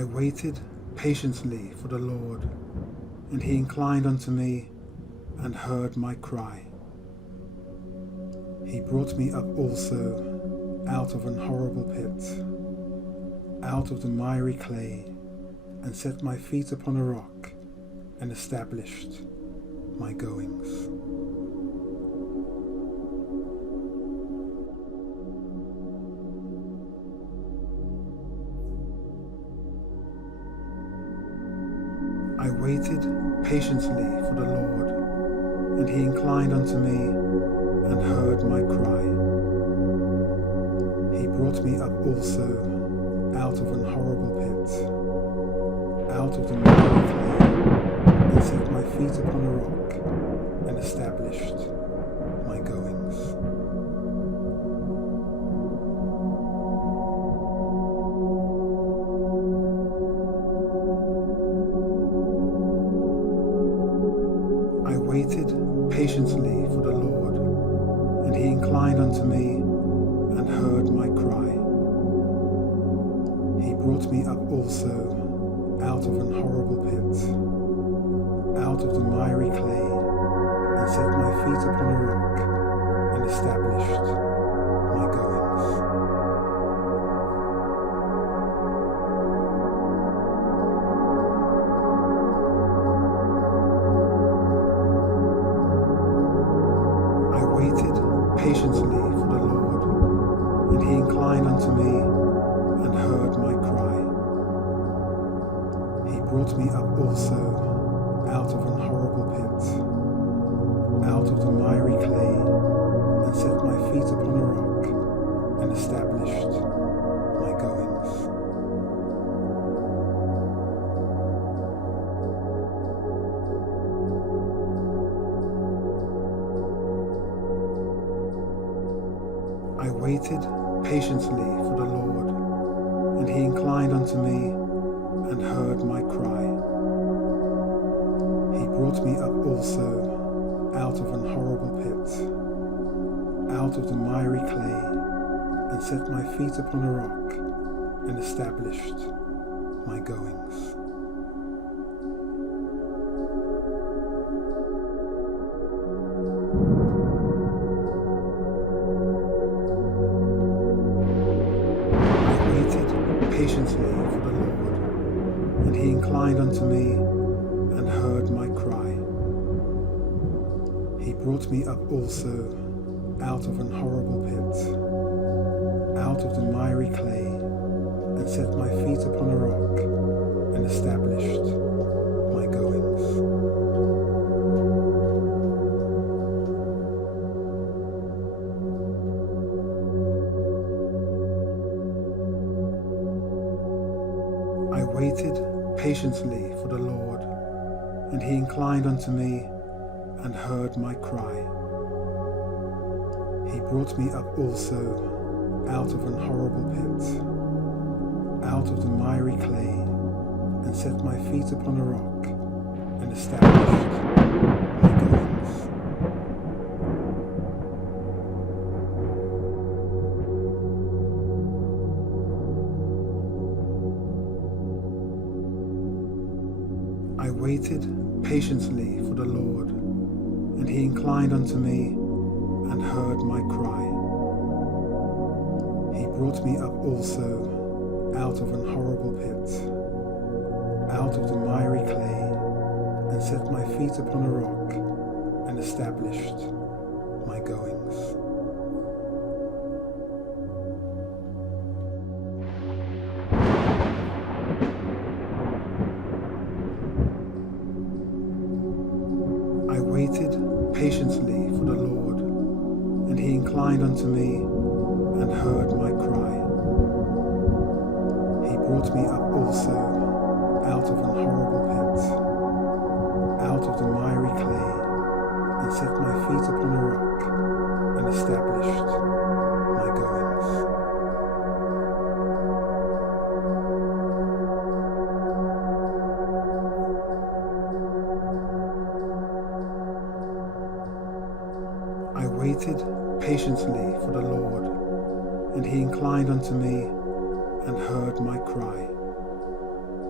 I waited patiently for the Lord, and he inclined unto me and heard my cry. He brought me up also out of an horrible pit, out of the miry clay, and set my feet upon a rock, and established my goings. I waited patiently for the Lord, and he inclined unto me and heard my cry. He brought me up also out of an horrible pit, out of the miry clay, and set my feet upon a rock, and established my goings. I waited patiently for the Lord, and he inclined unto me and heard my cry. He brought me up also out of an horrible pit, out of the miry clay, and set my feet upon a rock, and established my goings. I waited patiently for the Lord, and he inclined unto me and heard my cry. He brought me up also out of an horrible pit, out of the miry clay, and set my feet upon a rock, and established my goings. I waited patiently for the Lord, and he inclined unto me and heard my cry. He brought me up also out of an horrible pit, out of the miry clay, and set my feet upon a rock, and established my goings. Patiently for the Lord, and he inclined unto me and heard my cry. He brought me up also out of an horrible pit, out of the miry clay, and set my feet upon a rock, and established my goings. I waited patiently for the Lord, and he inclined unto me and heard my cry. He brought me up also out of an horrible pit, out of the miry clay, and set my feet upon a rock, and established my goings. I waited patiently for the Lord, and he inclined unto me and heard my cry. He brought me up also out of an horrible pit, out of the miry clay, and set my feet upon a rock, and established my goings. I waited patiently for the Lord, and he inclined unto me and heard my cry. He brought me up also out of an horrible pit, out of the miry clay, and set my feet upon a rock, and established my goings. I waited patiently for the Lord, and he inclined unto me and heard my cry.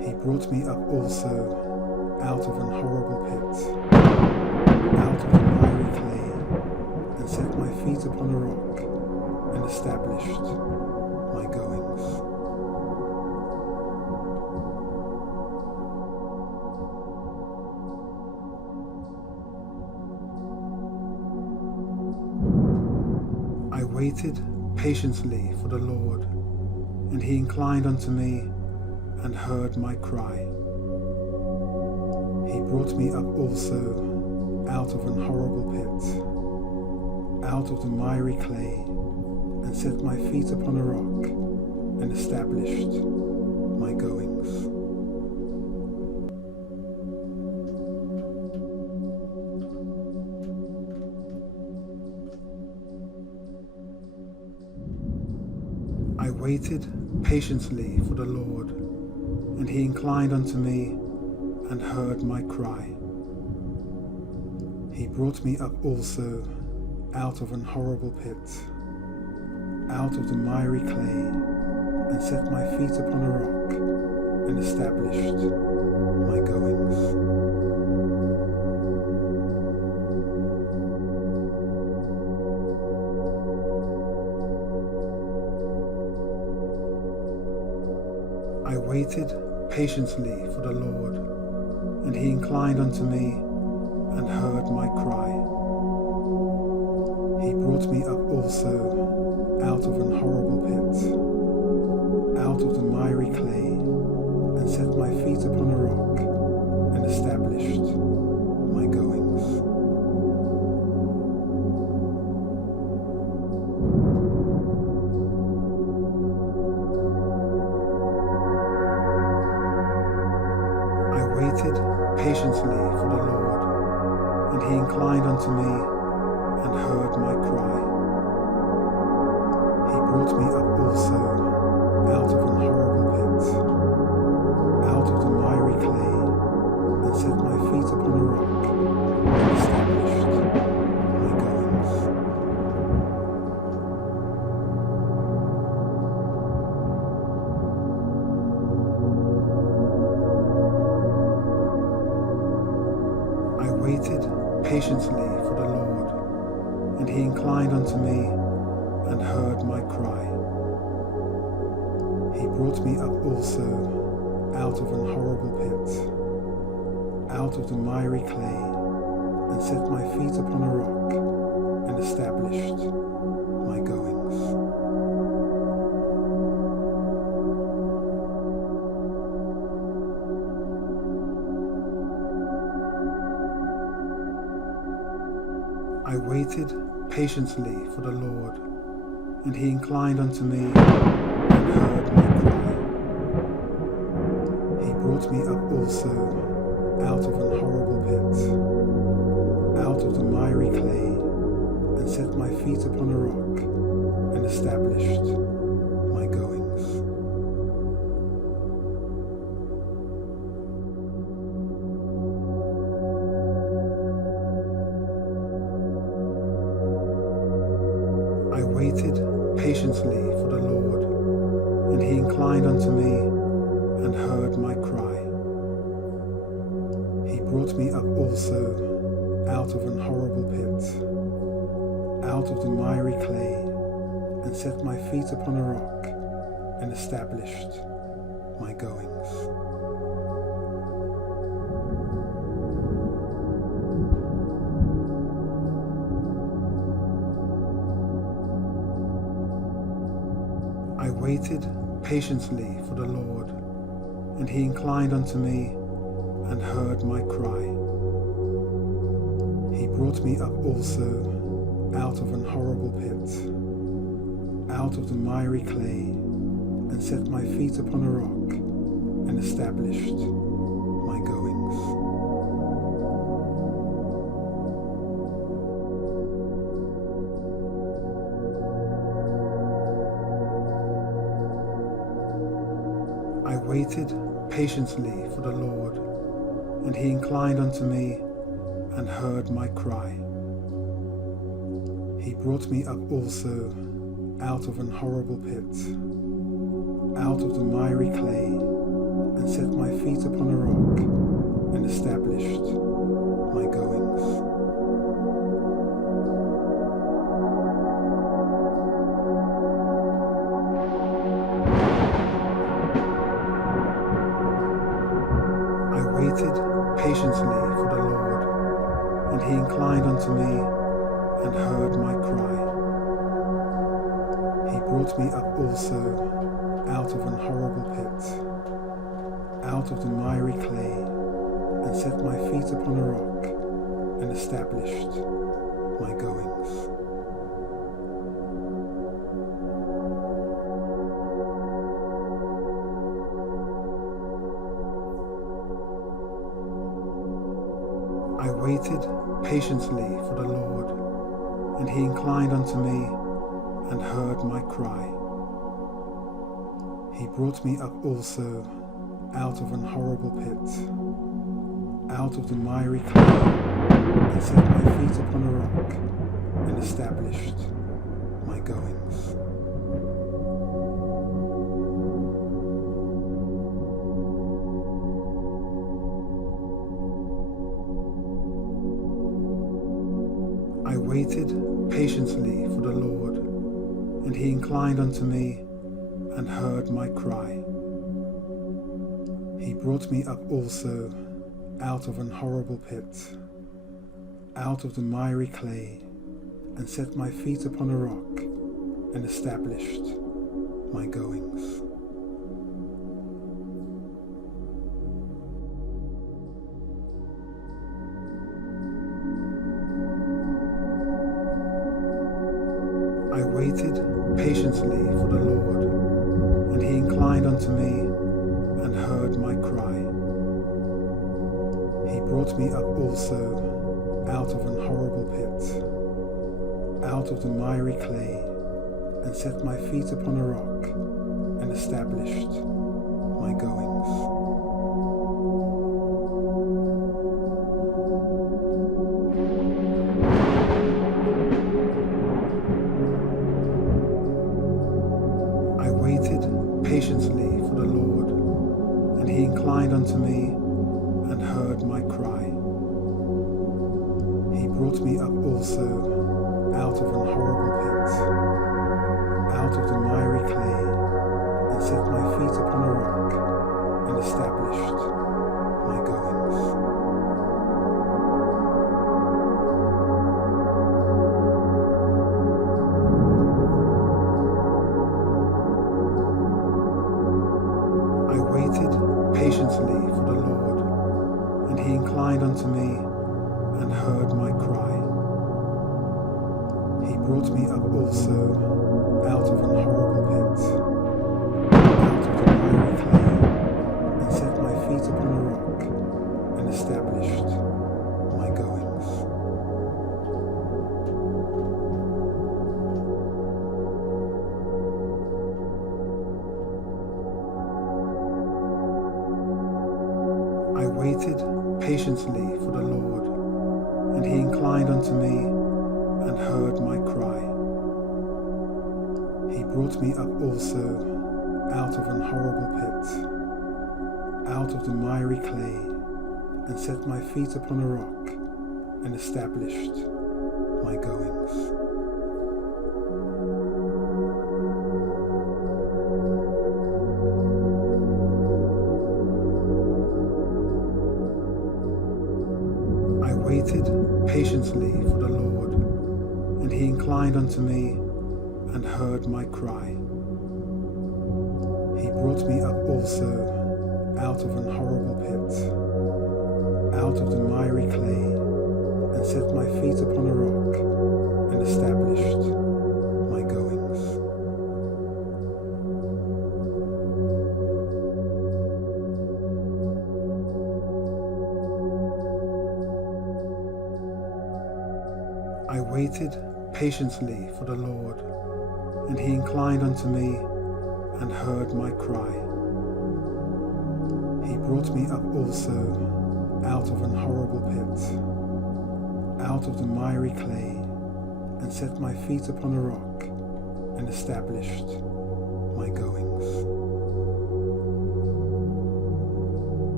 He brought me up also out of an horrible pit, out of the miry clay, and set my feet upon a rock, and established my goings. I waited patiently for the Lord, and he inclined unto me and heard my cry. He brought me up also out of an horrible pit, out of the miry clay, and set my feet upon a rock, and established my goings. I waited patiently for the Lord, and he inclined unto me and heard my cry. He brought me up also out of an horrible pit, out of the miry clay, and set my feet upon a rock, and established my goings. I waited patiently for the Lord, and he inclined unto me and heard my cry. He brought me up also out of an horrible pit, out of the miry clay, and set my feet upon a rock, and established my goings. I waited patiently for the Lord, and he inclined unto me and heard my cry. He brought me up also out of an horrible pit, out of the miry clay, and set my feet upon a rock, and established my goings. I waited patiently for the Lord, and he inclined unto me and heard my cry. He brought me up also out of an horrible pit, out of the miry clay, and set my feet upon a rock, and established my goings. I waited patiently for the Lord, and he inclined unto me and heard my cry. He brought me up also out of an horrible pit, out of the miry clay, and set my feet upon a rock, and established my goings. I waited patiently for the Lord, and he inclined unto me and heard my cry. He brought me up also out of an horrible pit, out of the miry clay, and set my feet upon a rock, and established my goings. I waited patiently for the Lord, and he inclined unto me and heard my cry. He brought me up also out of an horrible pit, out of the miry clay, and set my feet upon a rock, and established my goings. I waited patiently for the Lord, and he inclined unto me and heard my cry. He brought me up also out of an horrible pit, out of the miry clay, and set my feet upon a rock, and established my goings. I waited patiently for the Lord, and he inclined unto me and heard my cry. He brought me up also out of an horrible pit, out of the miry clay, and set my feet upon a rock, and established my goings. I waited patiently for the Lord, and he inclined unto me and heard my cry. He brought me up also out of an horrible pit, out of the miry clay, and set my feet upon a rock, and established my goings. I waited patiently for the Lord, and he inclined unto me and heard my cry. He brought me up also out of an horrible pit, out of the miry clay, and set my feet upon a rock, and established my goings. I waited patiently for the Lord, and he inclined unto me and heard my cry. He brought me up also out of an horrible pit, out of the miry clay, and set my feet upon a rock, and established my goings. I waited patiently for the Lord, and he inclined unto me and heard my cry. He brought me up also out of an horrible pit, out of the miry clay, and set my feet upon a rock, and established my goings. I waited patiently for the Lord, and he inclined unto me and heard my cry. He brought me up also out of an horrible pit, out of the miry clay, and set my feet upon a rock, and established my goings. I waited patiently for the Lord, and he inclined unto me and heard my cry. He brought me up also out of an horrible pit, out of the miry clay, and set my feet upon a rock, and established my goings. I waited patiently for the Lord, and he inclined unto me and heard my cry. He brought me up also out of an horrible pit, out of the miry clay, and set my feet upon a rock, and established my goings. I waited patiently for the Lord, and he inclined unto me and heard my cry. He brought me up also out of an horrible pit, out of the miry clay, and set my feet upon a rock, and established my goings.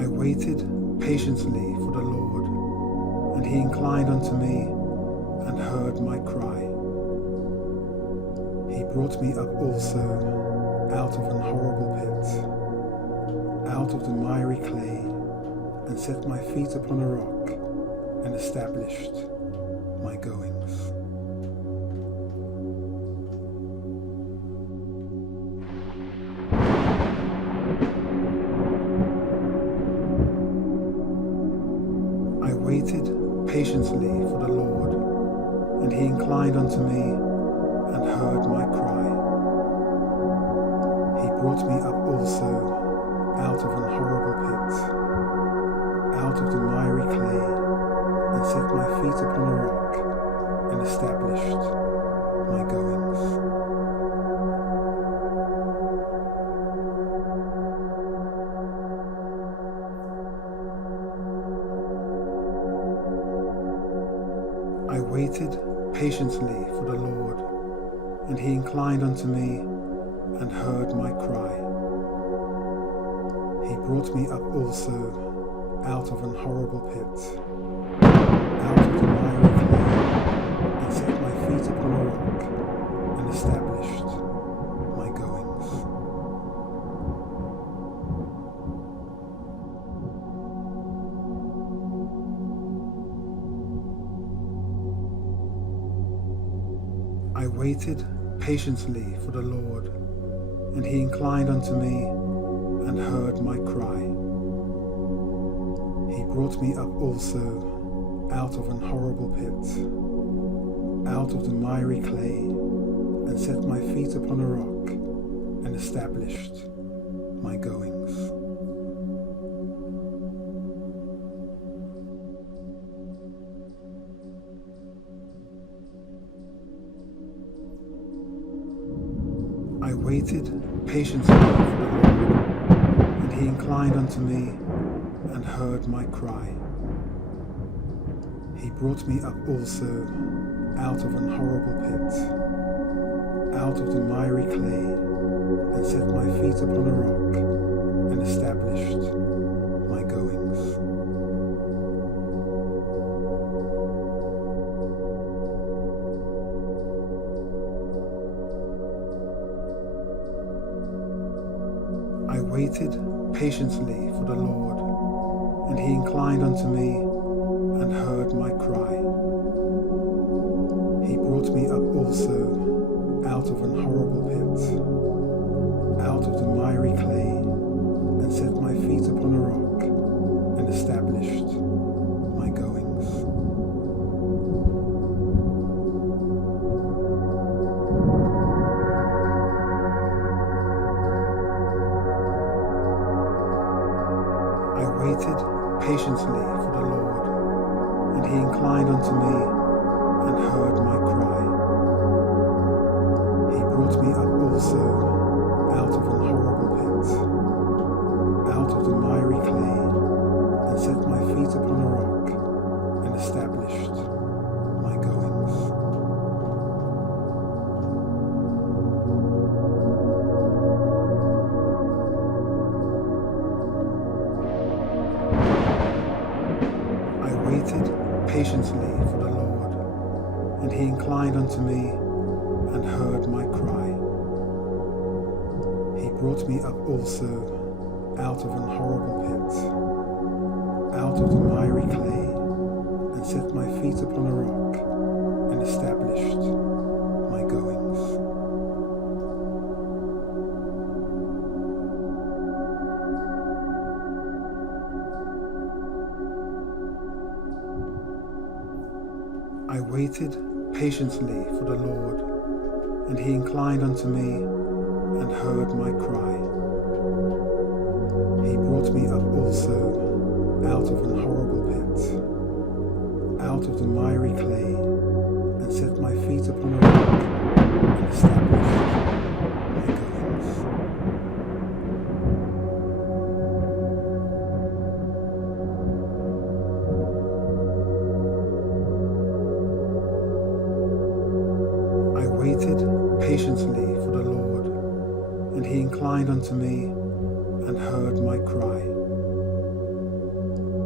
I waited patiently for the Lord, and he inclined unto me and heard my cry. He brought me up also out of an horrible pit, out of the miry clay, and set my feet upon a rock, and established my goings. I waited patiently for the Lord, and he inclined unto me and heard my cry. He brought me up also out of an horrible pit, out of the miry clay, and set my feet upon a rock, and established my goings. I waited patiently for the Lord, and he inclined unto me and heard my cry. He brought me up also out of an horrible pit, out of the miry clay, and set my feet upon a rock, and established my goings. I waited patiently for the Lord, and he inclined unto me and heard my cry. He brought me up also out of an horrible pit, out of the miry clay, and set my feet upon a rock, and established my goings. I waited patiently for the Lord, and he inclined unto me and heard my cry. He brought me up also out of an horrible pit, out of the miry clay, and set my feet upon a rock, and established my goings. I waited patiently for the Lord, and he inclined unto me and heard my cry. He brought me up also out of an horrible pit, out of the miry clay, and set my feet upon a rock, and established my goings. I waited patiently for the Lord, and he inclined unto me and heard my cry. He brought me up also out of an horrible pit, out of the miry clay, and set my feet upon a rock, and established my goings. I waited patiently for the Lord, and he inclined unto me and heard my cry. He brought me up also out of an horrible pit, out of the miry clay, and set my feet upon a rock, and established my goings. I waited patiently for the Lord, and he inclined unto me and heard my cry. He brought me up also out of an horrible pit, out of the miry clay, and set my feet upon a rock, and established my goings. I waited patiently for the Lord, and he inclined unto me and heard my cry.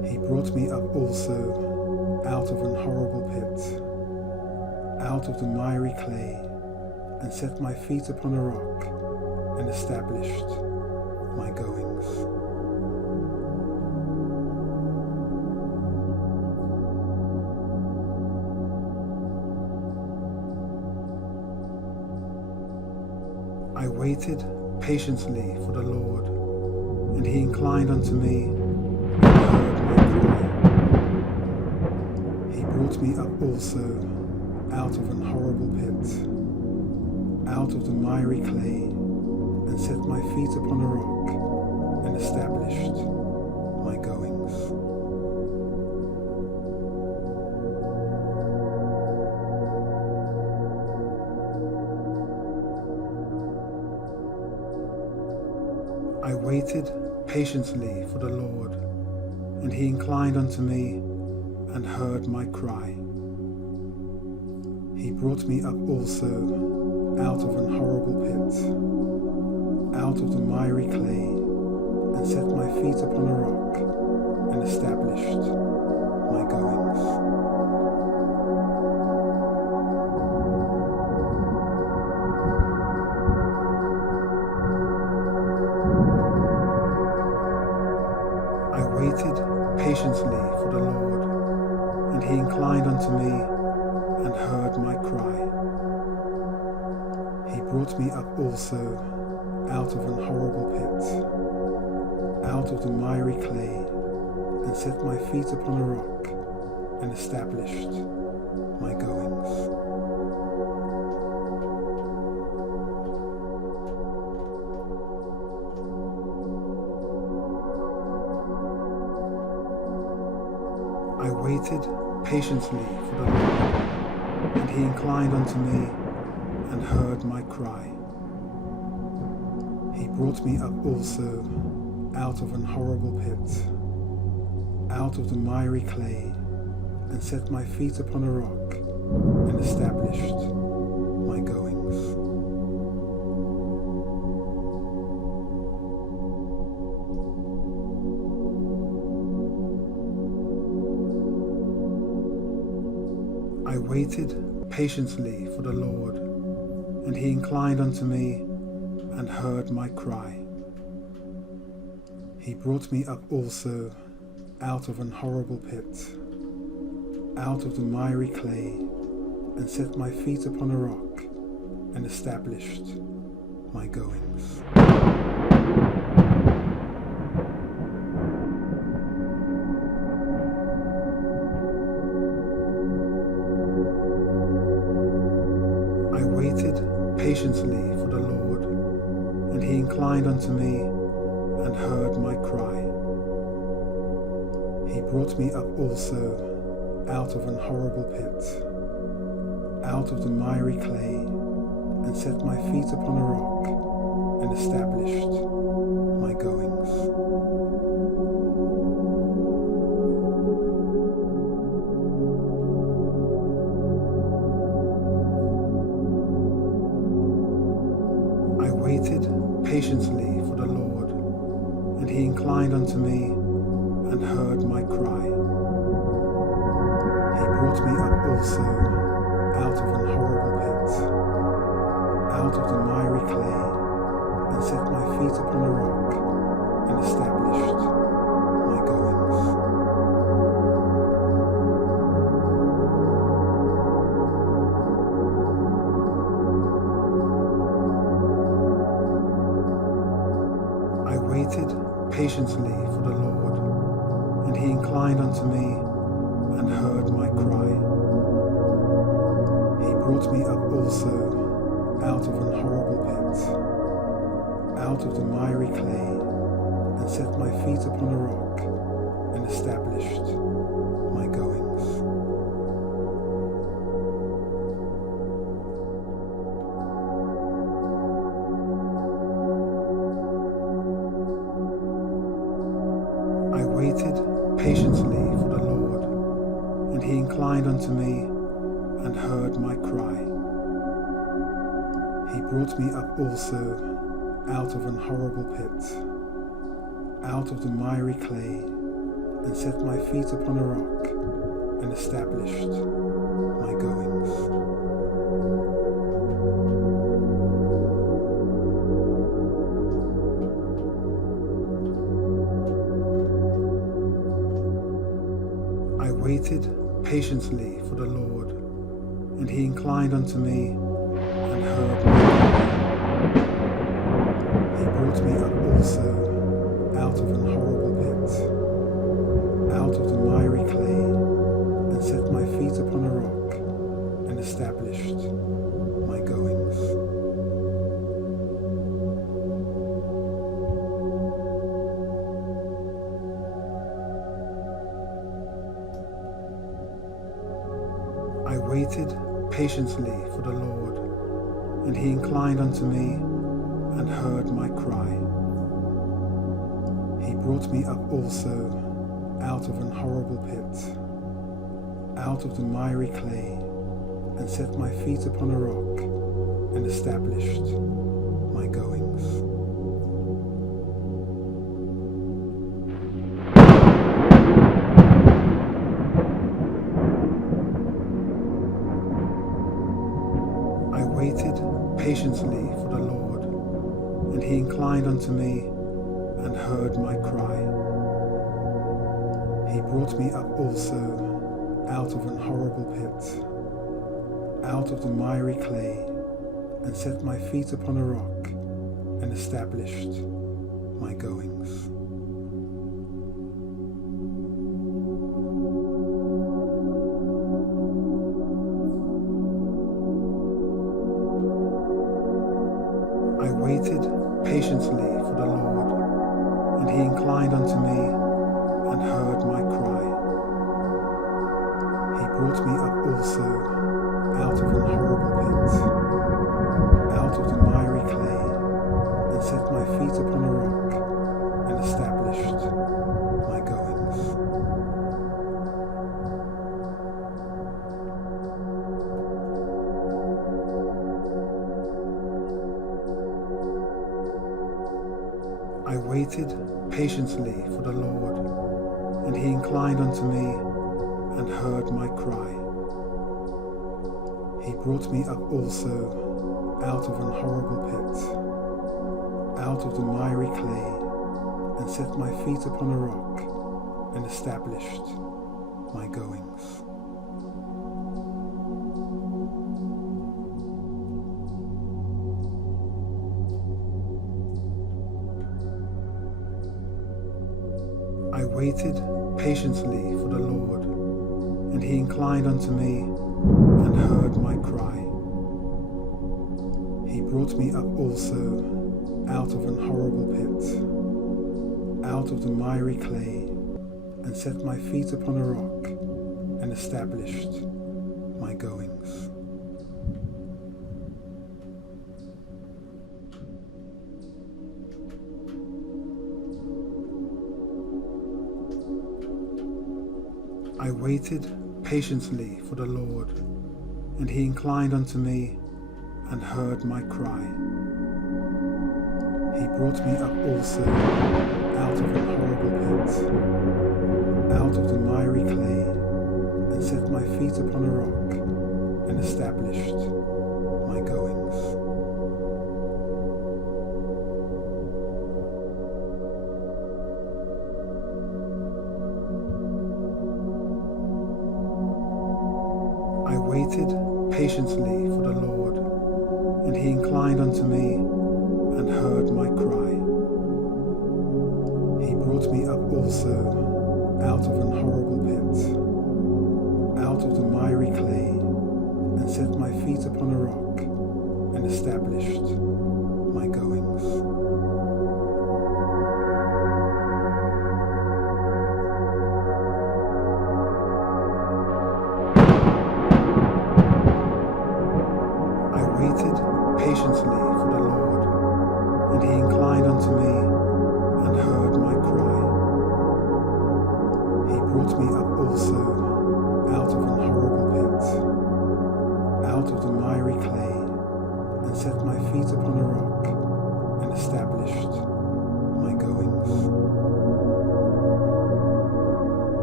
He brought me up also out of an horrible pit, out of the miry clay, and set my feet upon a rock, and established my goings. I waited patiently for the Lord, and he inclined unto me and heard my cry. He brought me up also out of an horrible pit, out of the miry clay, and set my feet upon a rock, and established my goings. I waited patiently for the Lord, and he inclined unto me and heard my cry. He brought me up also out of an horrible pit, out of the miry clay, and set my feet upon a rock, and established my goings. I waited patiently for the Lord, and he inclined unto me and heard my cry. He brought me up also out of an horrible pit, out of the miry clay, and set my feet upon a rock, and established my goings. I waited patiently for the Lord, and he inclined unto me and heard my cry. He brought me up also out of an horrible pit, out of the miry clay, and set my feet upon a rock, and established my goings. I waited patiently for the Lord, and he inclined unto me and heard my cry. He brought me up also out of an horrible pit, out of the miry clay, and set my feet upon a rock, and established my goings. I waited patiently for the Lord, and he inclined unto me and heard my cry. He brought me up also out of an horrible pit, out of the miry clay, and set my feet upon a rock, and established my goings. I waited patiently for the Lord, and he inclined unto me and heard my cry. He brought me up also out of an horrible pit, out of the miry clay, and set my feet upon a rock, and established my goings. I waited patiently for the Lord, and he inclined unto me and heard my cry. He brought me up also out of an horrible pit, out of the miry clay, and set my feet upon a rock, and established my goings. I waited patiently for the Lord, and he inclined unto me and heard my cry. He brought me up also out of an horrible pit, out of the miry clay, and set my feet upon a rock, and established my goings. I waited patiently for the Lord, and he inclined unto me and heard my cry. He brought me up also out of an horrible pit, out of the miry clay, and set my feet upon a rock, and established my goings. I waited patiently for the Lord, and he inclined unto me and heard my cry. He brought me up also out of an horrible pit, out of the miry clay, and set my feet upon a rock, and established my goings. I waited patiently for the Lord, and he inclined unto me and heard my cry. He brought me up also out of an horrible pit, out of the miry clay, and set my feet upon a rock, and established my goings. I waited patiently for the Lord, and he inclined unto me and heard my cry. He brought me up also out of an horrible pit, out of the miry clay, and set my feet upon a rock, and established my goings. I waited patiently for the Lord, and he inclined unto me and heard my cry. He brought me up also out of an horrible pit, out of the miry clay, and set my feet upon a rock, and established my goings. I waited patiently for the Lord, and he inclined unto me and heard my cry. He brought me up also out of an horrible pit, out of the miry clay, and set my feet upon a rock, and established my goings. I waited patiently for the Lord, and he inclined unto me and heard my cry. He brought me up also out of an horrible pit, out of the miry clay, and set my feet upon a rock, and established my goings. I waited patiently for the Lord, and he inclined unto me and heard my cry. He brought me up also out of an horrible pit, out of the miry clay, and set my feet upon a rock, and established my goings. Patiently for the Lord, and he inclined unto me and heard my cry. He brought me up also out of an horrible pit, out of the miry clay, and set my feet upon a rock, and established my goings.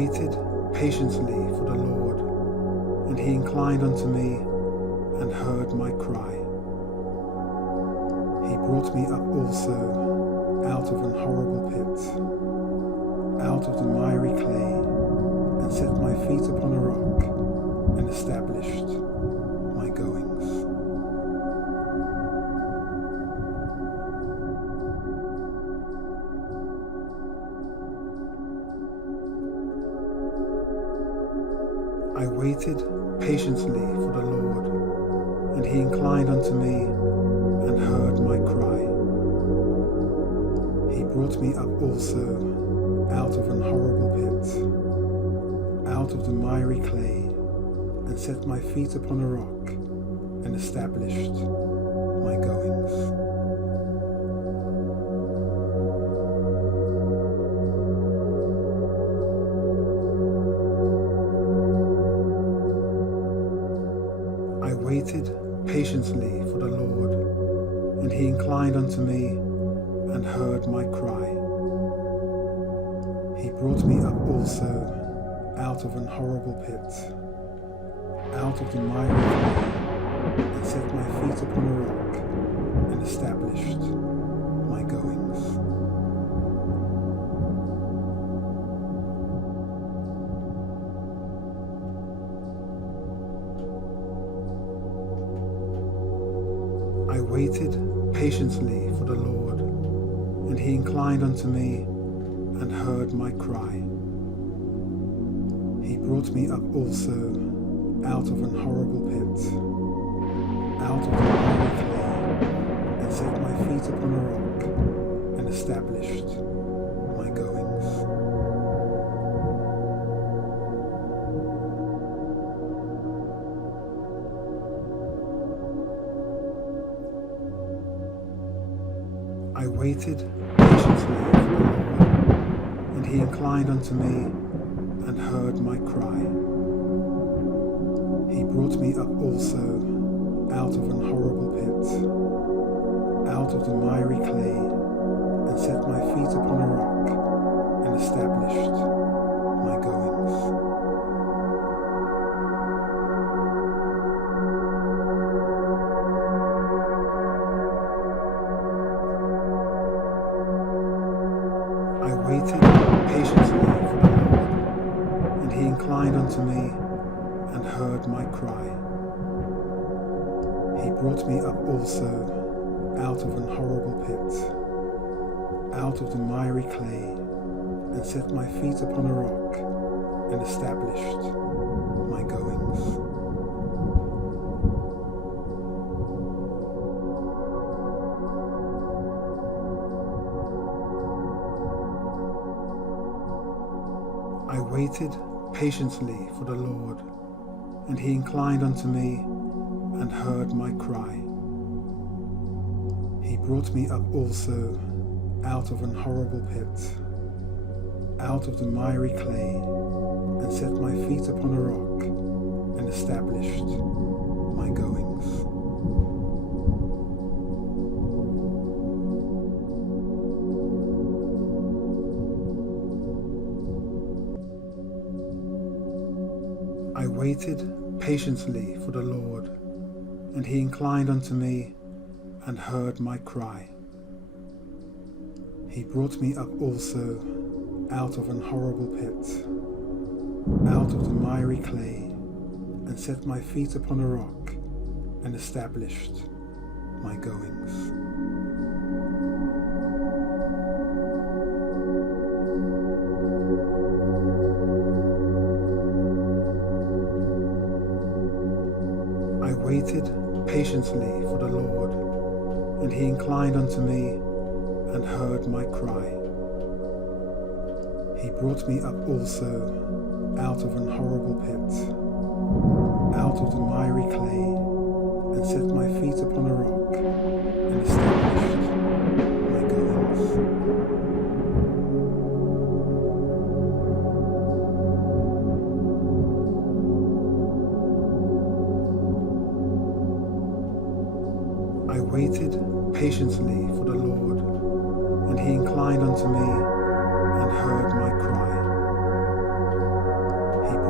waited patiently for the Lord, and he inclined unto me and heard my cry. He brought me up also out of an horrible pit, out of the miry clay, and set my feet upon a rock, and established my goings. I waited patiently for the Lord, and he inclined unto me and heard my cry. He brought me up also out of an horrible pit, out of the miry clay, and set my feet upon a rock, and established my goings. I waited patiently for the Lord, and he inclined unto me and heard my cry. He brought me up also out of an horrible pit, out of the miry clay, and set my feet upon a rock, and established my goings. I waited patiently for the Lord, and he inclined unto me and heard my cry. He brought me up also out of an horrible pit, out of the miry clay, and set my feet upon a rock, and established my goings. I waited patiently for the Lord, and he inclined unto me and heard my cry. He brought me up also out of an horrible pit, out of the miry clay, and set my feet upon a rock, and established my goings. I waited patiently for the Lord, and he inclined unto me and heard my cry. He brought me up also out of an horrible pit, out of the miry clay, and set my feet upon a rock, and established my goings. I waited patiently for the Lord, and he inclined unto me and heard my cry. He brought me up also out of an horrible pit, out of the miry clay, and set my feet upon a rock, and established my goings. I waited patiently for the Lord, and he inclined unto me and heard my cry. He brought me up also out of an horrible pit, out of the miry clay, and set my feet upon a rock, and established my goings. I waited patiently for the Lord, and he inclined unto me and heard my cry. He brought me up also out of an horrible pit, out of the miry clay, and set my feet upon a rock, and established my goings. I waited patiently for the Lord, and he inclined unto me and heard my cry.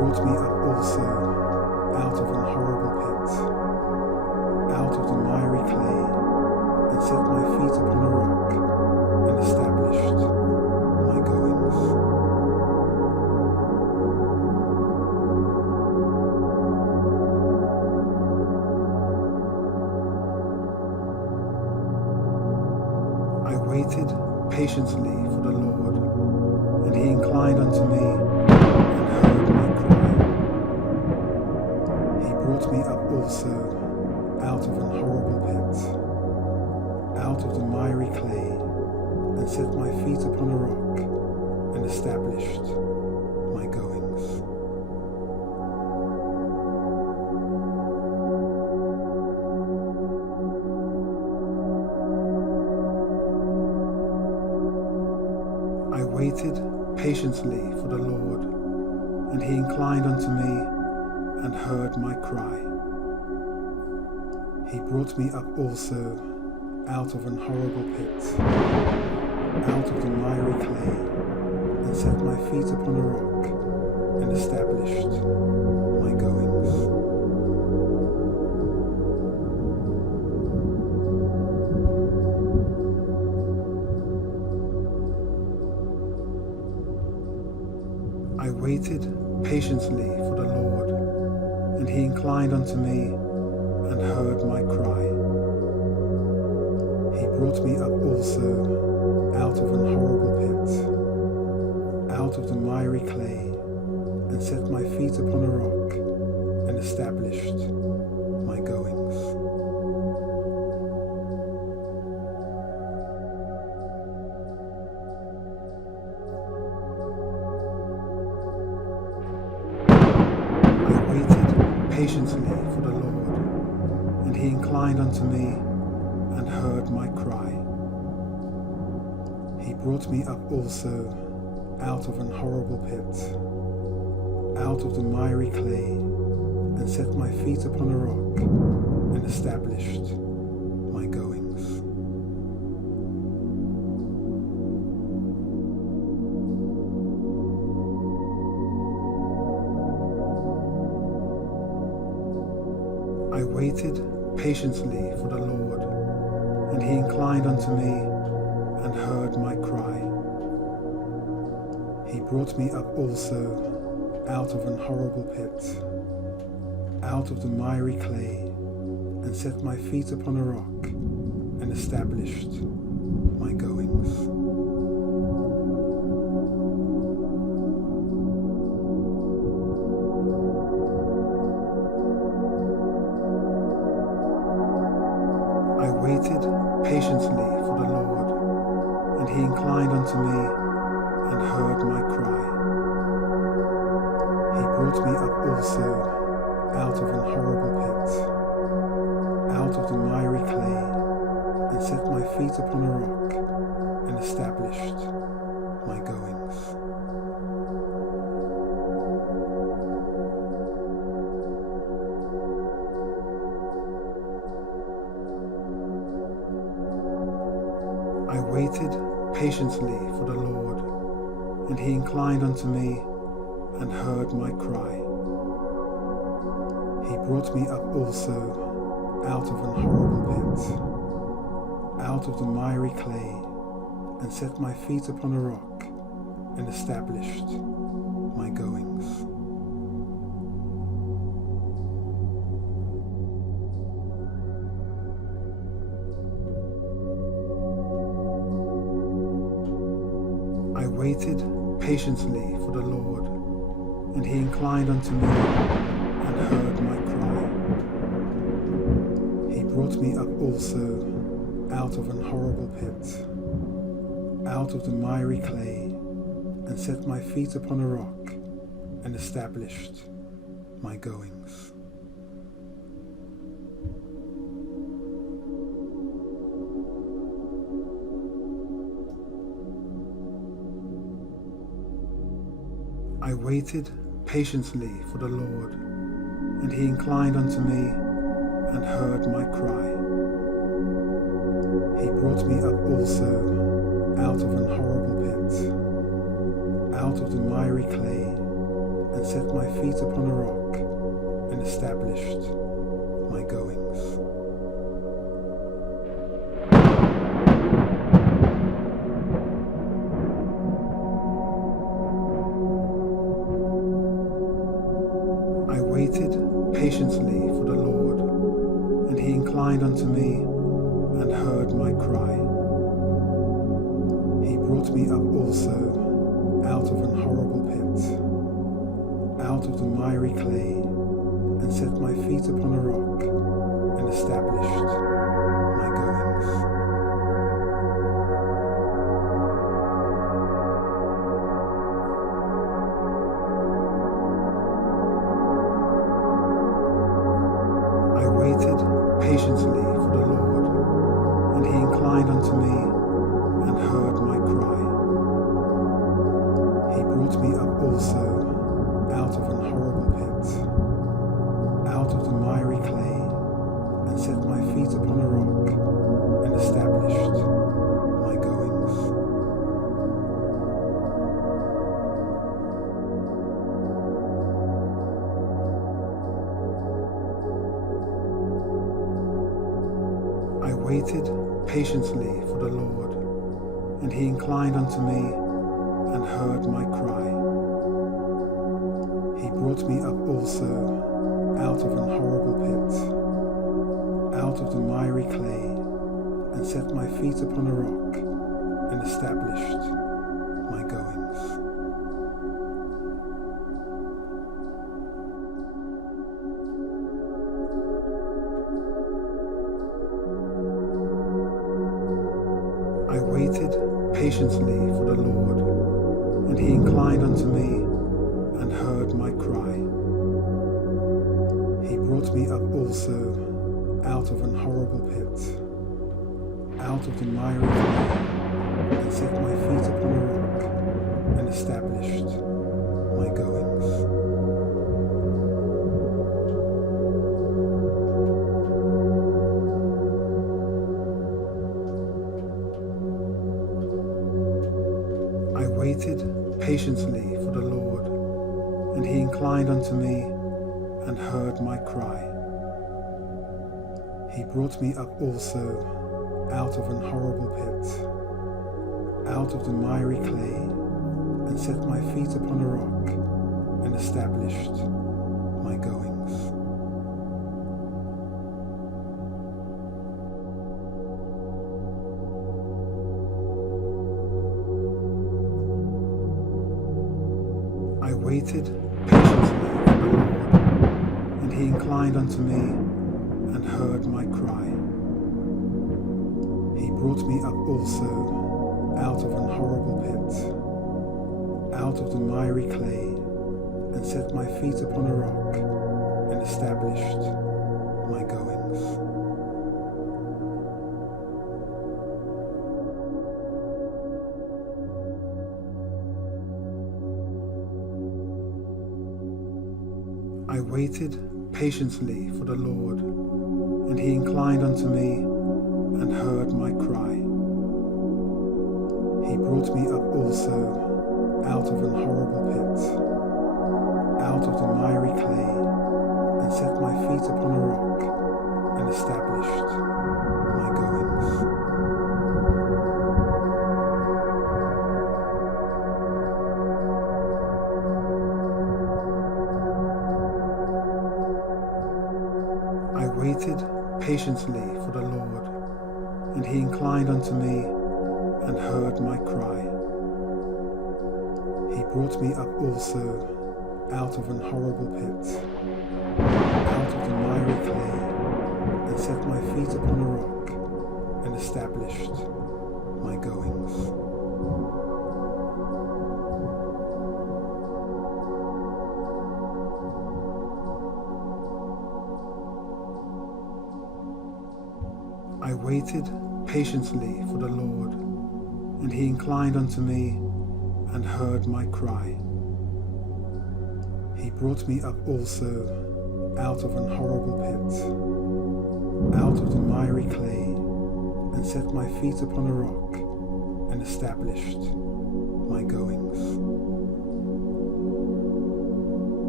brought me up also out of an horrible pit, out of the miry clay, and set my feet upon a rock, and established my goings. I waited patiently for the Lord, and he inclined unto me, and heard my cry. He brought me up also out of an horrible pit, out of the miry clay, and set my feet upon a rock, and established my goings. I waited patiently for the Lord, and he inclined unto me, and heard my cry. He brought me up also out of an horrible pit, out of the miry clay, and set my feet upon a rock, and established my goings. I waited patiently for the Lord, and he inclined unto me, and heard my cry. He brought me up also out of an horrible pit, out of the miry clay, and set my feet upon a rock, and established my goings. I waited patiently for the Lord, and he inclined unto me, and heard my cry. He brought me up also out of an horrible pit, out of the miry clay, and set my feet upon a rock, and established my goings. I waited patiently for the Lord, and he inclined unto me, and heard my cry. He brought me up also out of an horrible pit, out of the miry clay, and set my feet upon a rock, and established my goings. I waited patiently for the Lord, and he inclined unto me, and heard my cry. He brought me up also out of an horrible pit, out of the miry clay, and set my feet upon a rock, and established my goings. I waited patiently for the Lord, and he inclined unto me, and heard my cry. He brought me up also out of an horrible pit, out of the miry clay, and set my feet upon a rock, and established my goings. I waited patiently for the Lord, and he inclined unto me, and heard my cry. He brought me up also out of an horrible pit, out of the miry clay, and set my feet upon a rock, and established my goings. I waited patiently for the Lord, and he inclined unto me, and heard my cry. He brought me up also out of an horrible pit, out of the miry clay, and set my feet upon a rock, and established my goings. I waited patiently for the Lord, and he inclined unto me and heard my cry. He brought me up also out of an horrible pit, out of the miry clay, and set my feet upon a rock, and established my goings. I waited patiently for the Lord, and he inclined unto me and heard my cry. He brought me up also out of an horrible pit, out of the miry clay, and set my feet upon a rock, and established my goings. I waited patiently for the Lord, and he inclined unto me and heard my cry. He brought me up also out of an horrible pit, out of the miry clay, and set my feet upon a rock, and established my goings. I waited patiently for the Lord, and he inclined unto me and heard my cry. He brought me up also out of an horrible pit, out of the miry clay, and set my feet upon a rock, and established my goings. I waited patiently for the Lord, and he inclined unto me and heard my cry. He brought me up also out of an horrible pit, out of the miry clay, and set my feet upon a rock, and established my goings. I waited patiently for the Lord, and he inclined unto me and heard my cry. He brought me up also out of an horrible pit, out of the miry clay, and set my feet upon a rock, and established my goings. I waited patiently for the Lord, and he inclined unto me and heard my cry. He brought me up also out of an horrible pit, out of the miry clay, and set my feet upon a rock, and established my goings. I waited patiently for the Lord, and he inclined unto me and heard my cry. He brought me up also out of an horrible pit, out of the miry clay, and set my feet upon a rock, and established my goings. I waited patiently for the Lord, and he inclined unto me and heard my cry. He brought me up also out of an horrible pit, out of the miry clay, and set my feet upon a rock, and established my goings.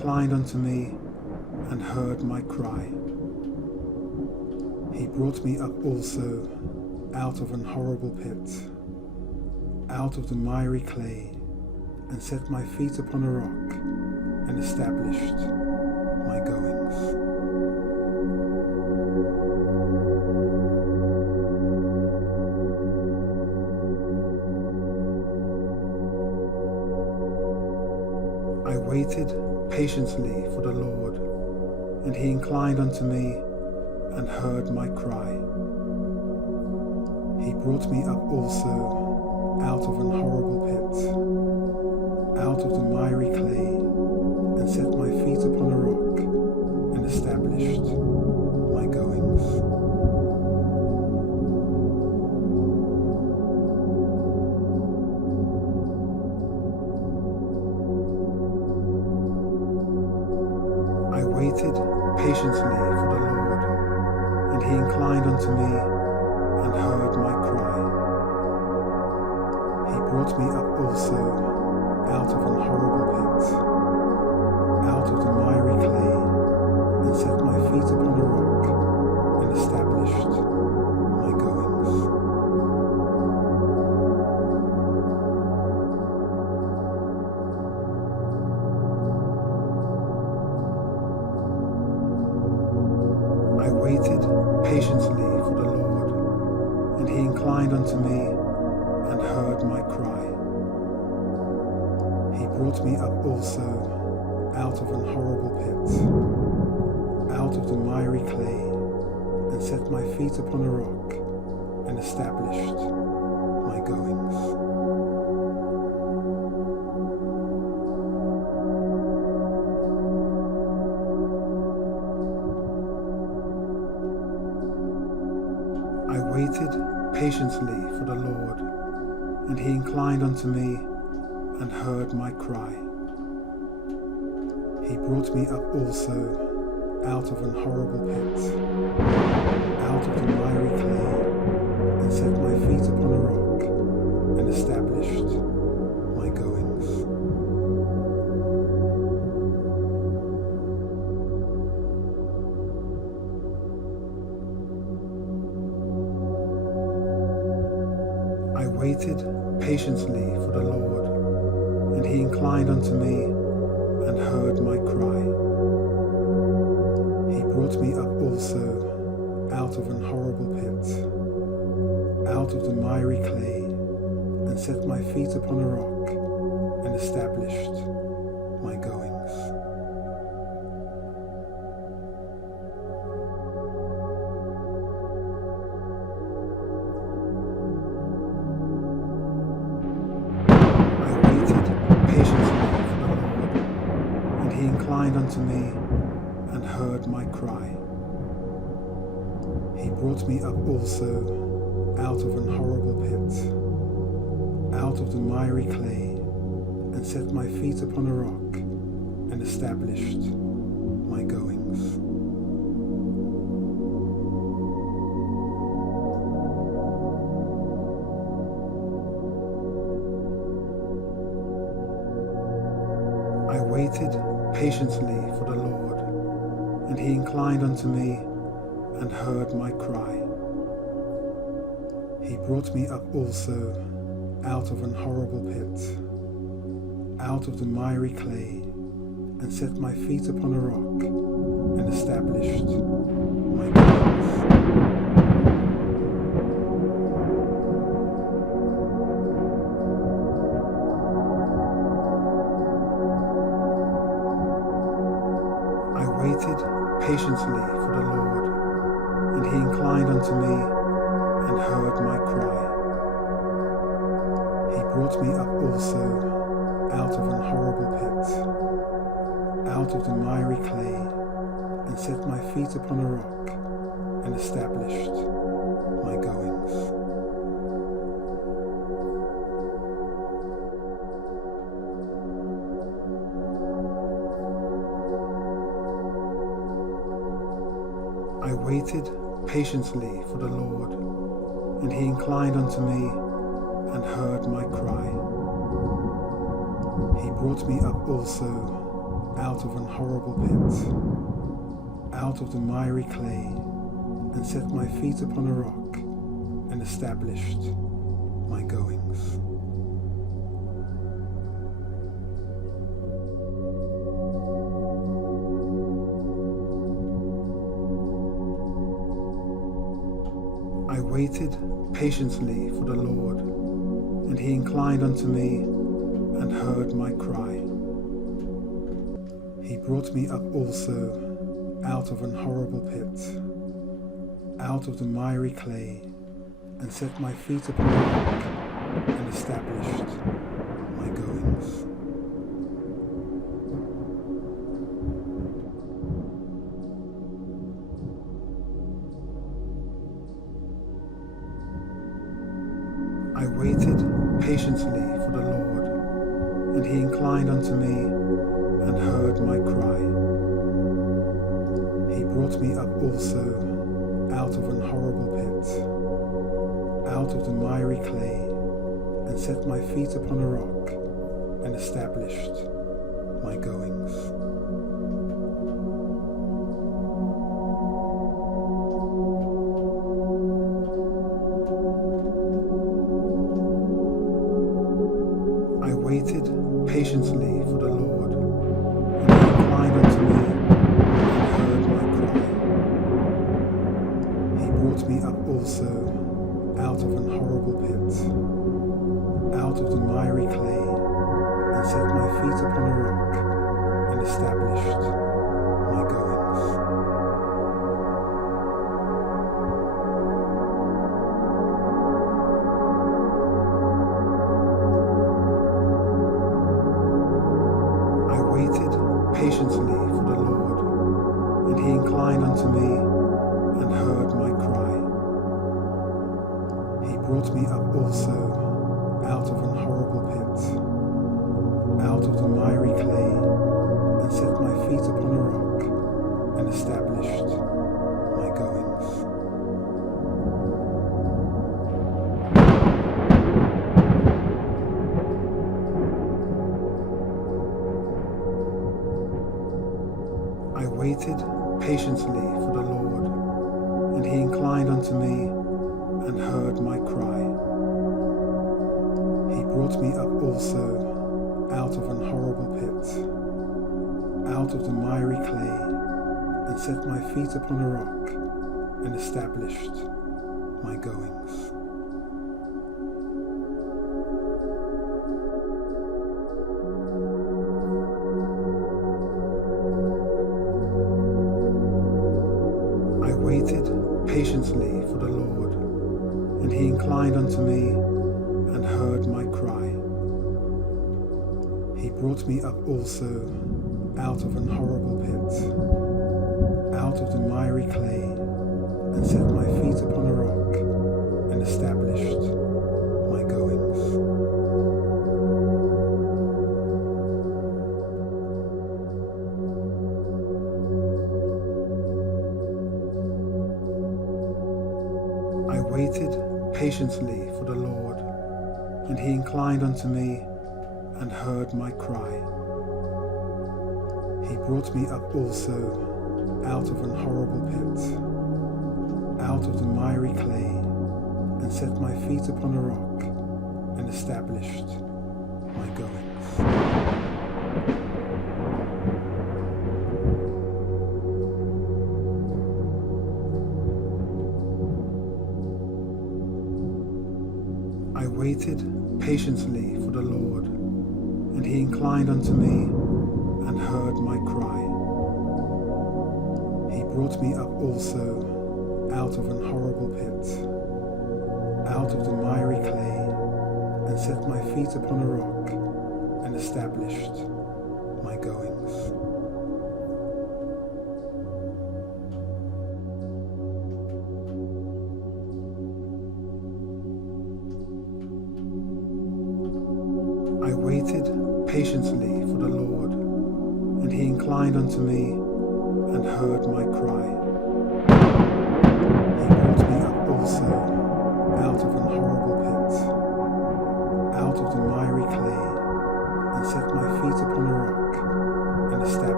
inclined unto me and heard my cry. He brought me up also out of an horrible pit, out of the miry clay, and set my feet upon a rock, and established my goings. I waited patiently for the Lord, and he inclined unto me and heard my cry. He brought me up also out of an horrible pit, out of the miry clay, and set my feet upon a rock, and established my goings. I waited patiently for the Lord, and he inclined unto me and heard my cry. He brought me up also out of an horrible pit, out of the miry clay, and set my feet upon a rock, and established my goings. I waited patiently for the Lord, and he inclined unto me and heard my cry. He brought me up also out of an horrible pit, out of the miry clay, and set my feet upon a rock, and established my goings. I waited patiently for the Lord, and he inclined unto me and heard my cry. He brought me up also out of an horrible pit, out of the miry clay, and set my feet upon a rock, and established my goings. I waited patiently for the Lord, and he inclined unto me and heard my cry. He brought me up also out of an horrible pit, out of the miry clay, and set my feet upon a rock, and established my goings. He inclined unto me and heard my cry. He brought me up also out of an horrible pit, out of the miry clay, and set my feet upon a rock, and established my goings. I waited patiently for the Lord, and he inclined unto me and heard my cry. He brought me up also out of an horrible pit, out of the miry clay, and set my feet upon a rock, and established my goings. I waited patiently for the Lord, and he inclined unto me and heard my cry. He brought me up also out of an horrible pit, out of the miry clay, and set my feet upon a rock, and established my goings. I waited patiently for the Lord, and he inclined unto me and heard my cry. He brought me up also out of an horrible pit, out of the miry clay, and set my feet upon a rock, and established my goings. I waited patiently for the Lord, and he inclined unto me and heard my cry. He brought me up also out of an horrible pit, out of the miry clay, and set my feet upon a rock, and established my goings. I waited patiently for the Lord, and he inclined unto me and heard my cry. He brought me up also out of an horrible pit, out of the miry clay, and set my feet upon a rock, and established my goings. I waited patiently for the Lord, and he inclined unto me and heard my cry. He brought me up also out of an horrible pit, out of the miry clay, and set my feet upon a rock, and established my goings. I waited patiently for the Lord, and he inclined unto me and heard my cry. He brought me up also out of an horrible pit, out of the miry clay, and set my feet upon a rock, and established my goings. I waited patiently for the Lord, and he inclined unto me and heard my cry. He brought me up also out of an horrible pit, out of the miry clay, and set my feet upon a rock, and established my goings. I waited patiently for the Lord, and he inclined unto me and heard my cry. He brought me up also out of an horrible pit, out of the miry clay, and set my feet upon a rock, and established my goings. I waited patiently for the Lord, and he inclined unto me and heard my cry. He brought me up also out of an horrible pit, out of the miry clay, and set my feet upon a rock, and established my goings. I waited patiently for the Lord, and he inclined unto me and heard my cry. He brought me up also out of an horrible pit, out of the miry clay, and set my feet upon a rock, and established my goings. I waited patiently for the Lord, and he inclined unto me and heard my cry. He brought me up also out of an horrible pit, out of the miry clay, and set my feet upon a rock, and established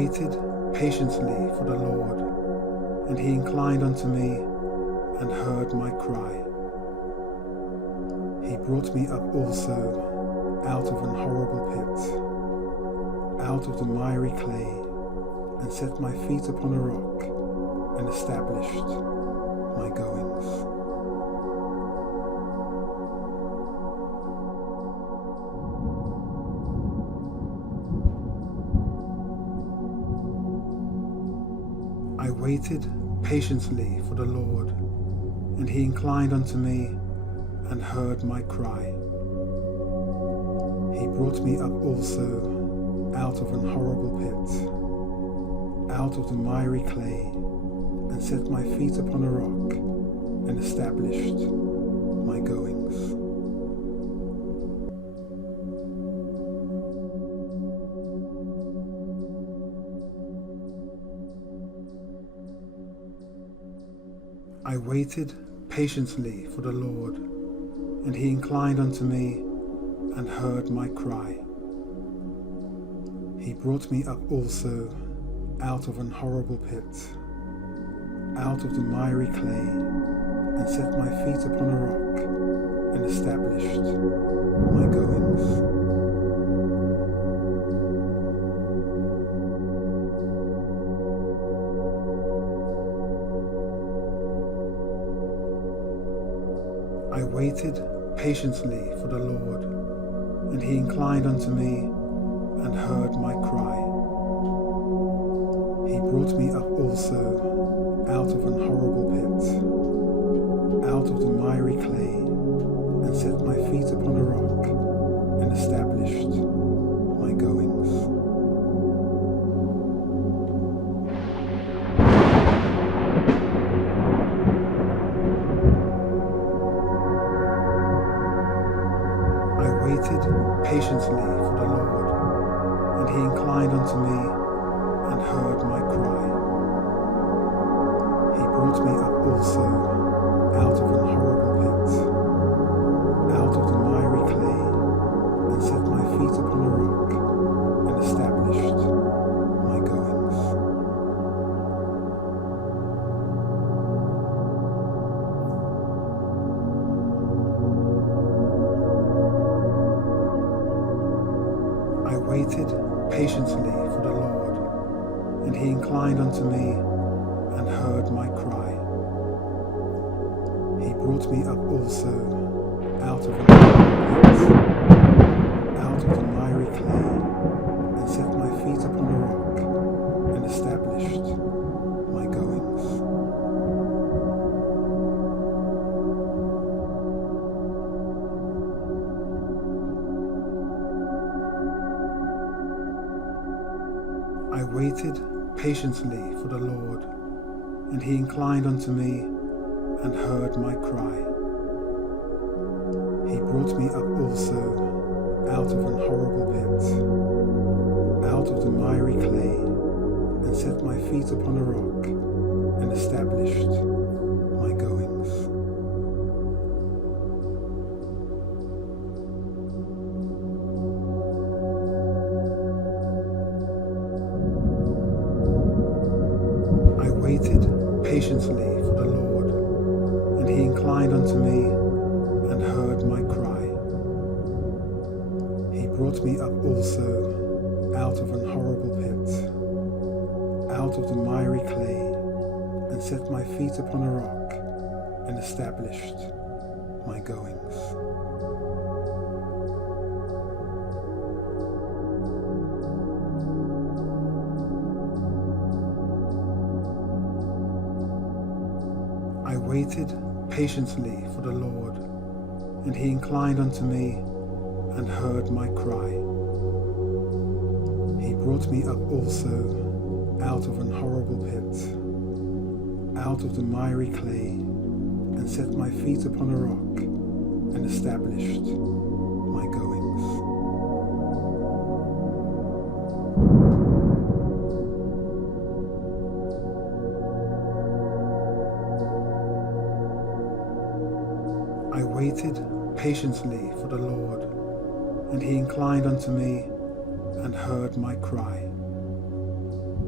waited patiently for the Lord, and he inclined unto me and heard my cry. He brought me up also out of an horrible pit, out of the miry clay, and set my feet upon a rock, and established my goings. I waited patiently for the Lord, and he inclined unto me and heard my cry. He brought me up also out of an horrible pit, out of the miry clay, and set my feet upon a rock, and established my goings. I waited patiently for the Lord, and he inclined unto me and heard my cry. He brought me up also out of an horrible pit, out of the miry clay, and set my feet upon a rock, and established my goings. I waited patiently for the Lord, and he inclined unto me and heard my cry. He brought me up also out of an horrible pit, out of the miry clay, and set my feet upon a rock, and established my goings. Patiently for the Lord, and he inclined unto me and heard my cry. He brought me up also out of an horrible pit, out of the miry clay, and set my feet upon a rock, and established my goings. I waited patiently for the Lord, and he inclined unto me and heard my cry. He brought me up also out of an horrible pit, out of the miry clay, and set my feet upon a rock, and established my goings. I waited patiently for the Lord, and he inclined unto me and heard my cry. He brought me up also out of an horrible pit, out of the miry clay, and set my feet upon a rock, and established my goings. I waited patiently for the Lord, and he inclined unto me and heard my cry. He brought me up also out of an horrible pit, out of the miry clay, and set my feet upon a rock, and established my goings. I waited patiently for the Lord, and he inclined unto me and heard my cry. He brought me up also out of an horrible pit, out of the miry clay, and set my feet upon a rock, and established my goings. I waited patiently for the Lord, and he inclined unto me and heard my cry.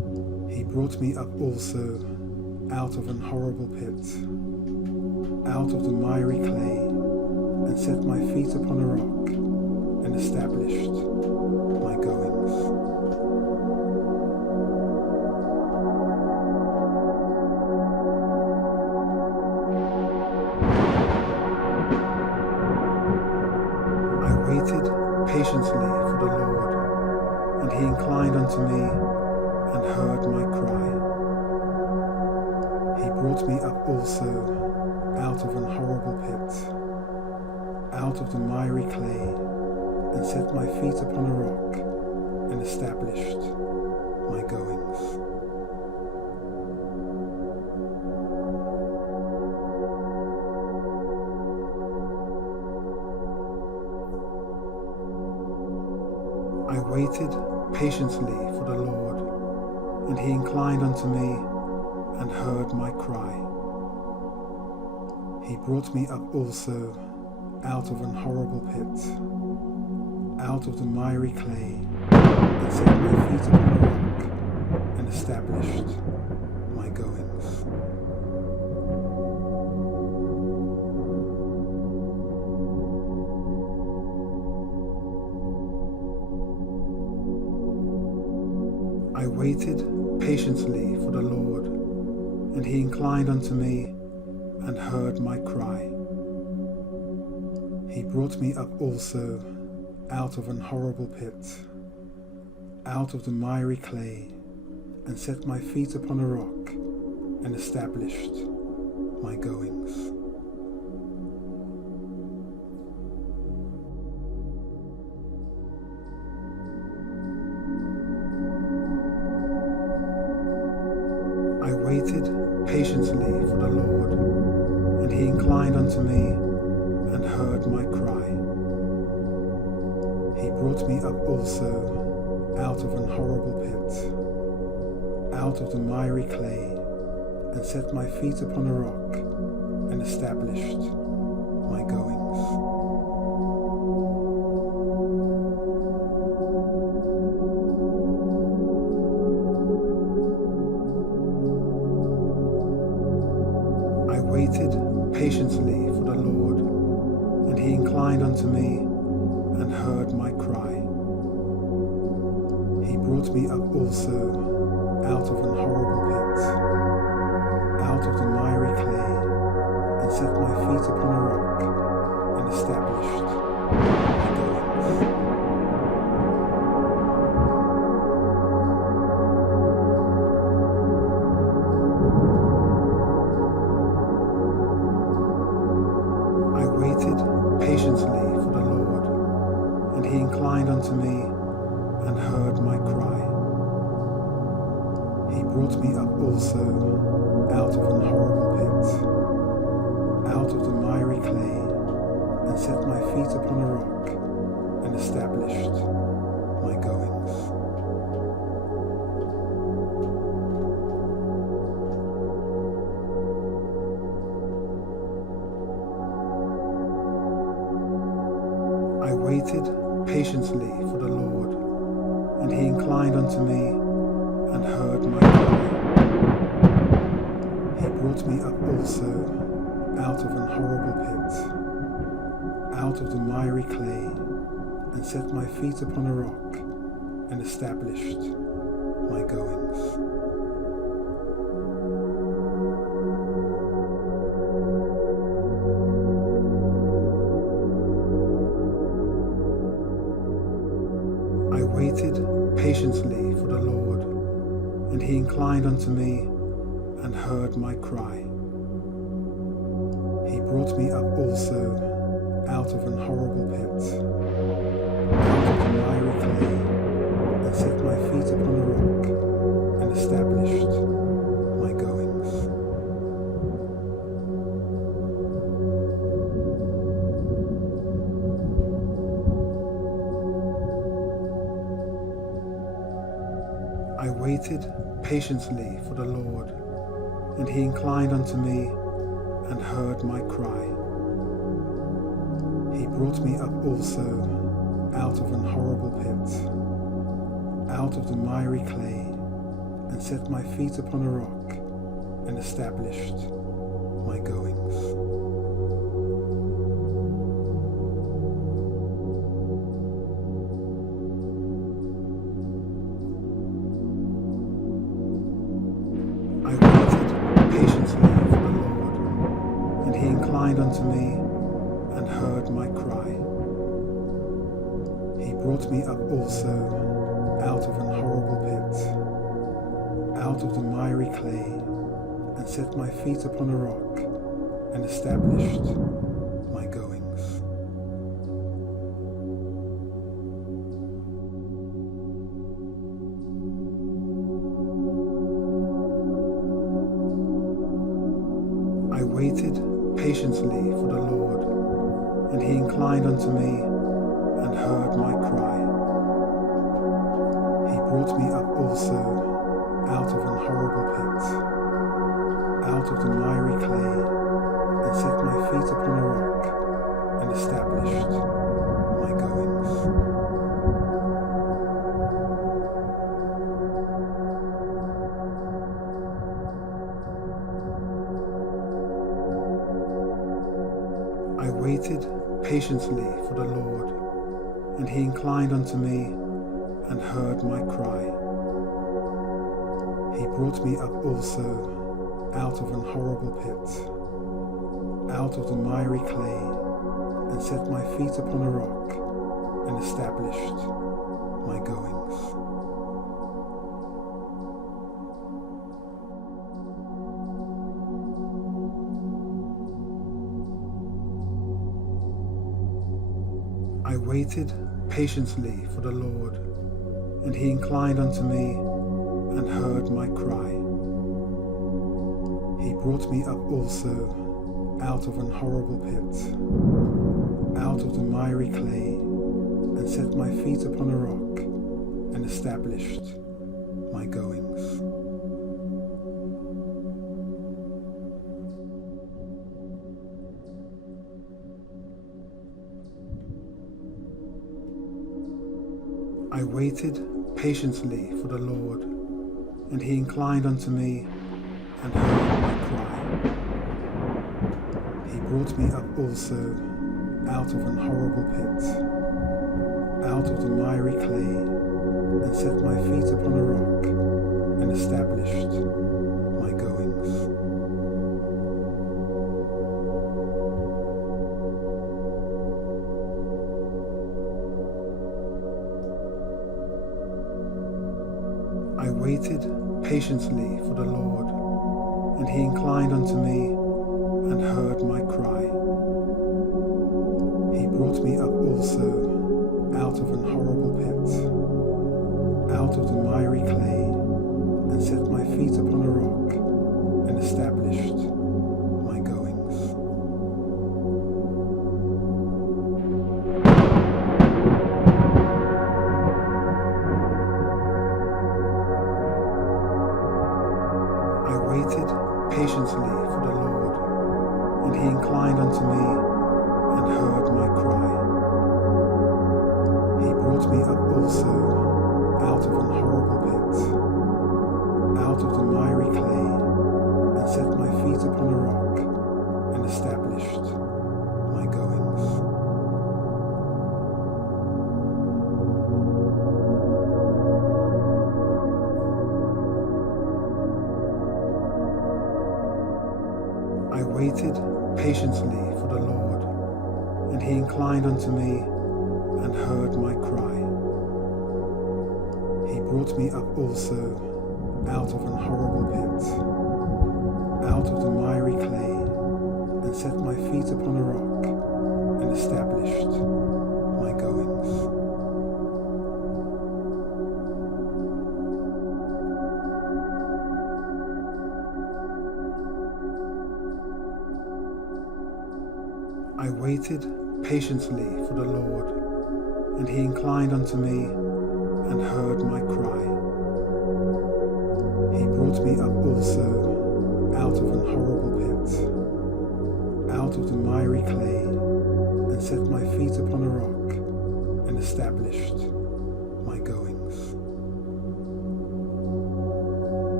brought me up also out of an horrible pit, out of the miry clay, and set my feet upon a rock, and established my goings. I waited patiently for the Lord, and he inclined unto me, and heard my cry. He brought me up also out of an horrible pit, out of the miry clay, and set my feet upon a rock, and established my goings. I waited patiently for the Lord, and he inclined unto me, and heard my cry. He brought me up also out of an horrible pit, out of the miry clay, and set my feet upon a rock, and established my goings. I waited patiently for the Lord, and he inclined unto me, and heard my cry. He brought me up also out of an horrible pit, out of the miry clay, and set my feet upon a rock, and established my goings. I waited patiently for the Lord, and he inclined unto me, and heard my cry. He brought me up also out of an horrible pit, out of the miry clay, and set my feet upon a rock, and established my goings. I waited patiently for the Lord, and he inclined unto me, and heard my cry. He brought me up also out of an horrible pit, out of the miry clay, and set my feet upon a rock, and established my goings. I waited patiently for the Lord, and he inclined unto me, and heard my cry. He brought me up also out of an horrible pit, out of the miry clay, and set my feet upon a rock, and established my goings. I waited patiently for the Lord, and he inclined unto me, and heard my cry. He brought me up also out of an horrible pit, out of the miry clay, and set my feet upon a rock, and established my goings. I waited patiently for the Lord, and he inclined unto me, and heard my cry. He brought me up also out of an horrible pit, out of the miry clay, and set my feet upon a rock, and established my goings. I waited patiently for the Lord, and he inclined unto me, and heard my cry. He brought me up also out of an horrible pit, out of the miry clay, and set my feet upon a rock, and established my goings. I waited patiently for the Lord, and he inclined unto me and heard my cry. He brought me up also out of an horrible pit, out of the miry clay, and set my feet upon a rock, and established my goings. I waited patiently for the Lord, and he inclined unto me and heard my cry. He brought me up also out of an horrible pit, out of the miry clay, and set my feet upon a rock, and established my goings. I waited patiently for the Lord, and he inclined unto me and heard my cry. He brought me up also out of an horrible pit, out of the miry clay, and set my feet upon a rock, and established my goings. I waited patiently for the Lord, and he inclined unto me and heard my cry. He brought me up also out of an horrible pit, out of the miry clay, and set my feet upon a rock, and established my goings. I waited patiently for the Lord, and he inclined unto me and heard my cry. He brought me up also out of an horrible pit, out of the miry clay, and set my feet upon a rock, and established my goings. I waited patiently for the Lord, and he inclined unto me and heard my cry. He brought me up also out of an horrible pit, out of the miry clay, and set my feet upon a rock, and established my goings. I waited patiently for the Lord, and he inclined unto me and heard my cry. He brought me up also out of an horrible pit, out of the miry clay, and set my feet upon a rock, and established my goings. I waited patiently for the Lord, and he inclined unto me and heard my cry. He brought me up also out of an horrible pit, out of the miry clay, and set my feet upon a rock, and established my goings. I waited patiently for the Lord, and he inclined unto me and heard my cry. He brought me up also out of an horrible pit, out of the miry clay, and set my feet upon a rock, and established my goings.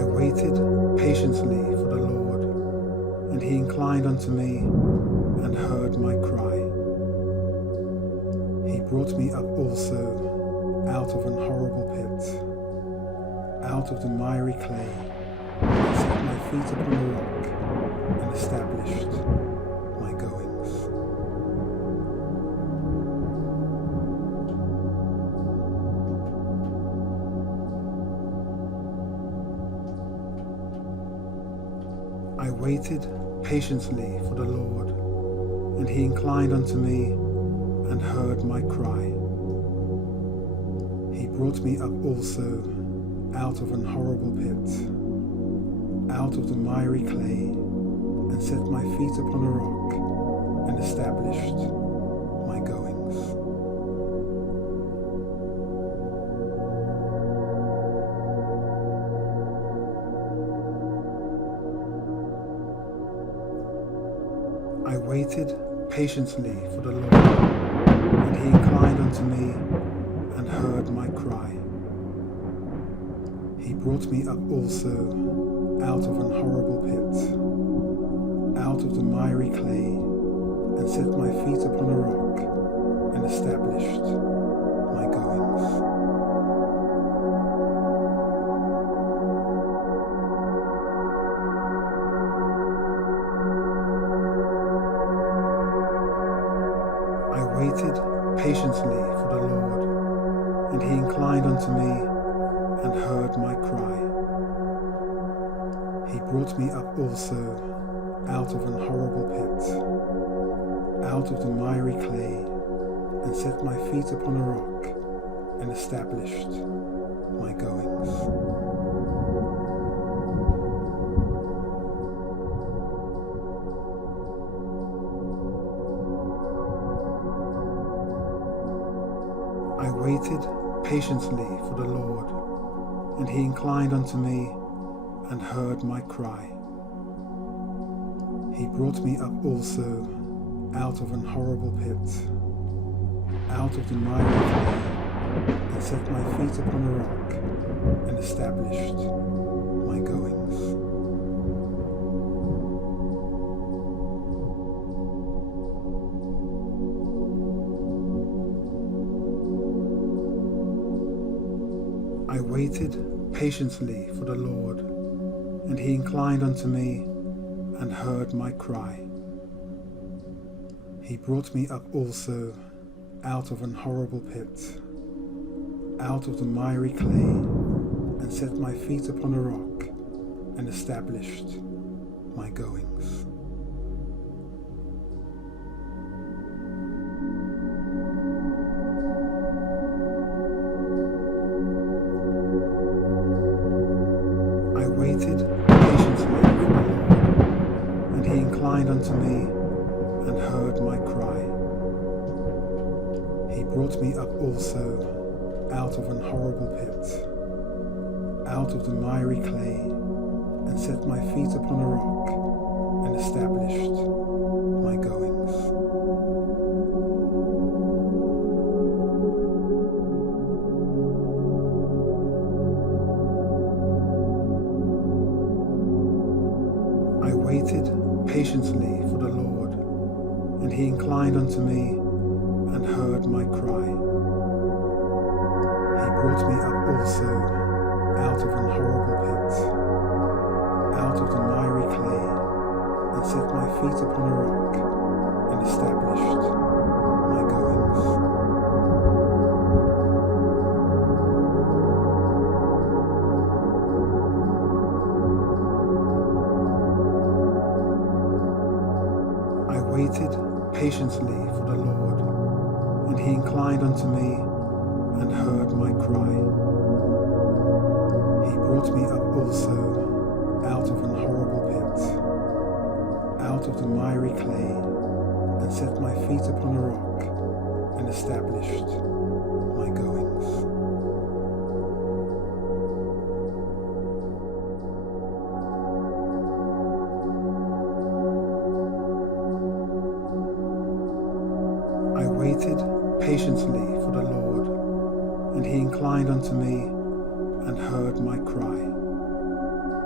I waited patiently for the Lord, and he inclined unto me and heard my cry. He brought me up also out of an horrible pit, out of the miry clay, and set my feet upon a rock, and established my goings. I waited patiently for the Lord, and he inclined unto me and heard my cry. He brought me up also out of an horrible pit, out of the miry clay, and set my feet upon a rock, and established my goings. I waited patiently for the Lord, and he inclined unto me and heard my cry. He brought me up also out of an horrible pit, out of the miry clay, and set my feet upon a rock, and established my goings. I waited patiently for the Lord, and he inclined unto me and heard my cry. He brought me up also out of an horrible pit, out of the miry clay, and set my feet upon a rock, and established my goings. I waited patiently for the Lord, and he inclined unto me and heard my cry. He brought me up also out of an horrible pit, out of the miry clay, and set my feet upon a rock, and established my goings. I waited patiently for the Lord, and he inclined unto me and heard my cry. He brought me up also out of an horrible pit, out of the miry clay, and set my feet upon a rock, and established my goings. I waited patiently for the Lord, and he inclined unto me and heard my cry. He brought me up also out of an horrible pit, out of the miry clay, and set my feet upon a rock, and established my goings. I waited patiently for the Lord, and he inclined unto me and heard my cry. He brought me up also out of an horrible pit, out of the miry clay, and set my feet upon a rock, and established my goings. I waited patiently for the Lord, and he inclined unto me and heard my cry. He brought me up also out of an horrible pit, out of the miry clay, and set my feet upon a rock, and established my goings. I waited patiently for the Lord, and he inclined unto me and heard my cry.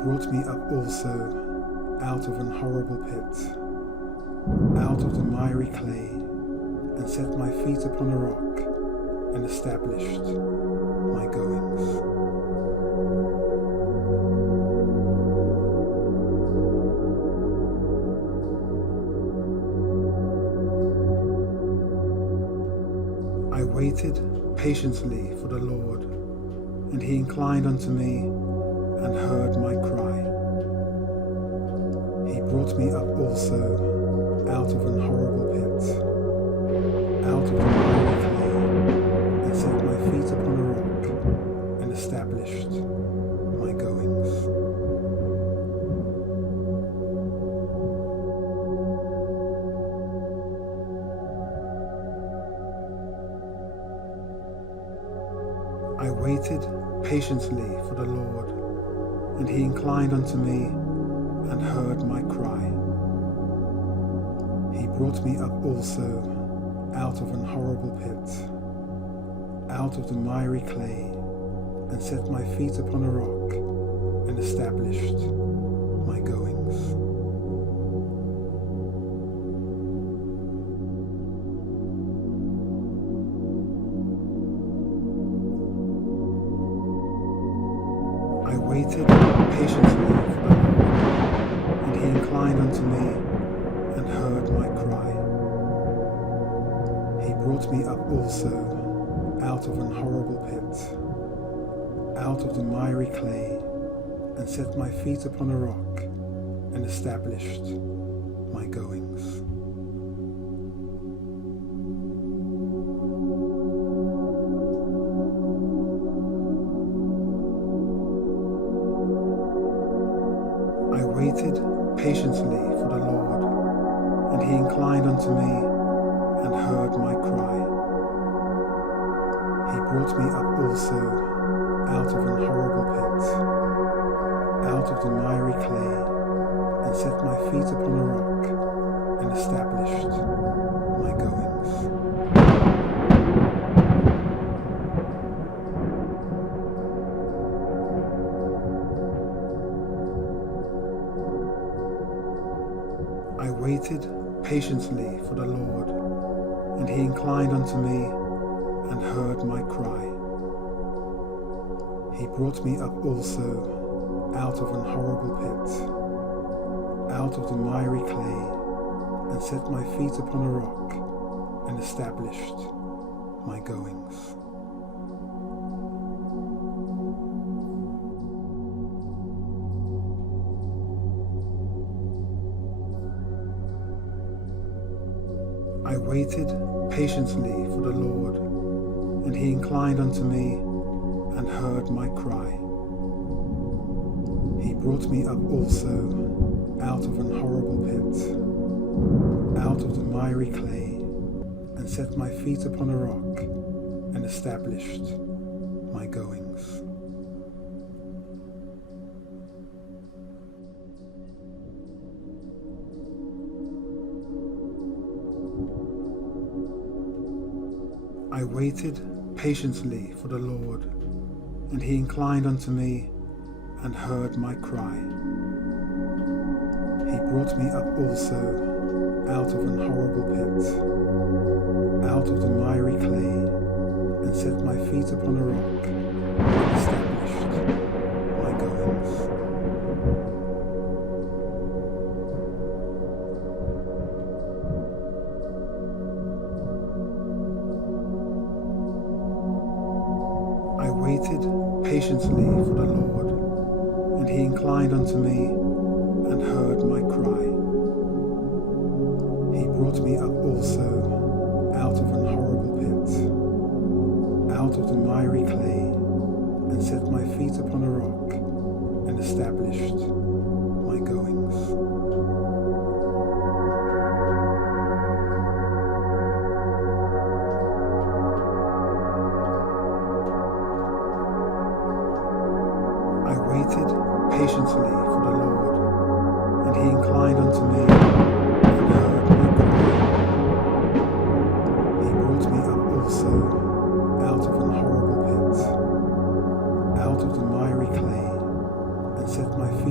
brought me up also out of an horrible pit, out of the miry clay, and set my feet upon a rock, and established my goings. I waited patiently for the Lord, and he inclined unto me and heard my cry. He brought me up also out of an horrible pit, out of the miry clay, and set my feet upon a rock, and established my goings. I waited patiently for the Lord, and he inclined unto me and heard my cry. He brought me up also out of an horrible pit, out of the miry clay, and set my feet upon a rock, and established my goings. I waited patiently for the Lord, and he inclined unto me and heard my cry. He brought me up also out of an horrible pit, out of the miry clay, and set my feet upon a rock, and established my goings. I waited patiently for the Lord, and he inclined unto me and heard my cry. He brought me up also out of an horrible pit, out of the miry clay, and set my feet upon a rock, and established my goings. I waited patiently for the Lord, and he inclined unto me and heard my cry. He brought me up also out of an horrible pit, out of the miry clay, and set my feet upon a rock, and established my goings. I waited patiently for the Lord, and he inclined unto me and heard my cry. He brought me up also out of an horrible pit, out of the miry clay, and set my feet upon a rock, and established my goings. I waited patiently for the Lord, and he inclined unto me and heard my cry. He brought me up also out of an horrible pit, out of the miry clay, and set my feet upon a rock, and established my goings. I waited patiently for the Lord, and he inclined unto me and heard my cry. He brought me up also out of an horrible pit, out of the miry clay, and set my feet upon a rock, and established my goings. I waited patiently for the Lord, and he inclined unto me and heard my cry. He brought me up also out of an horrible pit, out of the miry clay, and set my feet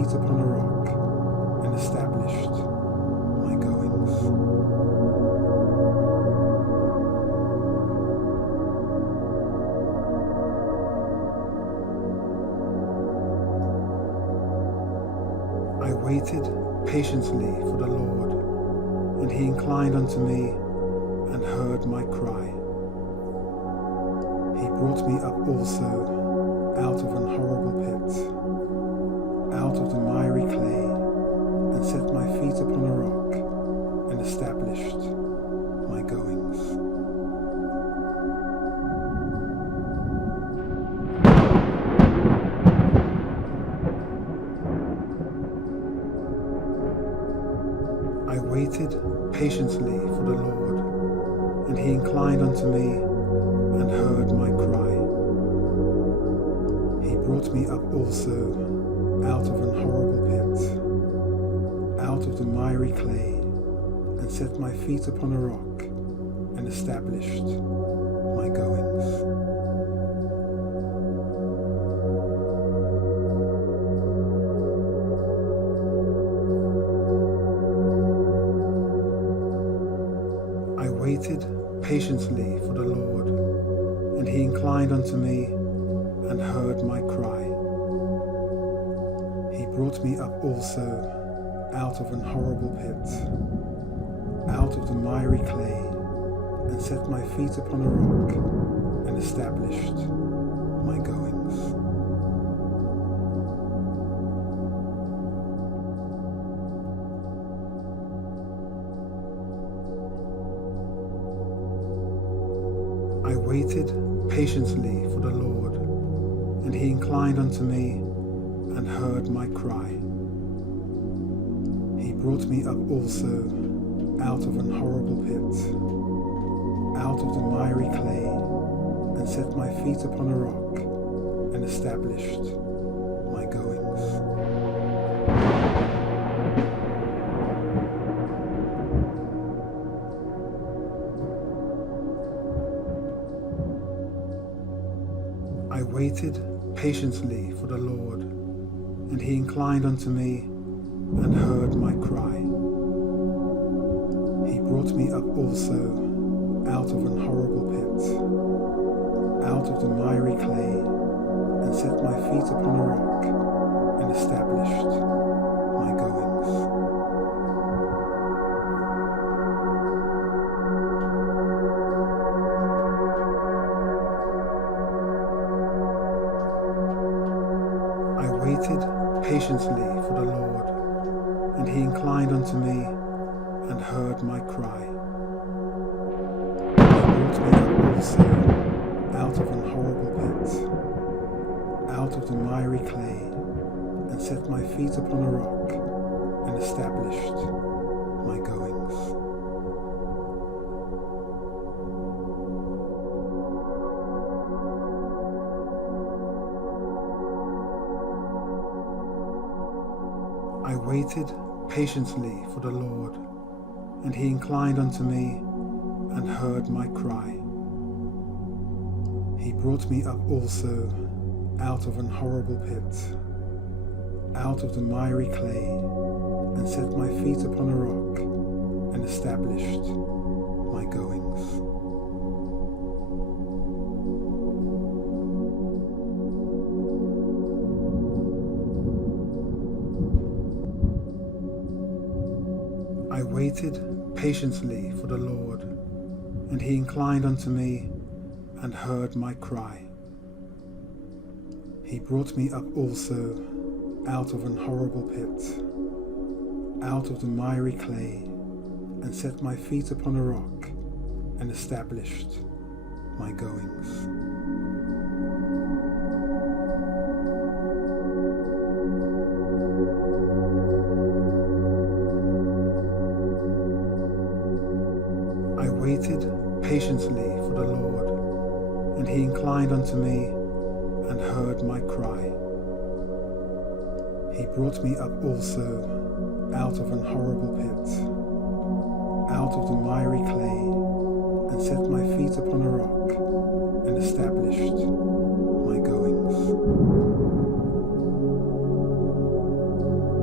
feet upon a rock and established my goings. I waited patiently for the Lord, and he inclined unto me and heard my cry. He brought me up also out of an horrible pit, out of the miry clay, and set my feet upon a rock and established my goings. I waited patiently for the Lord, and he inclined unto me and heard my cry. He brought me up also out of an horrible pit, out of the miry clay, and set my feet upon a rock and established my goings. I waited patiently for the Lord, and he inclined unto me and heard my cry. He brought me up also out of an horrible pit, out of the miry clay, and set my feet upon a rock and established my goings. I waited patiently for the Lord, and he inclined unto me and heard my cry. He brought me up also out of an horrible pit, out of the miry clay, and set my feet upon a rock and established my goings. I waited patiently for the Lord, and he inclined unto me and heard my cry. He brought me up also out of an horrible pit, out of the miry clay, and set my feet upon a rock and established my goings. I waited patiently for the Lord, and he inclined unto me and heard my cry. He brought me up also out of an horrible pit, out of the miry clay, and set my feet upon a rock and established my goings. I waited patiently for the Lord, and he inclined unto me and heard my cry. He brought me up also out of an horrible pit, out of the miry clay, and set my feet upon a rock and established my goings. I waited patiently for the Lord, and he inclined unto me and heard my cry. He brought me up also out of an horrible pit, out of the miry clay, and set my feet upon a rock and established my goings. I waited patiently for the Lord, and he inclined unto me and heard my cry. He brought me up also out of an horrible pit, out of the miry clay, and set my feet upon a rock and established my goings.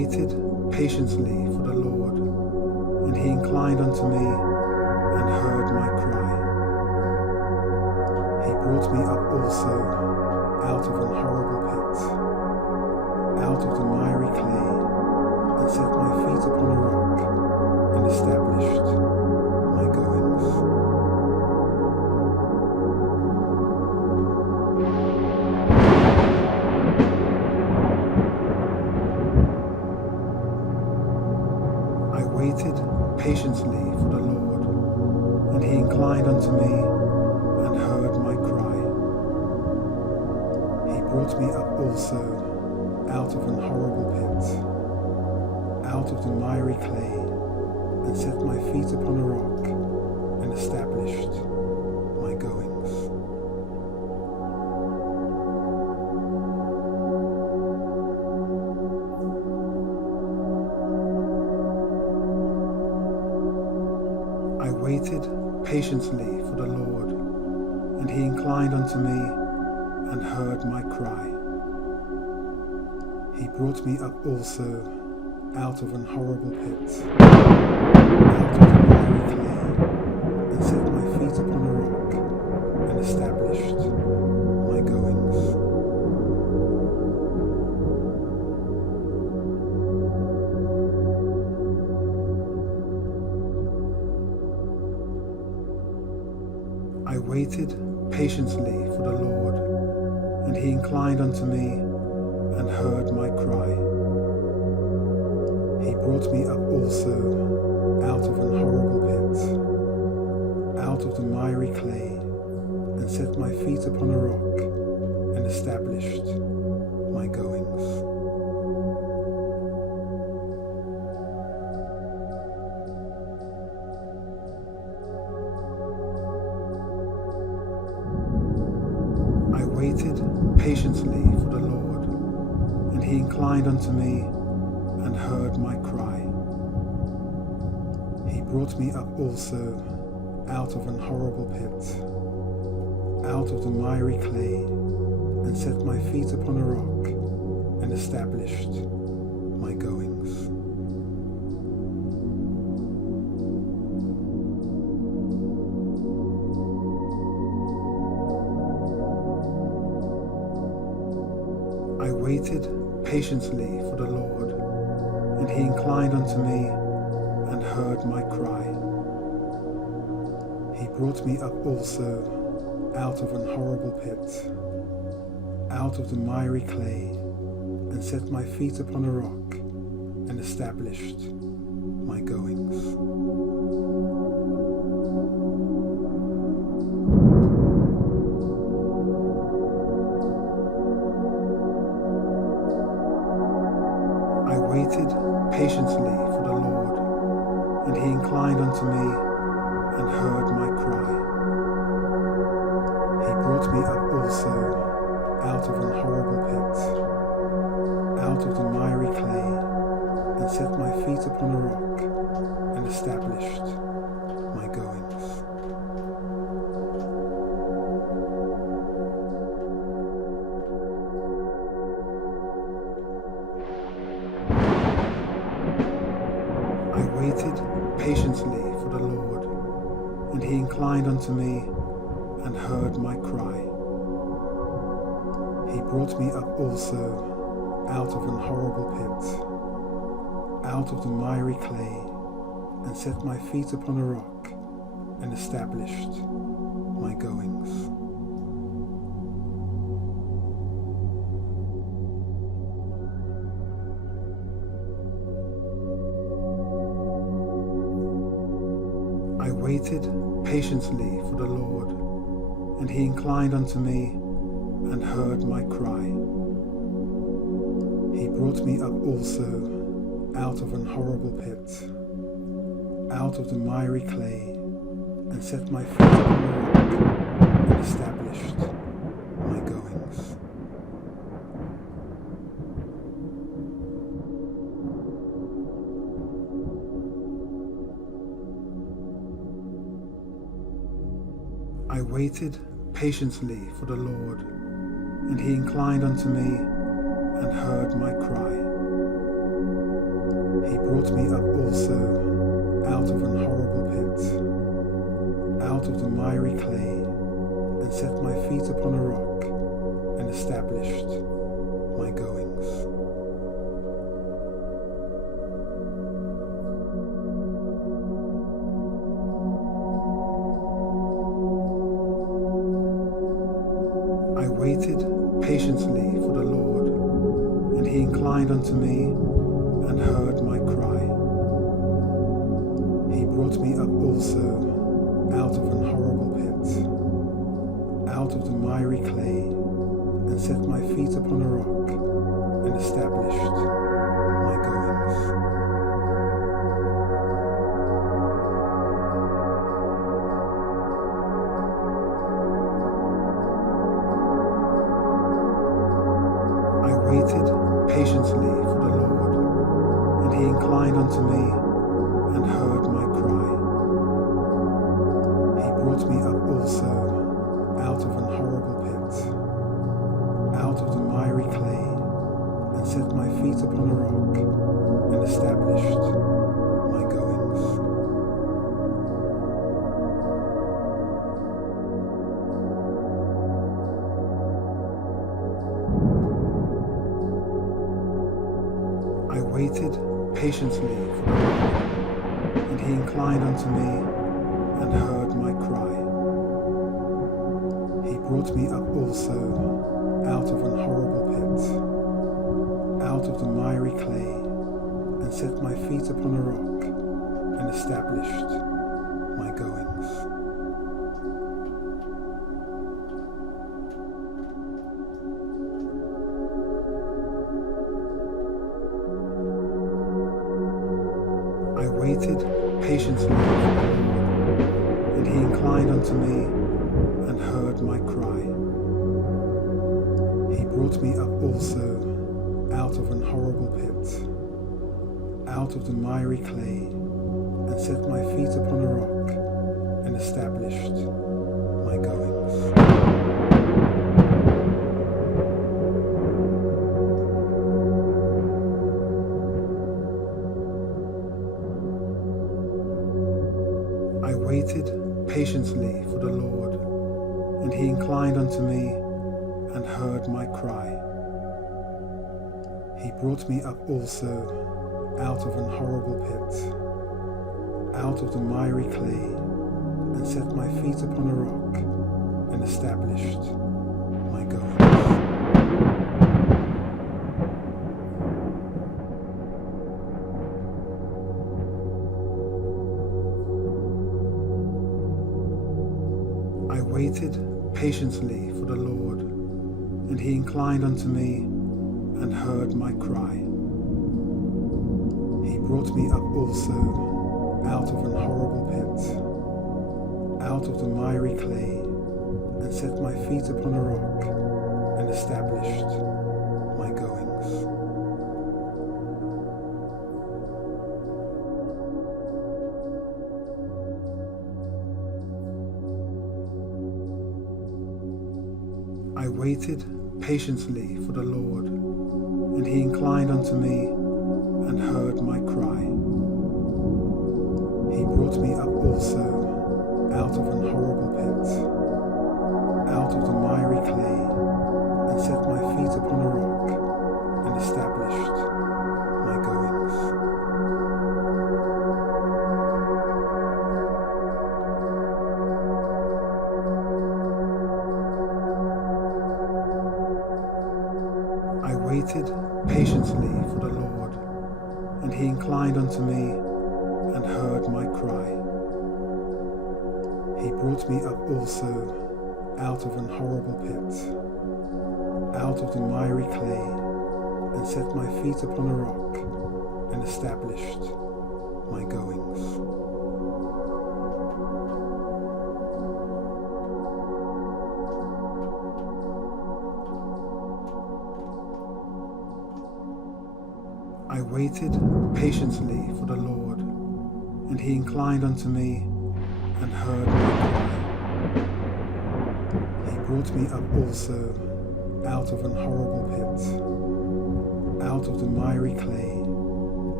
patiently for the Lord, and he inclined unto me and heard my cry. He brought me up also out of an horrible pit, out of the miry clay, and set my feet upon a rock, and established my goings. I waited patiently for the Lord, and he inclined unto me and heard my cry. He brought me up also out of an horrible pit, out of the miry clay, and set my feet upon a rock, and established my goings. I waited patiently for the Lord, and he inclined unto me and heard my cry. He brought me up also out of an horrible pit, out of the miry clay, and set my feet upon a rock, and established my goings. I waited patiently for the Lord, and he inclined unto me and heard my cry. He brought me up also out of an horrible pit, out of the miry clay, and set my feet upon a rock, and established my goings. I waited patiently for the Lord, and he inclined unto me and heard my cry. He brought me up also out of an horrible pit, out of the miry clay, and set my feet upon a rock, and established my goings. I waited patiently for the Lord, and he inclined unto me and heard my cry. He brought me up also out of an horrible pit, out of the miry clay, and set my feet upon a rock, and established my goings. I waited patiently for the Lord, and he inclined unto me and heard my cry. He brought me up also out of an horrible pit, out of the miry clay, and set my feet upon a rock, and established my goings. I waited patiently for the Lord, and he inclined unto me and heard my cry. He brought me up also out of an horrible pit, out of the miry clay, and set my feet upon a rock, and established my goings. I waited patiently for the Lord, and he inclined unto me and heard my cry. He brought me up also out of an horrible pit, out of the miry clay, and set my feet upon a rock, and established my goings. I waited patiently for the Lord, and he inclined unto me and heard my cry. He brought me up also out of an horrible pit, out of the miry clay, and set my feet upon a rock, and established my goings. I waited patiently for the Lord, and he inclined unto me, and heard my cry. He brought me up also out of an horrible pit, out of the miry clay, and set my feet upon a rock, and established my goings. I waited patiently for the Lord, and he inclined unto me, and heard my cry. He brought me up also out of an horrible pit, out of the miry clay, and set my feet upon a rock, and established my goings. I waited patiently for the Lord, and he inclined unto me, and heard my cry. He brought me up also out of an horrible pit, out of the miry clay, and set my feet upon a rock, and established my goings. I waited patiently for the Lord, and he inclined unto me, and heard my cry. He brought me up also out of an horrible pit, out of the miry clay, and set my feet upon a rock, and established my goings. I waited patiently for the Lord, and he inclined unto me, and heard my cry. He brought me up also out of an horrible pit, out of the miry clay, and set my feet upon a rock, and established my goings. I waited patiently for the Lord, and he inclined unto me, and heard my cry. He brought me up also out of an horrible pit, out of the miry clay, and set my feet upon a rock, and established my goings. I waited patiently for the Lord, and he inclined unto me, and heard my cry. He brought me up also out of an horrible pit, out of the miry clay, and set my feet upon a rock, and established my goings. I waited patiently for the Lord, and he inclined unto me, and heard my cry. He brought me up also out of an horrible pit, out of the miry clay, and set my feet upon a rock, and established my goings. I waited patiently for the Lord, and he inclined unto me, and heard my cry. He brought me up also out of an horrible pit, out of the miry clay,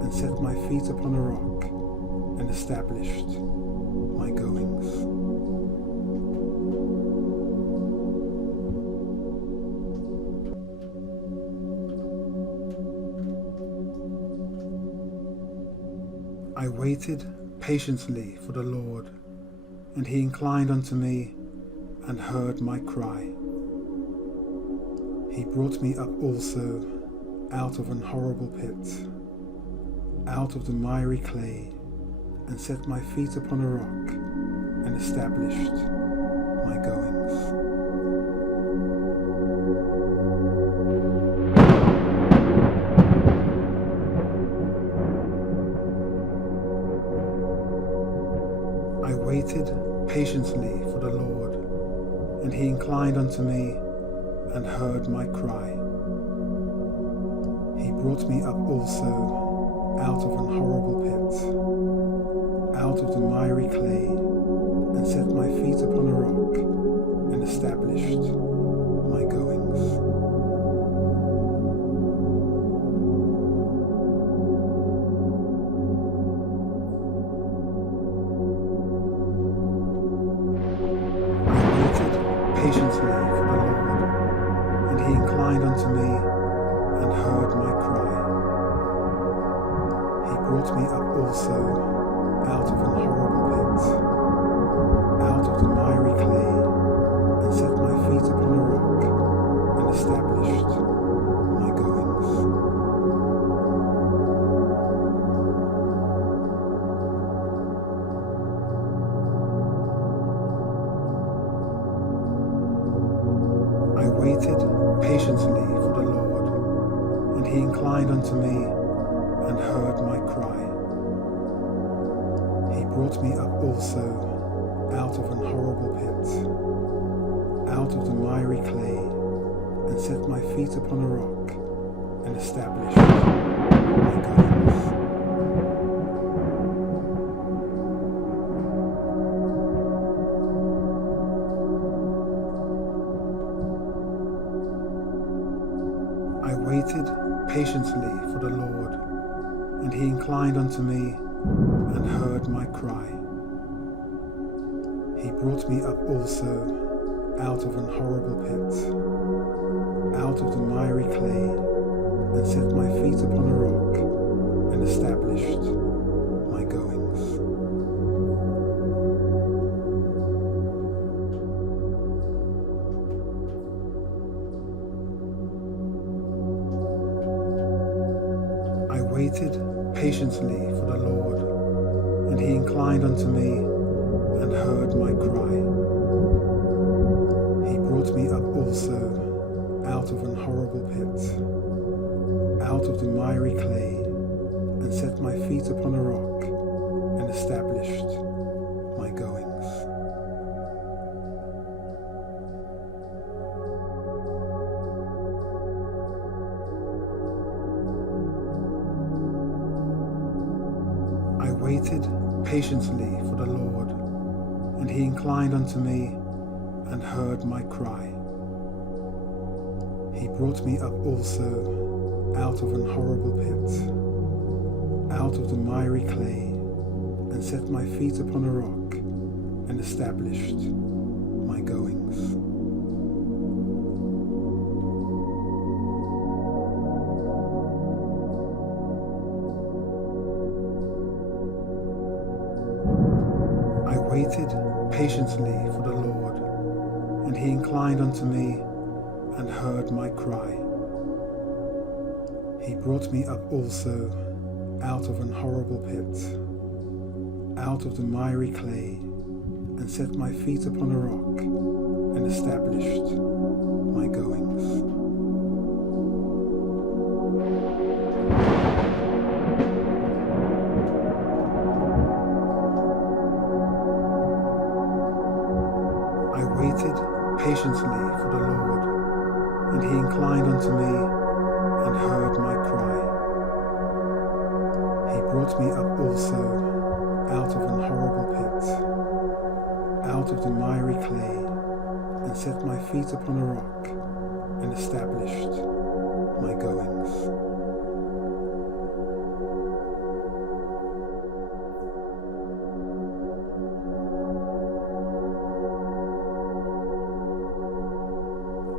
and set my feet upon a rock, and established my goings. I waited patiently for the Lord, and he inclined unto me and heard my cry. He brought me up also out of an horrible pit, out of the miry clay, and set my feet upon a rock, and established my goings. I waited patiently for the Lord, and he inclined unto me and heard my cry. He brought me up also out of an horrible pit, out of the miry clay, and set my feet upon a rock, and established my goings. Patiently for the Lord, and he inclined unto me and heard my cry. He brought me up also out of an horrible pit, out of the miry clay, and set my feet upon a rock, and established my goings. I waited patiently for the Lord, and he inclined unto me and heard my cry. He brought me up also out of an horrible pit, out of the miry clay, and set my feet upon a rock, and established my goings. I waited patiently for the Lord, and he inclined unto me and heard my cry. He brought me up also out of an horrible pit, out of the miry clay, and set my feet upon a rock, and established my goings. I waited patiently for the Lord, and he inclined unto me and heard my cry. He brought me up also out of an horrible pit, out of the miry clay, and set my feet upon a rock, and established my goings. I waited patiently for the Lord, and he inclined unto me and heard my cry. He brought me up also out of an horrible pit, out of the miry clay, and set my feet upon a rock, and established my goings. I waited patiently for the Lord, and he inclined unto me and heard my cry. He brought me up also out of an horrible pit, out of the miry clay, and set my feet upon a rock, and established my goings. I waited patiently for the Lord, and he inclined unto me and heard my cry. He brought me up also out of an horrible pit, out of the miry clay, and set my feet upon a rock, and established my goings.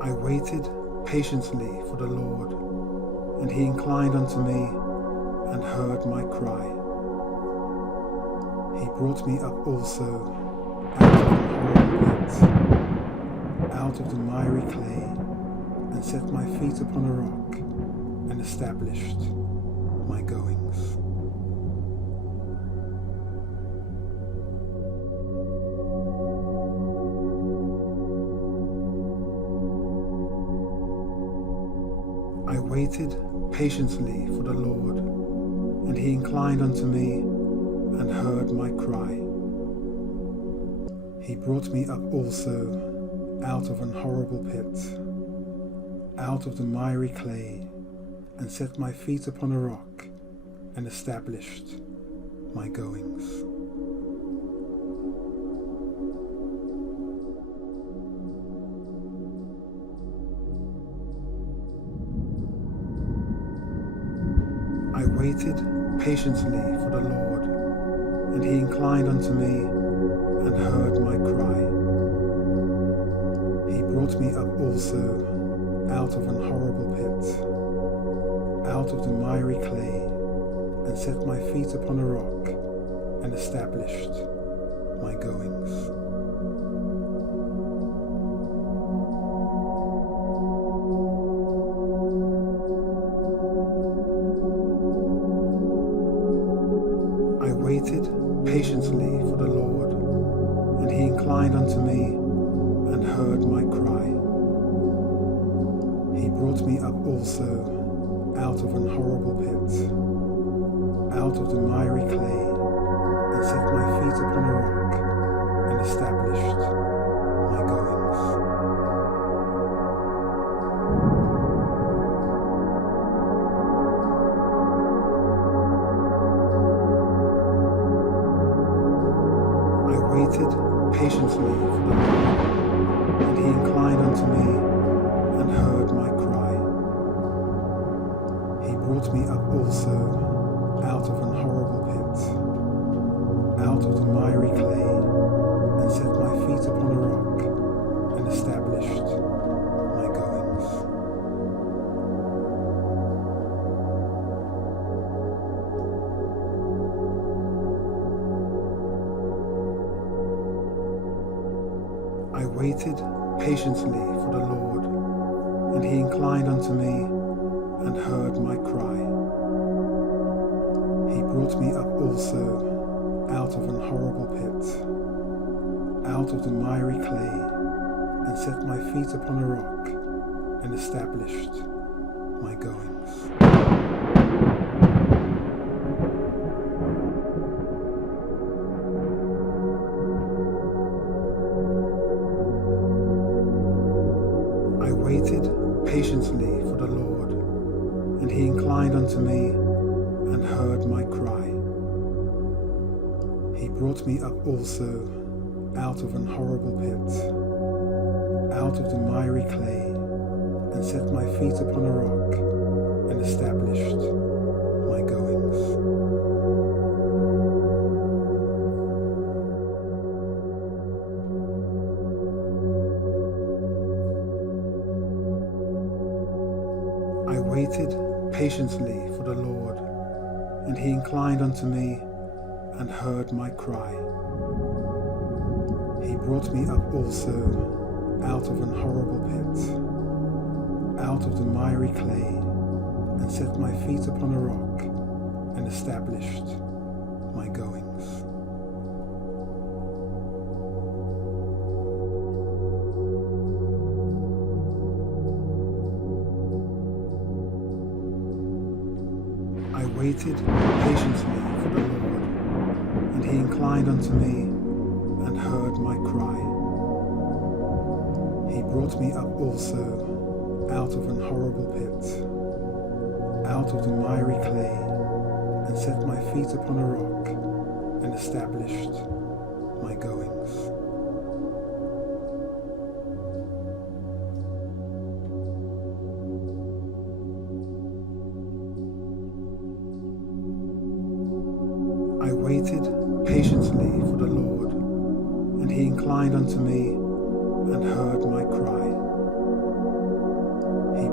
I waited patiently for the Lord, and he inclined unto me and heard my cry. He brought me up also out of an horrible pit, out of the miry clay, and set my feet upon a rock, and established my goings. I waited patiently for the Lord, and he inclined unto me and heard my cry. He brought me up also out of an horrible pit, out of the miry clay, and set my feet upon a rock, and established my goings. I waited patiently for the Lord, and he inclined unto me and heard my cry. He brought me up also out of an horrible pit, out of the miry clay, and set my feet upon a rock, and established my goings. I waited patiently for the Lord, and he inclined unto me and heard my cry. He brought me up also out of an horrible pit, out of the miry clay, and set my feet upon a rock, and established my goings. I waited patiently for the Lord, and he inclined unto me and heard my cry. He brought me up also out of an horrible pit, out of the miry clay, and set my feet upon a rock, and established my goings. I waited patiently for the Lord, and he inclined unto me and heard my cry. He brought me up also out of an horrible pit, out of the miry clay, and set my feet upon a rock, and established my goings. I waited patiently for the Lord, and he inclined unto me and heard my cry. He brought me up also out of an horrible pit, out of the miry clay, and set my feet upon a rock, and established my goings. I waited patiently for the Lord, and he inclined unto me and heard my cry. He brought me up also out of an horrible pit, out of the miry clay, and set my feet upon a rock, and established my goings. I waited patiently for the Lord, and he inclined unto me and heard my cry. He brought me up also out of an horrible pit, out of the miry clay, and set my feet upon a rock, and established my goings. I waited patiently for the Lord, and he inclined unto me and heard my cry.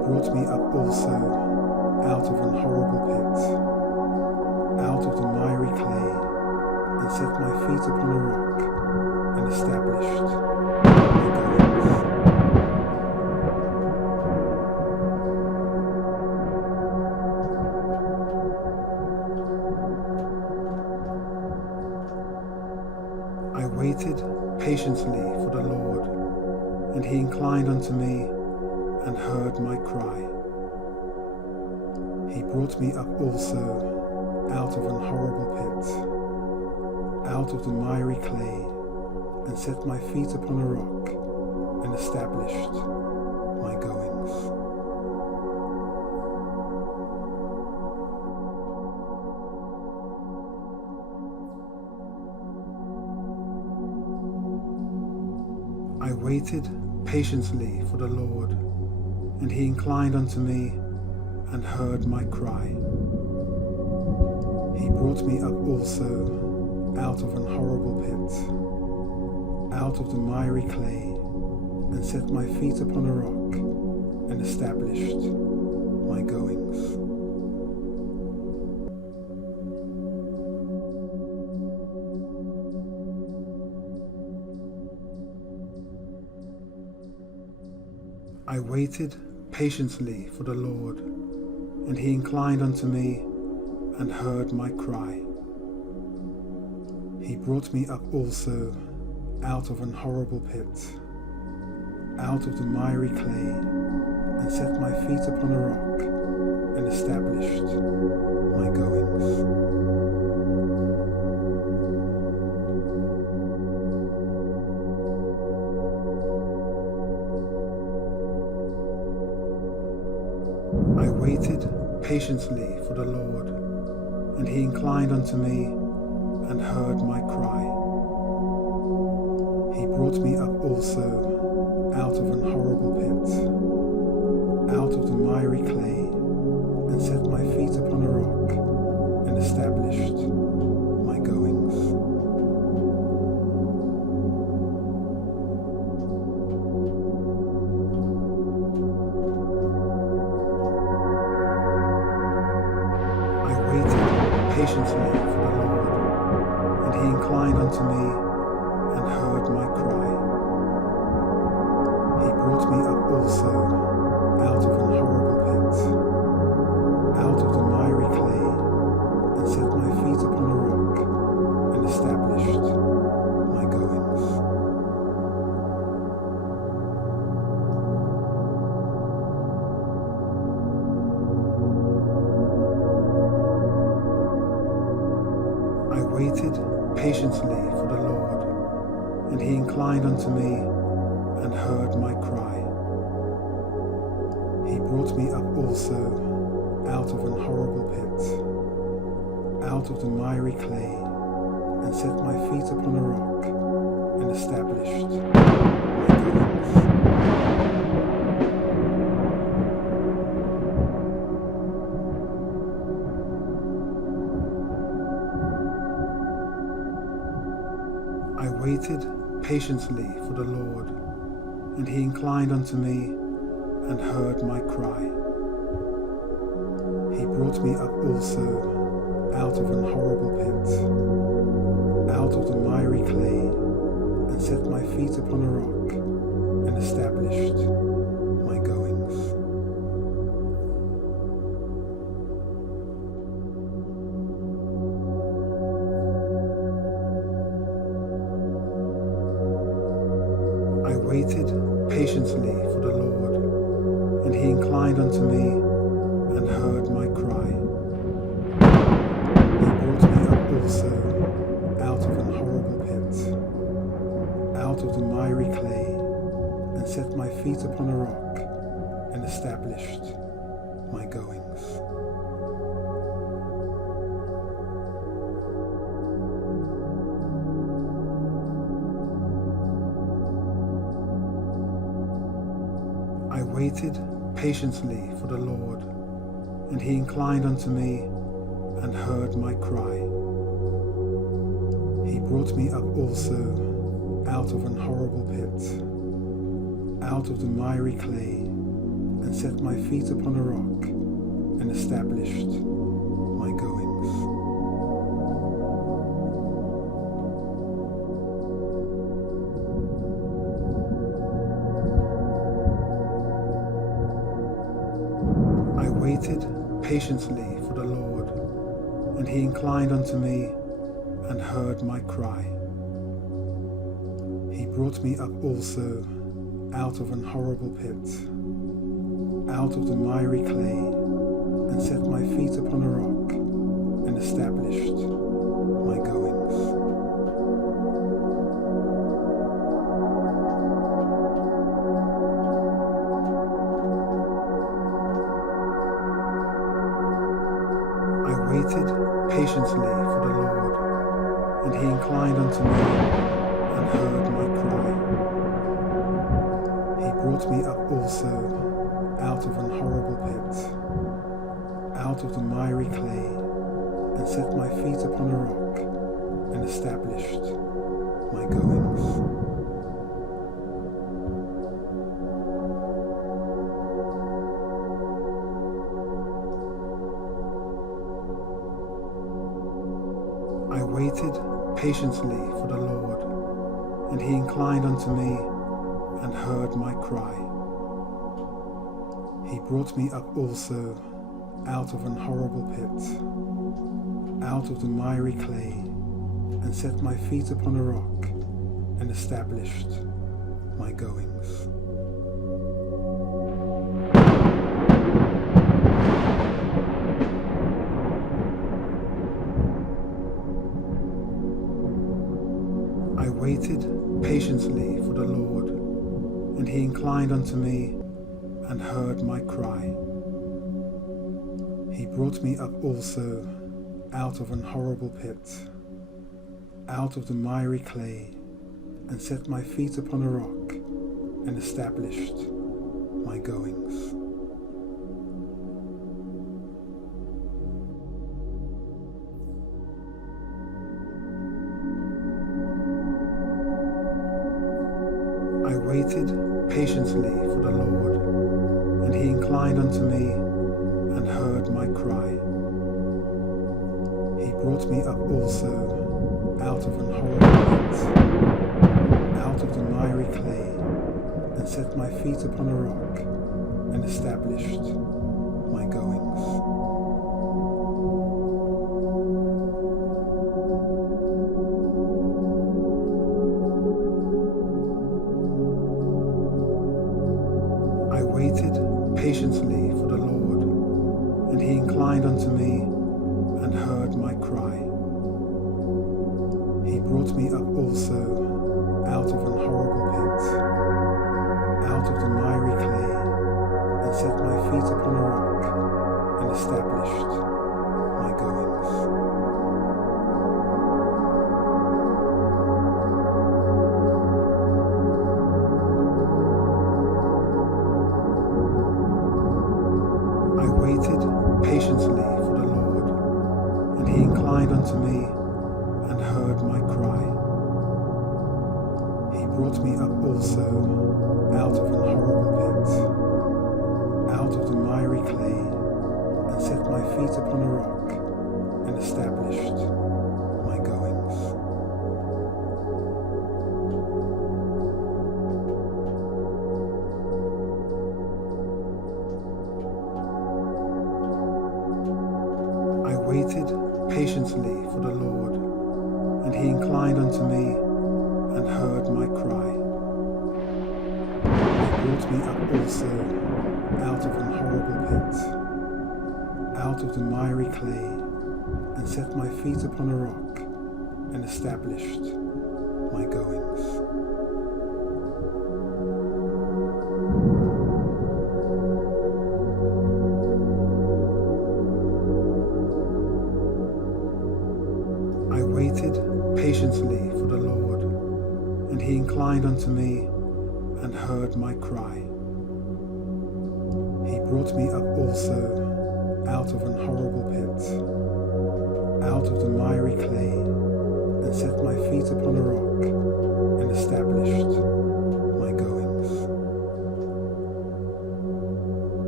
brought me up also out of an horrible pit, out of the miry clay, and set my feet upon a rock, and established my goings. I waited patiently for the Lord, and he inclined unto me and heard my cry. He brought me up also out of an horrible pit, out of the miry clay, and set my feet upon a rock, and established my goings. I waited patiently for the Lord, and he inclined unto me and heard my cry. He brought me up also out of an horrible pit, out of the miry clay, and set my feet upon a rock, and established my goings. I waited patiently for the Lord, and he inclined unto me and heard my cry. He brought me up also out of an horrible pit, out of the miry clay, and set my feet upon a rock, and established my goings. I waited patiently for the Lord, and he inclined unto me and heard my cry. He brought me up also out of an horrible pit, out of the miry clay, and set my feet upon a rock, and established my goings. Patiently for the Lord, and he inclined unto me and heard my cry. He brought me up also out of an horrible pit, out of the miry clay, and set my feet upon a rock, and established my goings. I waited patiently for the Lord, and he inclined unto me and heard my cry. He brought me up also out of an horrible pit, out of the miry clay, and set my feet upon a rock, and established my goings. I waited patiently for the Lord, and he inclined unto me and heard my cry. He brought me up also out of an horrible pit, out of the miry clay, and set my feet upon a rock, and established my goings. I waited patiently for the Lord, and he inclined unto me and heard my cry. He brought me up also out of an horrible pit, out of the miry clay, and set my feet upon a rock, and established my goings. I waited patiently for the Lord, and he inclined unto me and heard my cry. He brought me up also out of an horrible pit, out of the miry clay, and set my feet upon a rock, and established my goings. I waited patiently for the Lord, and he inclined unto me and heard my cry. He brought me up also out of an horrible pit, out of the miry clay, and set my feet upon a rock, and established my goings. I waited patiently for the Lord, and he inclined unto me and heard my cry. He brought me up also out of an horrible pit, out of the miry clay, and set my feet upon a rock, and established my goings. I waited patiently for the Lord, and he inclined unto me and heard my cry. He brought me up also out of an horrible pit, out of the miry clay, and set my feet upon a rock, and established my goings. I waited patiently for the Lord, and he inclined unto me and heard my cry. He brought me up also out of an horrible pit, out of the miry clay, and set my feet upon a rock, and established my goings. I waited patiently for the Lord, and he inclined unto me and heard my cry. He brought me up also out of an horrible pit, out of the miry clay, and set my feet upon a rock, and established my goings. I waited patiently for the Lord, and he inclined unto me and heard my cry. He brought me up also out of an horrible pit, out of the miry clay, and set my feet upon a rock, and established my goings. I waited patiently for the Lord, and he inclined unto me and heard my cry. He brought me up also out of an horrible pit, out of the miry clay, and set my feet upon a rock, and established my goings. I waited patiently for the Lord, and he inclined unto me and heard my cry. He brought me up also out of an horrible pit, out of the miry clay, and set my feet upon a rock, and established my goings. I waited patiently for the Lord, and he inclined unto me and heard my cry. He brought me up also out of an horrible pit, out of the miry clay, and set my feet upon a rock, and established my goings.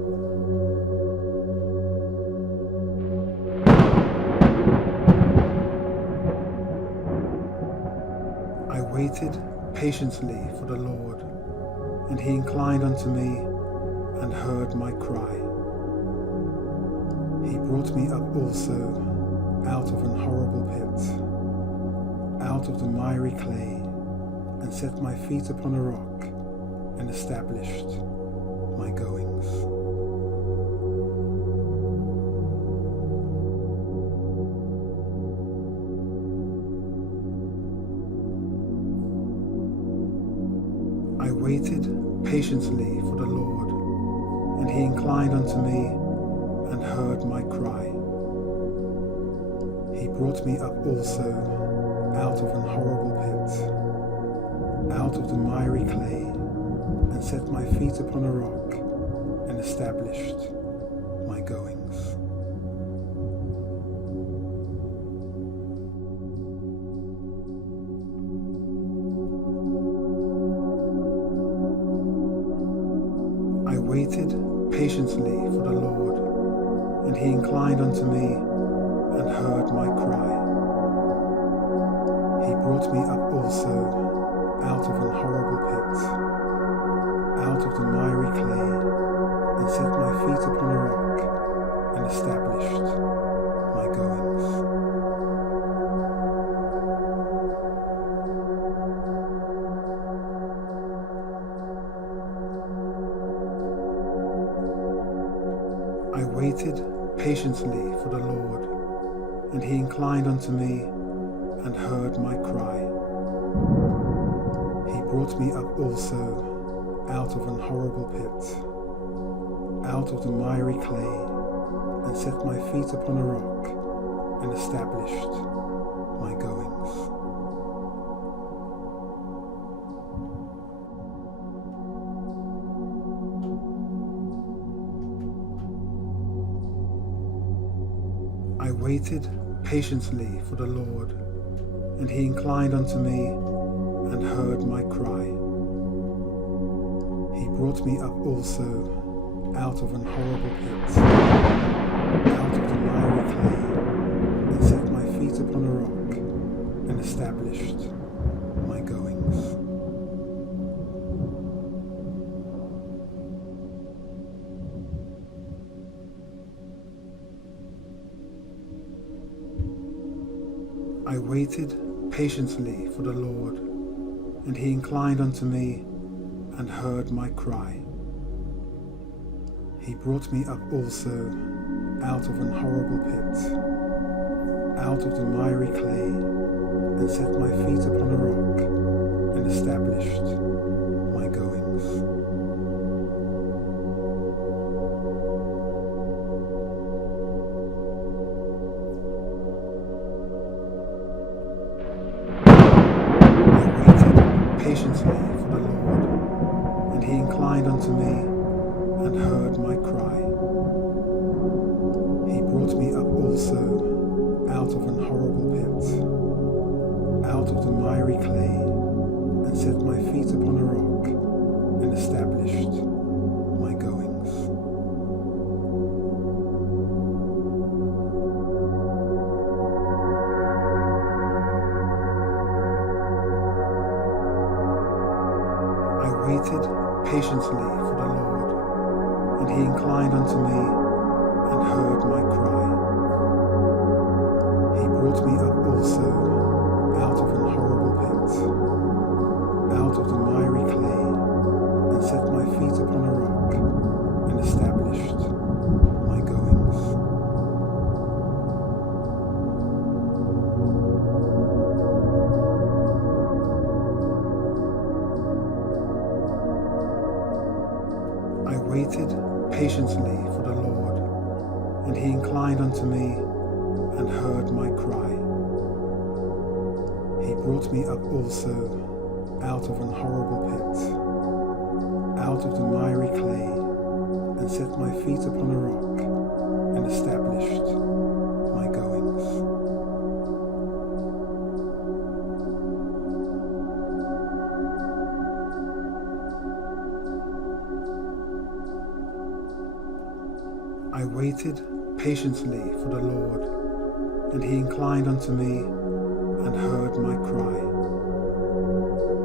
waited patiently for the Lord, and he inclined unto me and heard my cry. He brought me up also out of an horrible pit, out of the miry clay, and set my feet upon a rock, and established my goings. I waited patiently for the Lord, and he inclined unto me and heard my cry. He brought me up also out of an horrible pit, out of the miry clay, and set my feet upon a rock, and established my goings. I waited patiently for the Lord, and he inclined unto me and heard my cry. He brought me up also out of an horrible pit, out of the miry clay, and set my feet upon a rock, and established my goings. I waited patiently for the Lord, and he inclined unto me and heard my cry. He brought me up also out of an horrible pit, out of the miry clay, and set my feet upon a rock, and established my goings. I waited patiently for the Lord, and he inclined unto me and heard my cry. He brought me up also out of an horrible pit, out of the miry clay, and set my feet upon a rock, and established my goings. I waited patiently for the Lord, and he inclined unto me and heard my cry. He brought me up also out of an horrible pit, out of the miry clay, and set my feet upon a rock, and established my goings. Patiently for the Lord, and he inclined unto me and heard my cry. He brought me up also out of an horrible pit, out of the miry clay, and set my feet upon a rock, and established my goings. I waited patiently for the Lord, and he inclined unto me and heard my cry. He brought me up also out of an horrible pit, out of the miry clay, and set my feet upon a rock, and established my goings. I waited patiently for the Lord, and he inclined unto me and heard my cry. He brought me up also out of an horrible pit, out of the miry clay, and set my feet upon a rock, and established my goings. I waited patiently for the Lord, and he inclined unto me and heard my cry.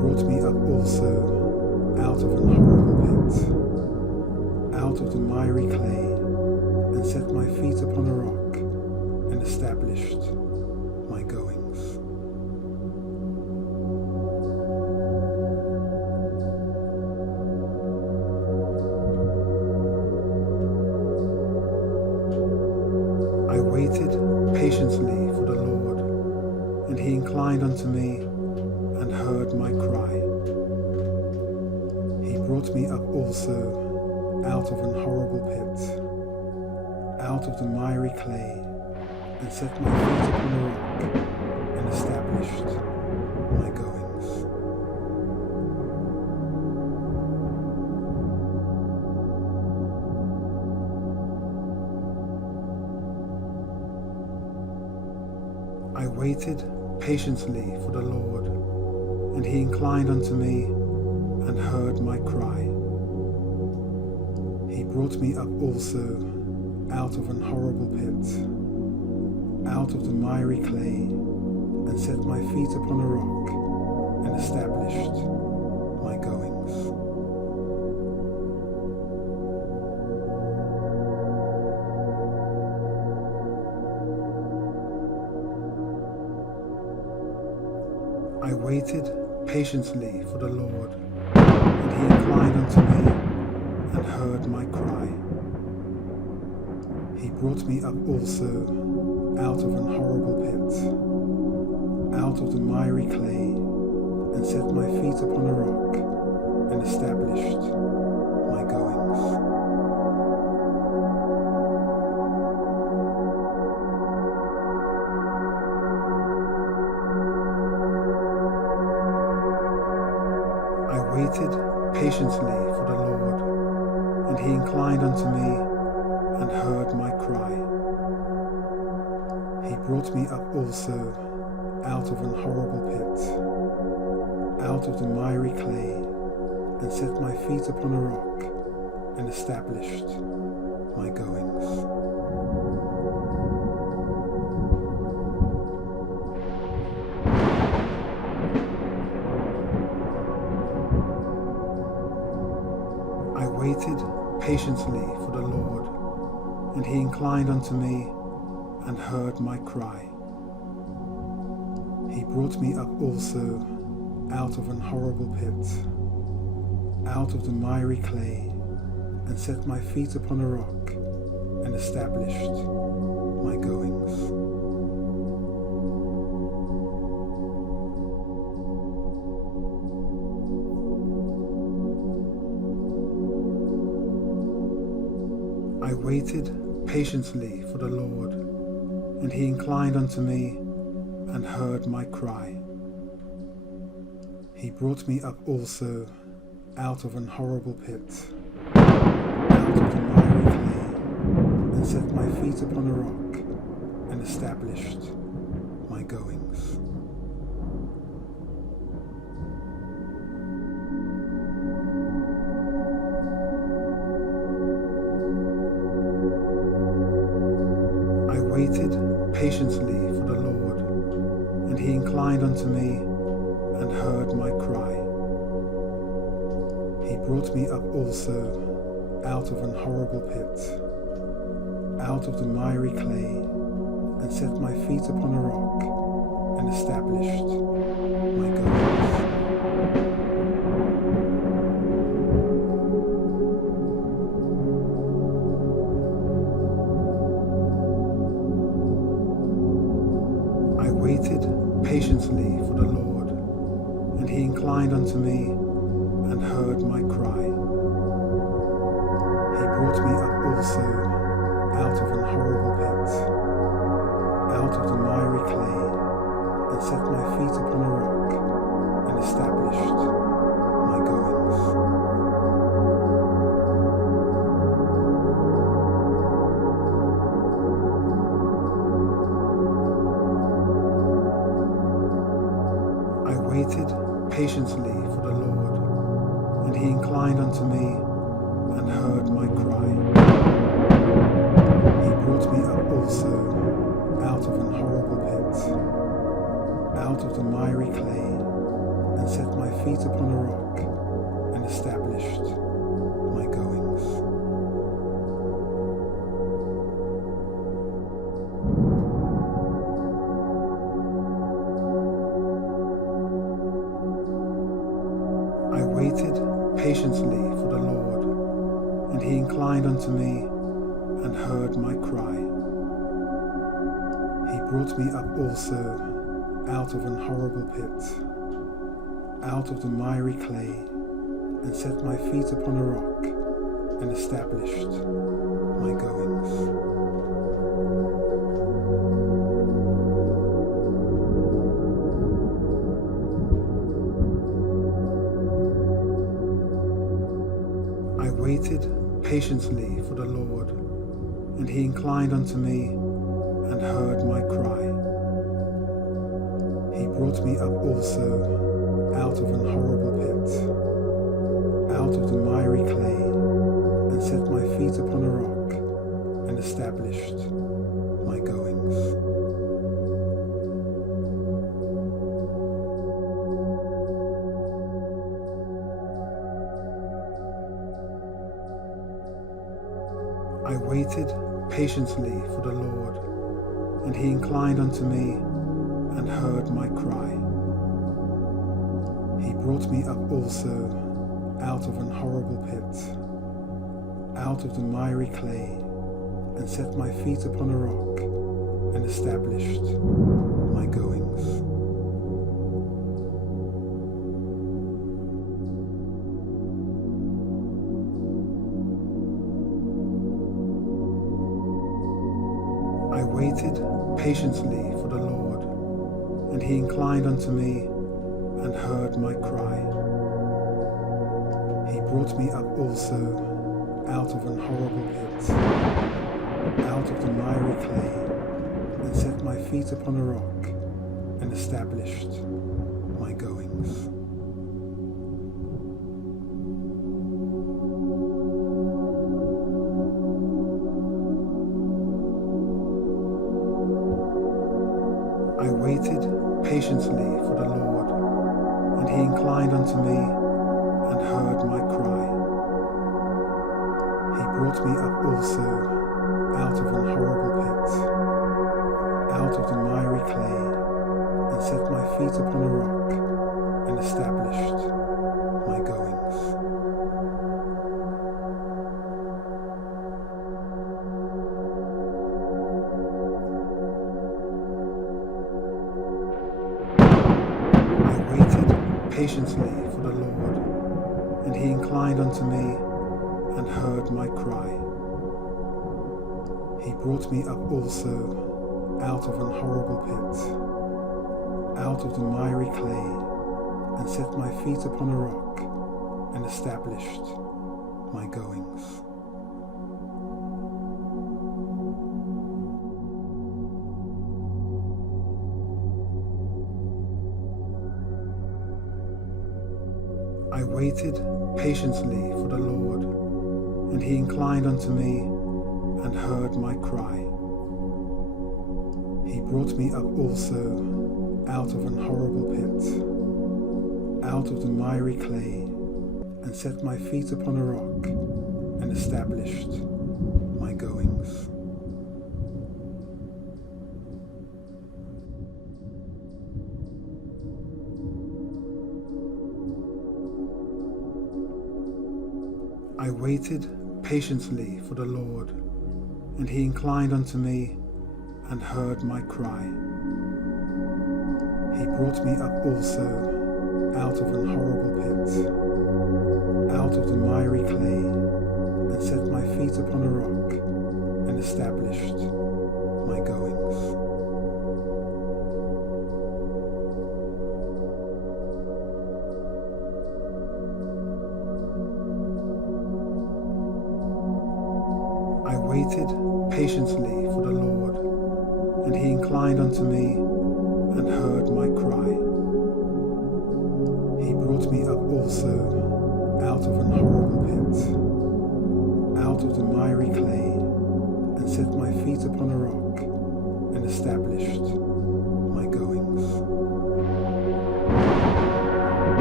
brought me up also out of an horrible pit, out of the miry clay, and set my feet upon a rock, and established my goings. I waited patiently for the Lord, and he inclined unto me and heard my cry. He brought me up also out of an horrible pit, out of the miry clay, and set my feet upon a rock, and established my goings. I waited patiently for the Lord, and he inclined unto me and heard my cry. He brought me up also out of an horrible pit, out of the miry clay, and set my feet upon a rock, and established my goings. I waited patiently for the Lord, and he inclined unto me and heard my cry. He brought me up also out of an horrible pit, out of the miry clay, and set my feet upon a rock, and established my goings. I waited patiently for the Lord, and he inclined unto me and heard my cry. He brought me up also out of an horrible pit, out of the miry clay, and set my feet upon a rock, and established my goings. I waited patiently for the Lord, and he inclined unto me and heard my cry. He brought me up also out of an horrible pit, out of the miry clay, and set my feet upon a rock, and established my goings. I waited patiently for the Lord, and he inclined unto me and heard my cry. He brought me up also out of an horrible pit, out of the miry clay, and set my feet upon a rock, and established my goings. I waited patiently for the Lord, and he inclined unto me and heard my cry. He brought me up also out of an horrible pit, out of the miry clay, and set my feet upon a rock, and established my goings. I waited patiently for the Lord, and he inclined unto me and heard my cry. He brought me up also out of an horrible pit, out of the miry clay, and set my feet upon a rock, and established my goings. I waited patiently for the Lord, and he inclined unto me and heard my cry. He brought me up also out of an horrible pit, out of the miry clay, and set my feet upon a rock, and established my goings. I waited patiently for the Lord, and he inclined unto me and heard my cry. He brought me up also out of an horrible pit, out of the miry clay, and set my feet upon a rock, and established my goings. I waited patiently for the Lord, and he inclined unto me and heard my cry. He brought me up also out of an horrible pit, out of the miry clay, and set my feet upon a rock, and established my goings. I waited patiently for the Lord, and he inclined unto me and heard my cry. He brought me up also out of an horrible pit, out of the miry clay, and set my feet upon a rock, and established my goings. I waited patiently for the Lord, and he inclined unto me and heard my cry. He brought me up also out of an horrible pit, out of the miry clay, and set my feet upon a rock, and established my goings. I waited patiently for the Lord, and he inclined unto me and heard my cry. He brought me up also out of an horrible pit, out of the miry clay, and set my feet upon a rock, and established my goings. Patiently for the Lord, and he inclined unto me and heard my cry. He brought me up also out of an horrible pit, out of the miry clay, and set my feet upon a rock, and established my goings. I waited patiently for the Lord, and he inclined unto me and heard my cry. He brought me up also out of an horrible pit, out of the miry clay, and set my feet upon a rock, and established my goings. I waited patiently for the Lord, and he inclined unto me and heard my cry. He brought me up also out of an horrible pit, out of the miry clay, and set my feet upon a rock, and established my goings. I waited patiently for the Lord, and he inclined unto me and heard my cry. He brought me up also out of an horrible pit, out of the miry clay, and set my feet upon a rock, and established my goings.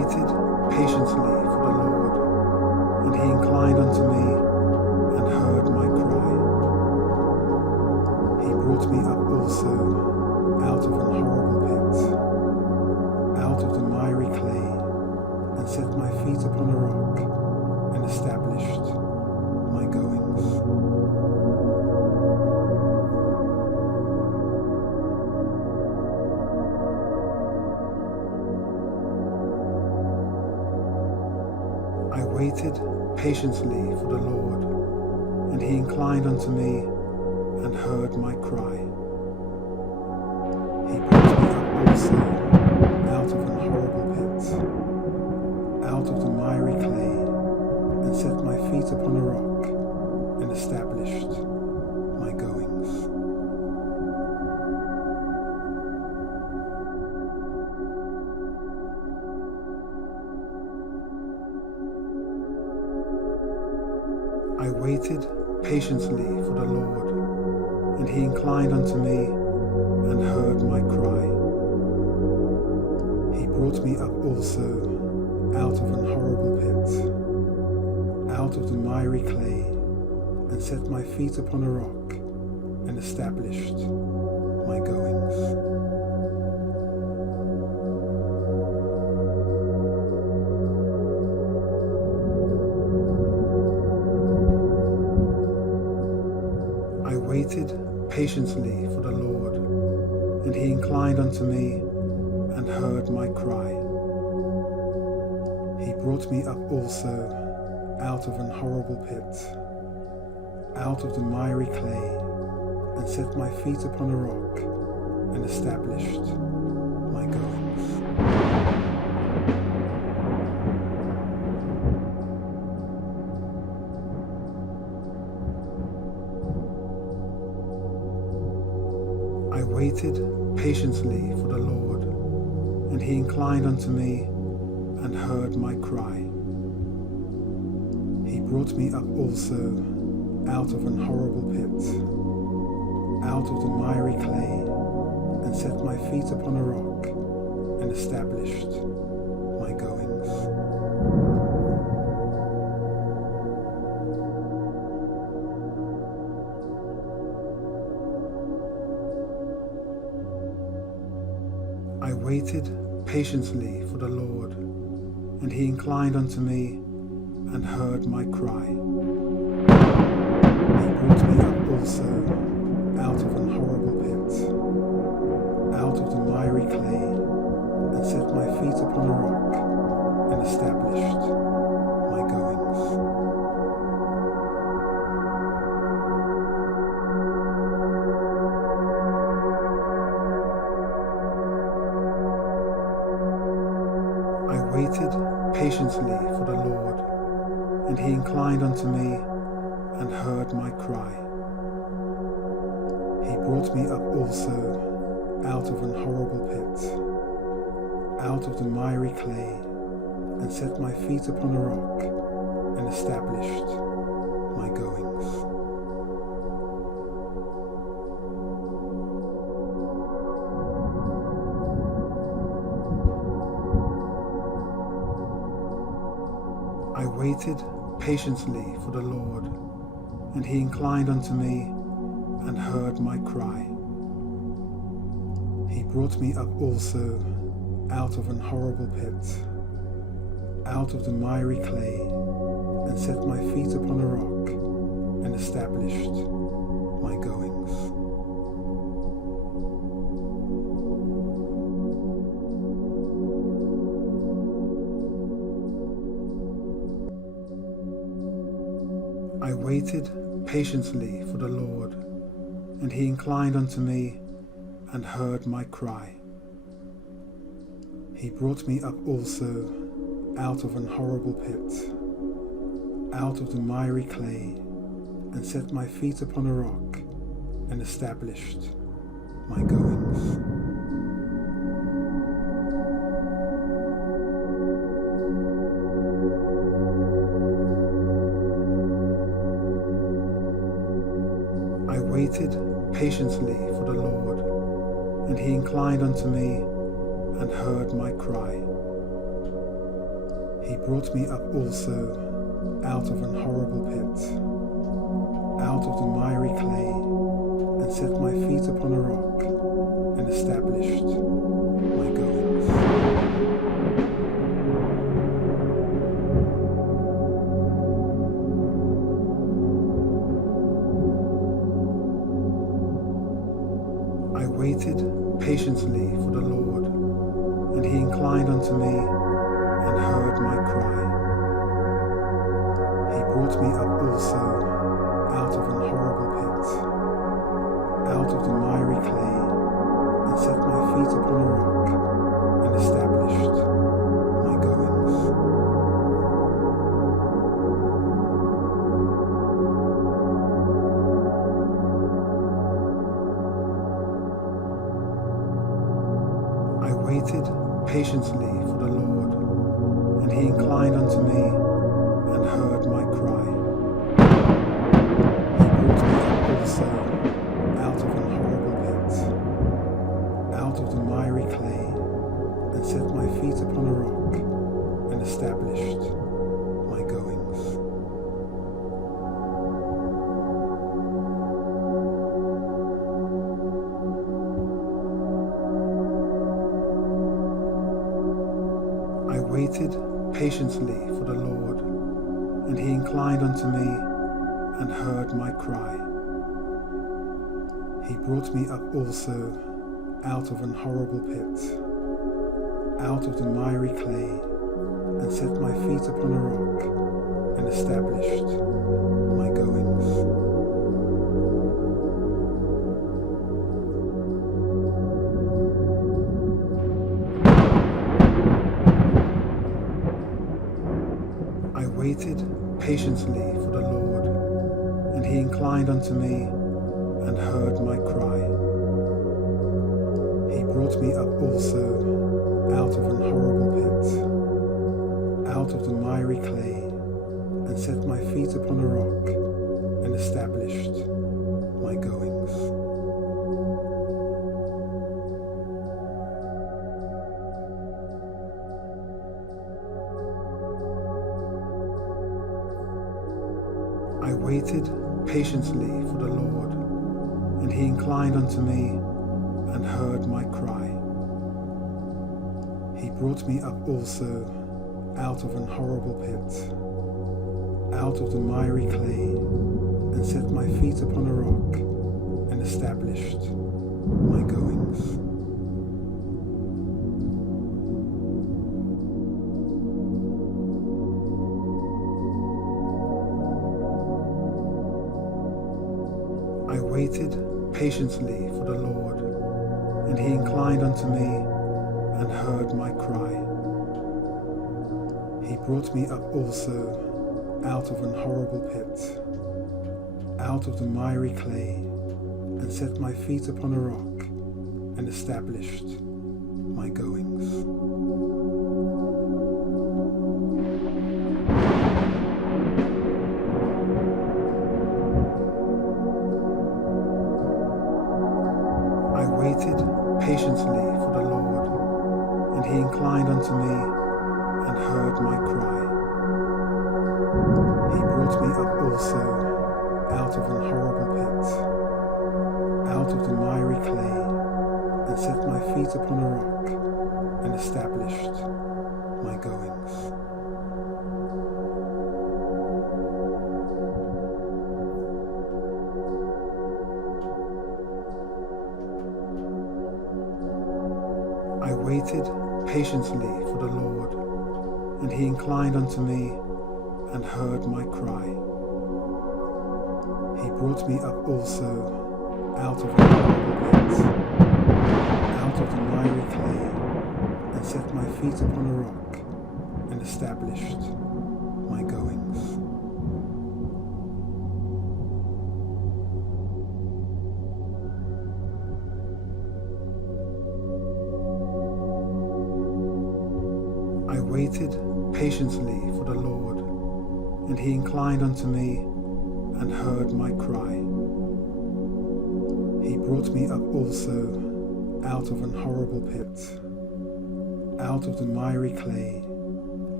patiently for the Lord, and he inclined unto me and heard my cry. He brought me up also out of an horrible pit, out of the miry clay, and set my feet upon a rock, and established my goings. I waited patiently for the Lord, and he inclined unto me and heard my cry. He brought me up also out of an horrible pit, out of the miry clay, and set my feet upon a rock, and established my goings. I waited patiently for the Lord, and he inclined unto me and heard my cry. He brought me up also out of an horrible pit, out of the miry clay, and set my feet upon a rock, and established my goings. I waited patiently for the Lord, and he inclined unto me and heard my cry. He brought me up also out of an horrible pit, out of the miry clay, and set my feet upon a rock, and established my goings. I waited patiently for the Lord, and he inclined unto me and heard my cry. He brought me up also out of an horrible pit, out of the miry clay, and set my feet upon a rock, and established my goings. I waited patiently for the Lord, and he inclined unto me and heard my cry. He brought me up also out of an horrible pit, out of the miry clay, and set my feet upon a rock, and established my goings. I waited patiently for the Lord, and he inclined unto me and heard my cry. He brought me up also out of an horrible pit, out of the miry clay, and set my feet upon a rock, and established my goings. I waited patiently for the Lord, and he inclined unto me and heard my cry. He brought me up also out of an horrible pit, out of the miry clay, and set my feet upon a rock, and established my goings. I waited patiently for the Lord, and he inclined unto me and heard my cry. He brought me up also out of an horrible pit, out of the miry clay, and set my feet upon a rock, and established my goings. I waited patiently for the Lord, and he inclined unto me and heard my cry. He brought me up also out of an horrible pit, out of the miry clay, and set my feet upon a rock, and established my goings. I waited patiently for the Lord, and he inclined unto me, and heard my cry. He brought me up also out of an horrible pit, out of the miry clay, and set my feet upon a rock, and established my goings. I waited patiently for the Lord, and he inclined unto me, and heard my cry. He brought me up also out of an horrible pit, out of the miry clay, and set my feet upon a rock, and established my goings. I waited patiently for the Lord, and he inclined unto me, and heard my cry. He brought me up also out of an horrible pit, out of the miry clay, and set my feet upon a rock, and established my goings. I waited patiently for the Lord, and he inclined unto me, and heard my cry. He brought me up also out of an horrible pit, out of the miry clay, and set my feet upon a rock, and established my goings. I waited patiently for the Lord, and he inclined unto me, and heard my cry. He brought me up also out of an horrible pit, out of the miry clay, and set my feet upon a rock, and established my goings. I waited patiently for the Lord, and he inclined unto me, and heard my cry. He brought me up also out of an horrible pit, out of the miry clay, and set my feet upon a rock, and established my goings. I waited patiently for the Lord, and he inclined unto me, and heard my cry. He brought me up also out of an horrible pit, out of the miry clay, and set my feet upon a rock, and established my goings. I waited patiently for the Lord, and he inclined unto me, and heard my cry. He brought me up also out of a horrible pit, out of the miry clay, and set my feet upon a rock, and established my goings. I waited patiently for the Lord, and he inclined unto me, and heard my cry. He brought me up also out of an horrible pit, out of the miry clay,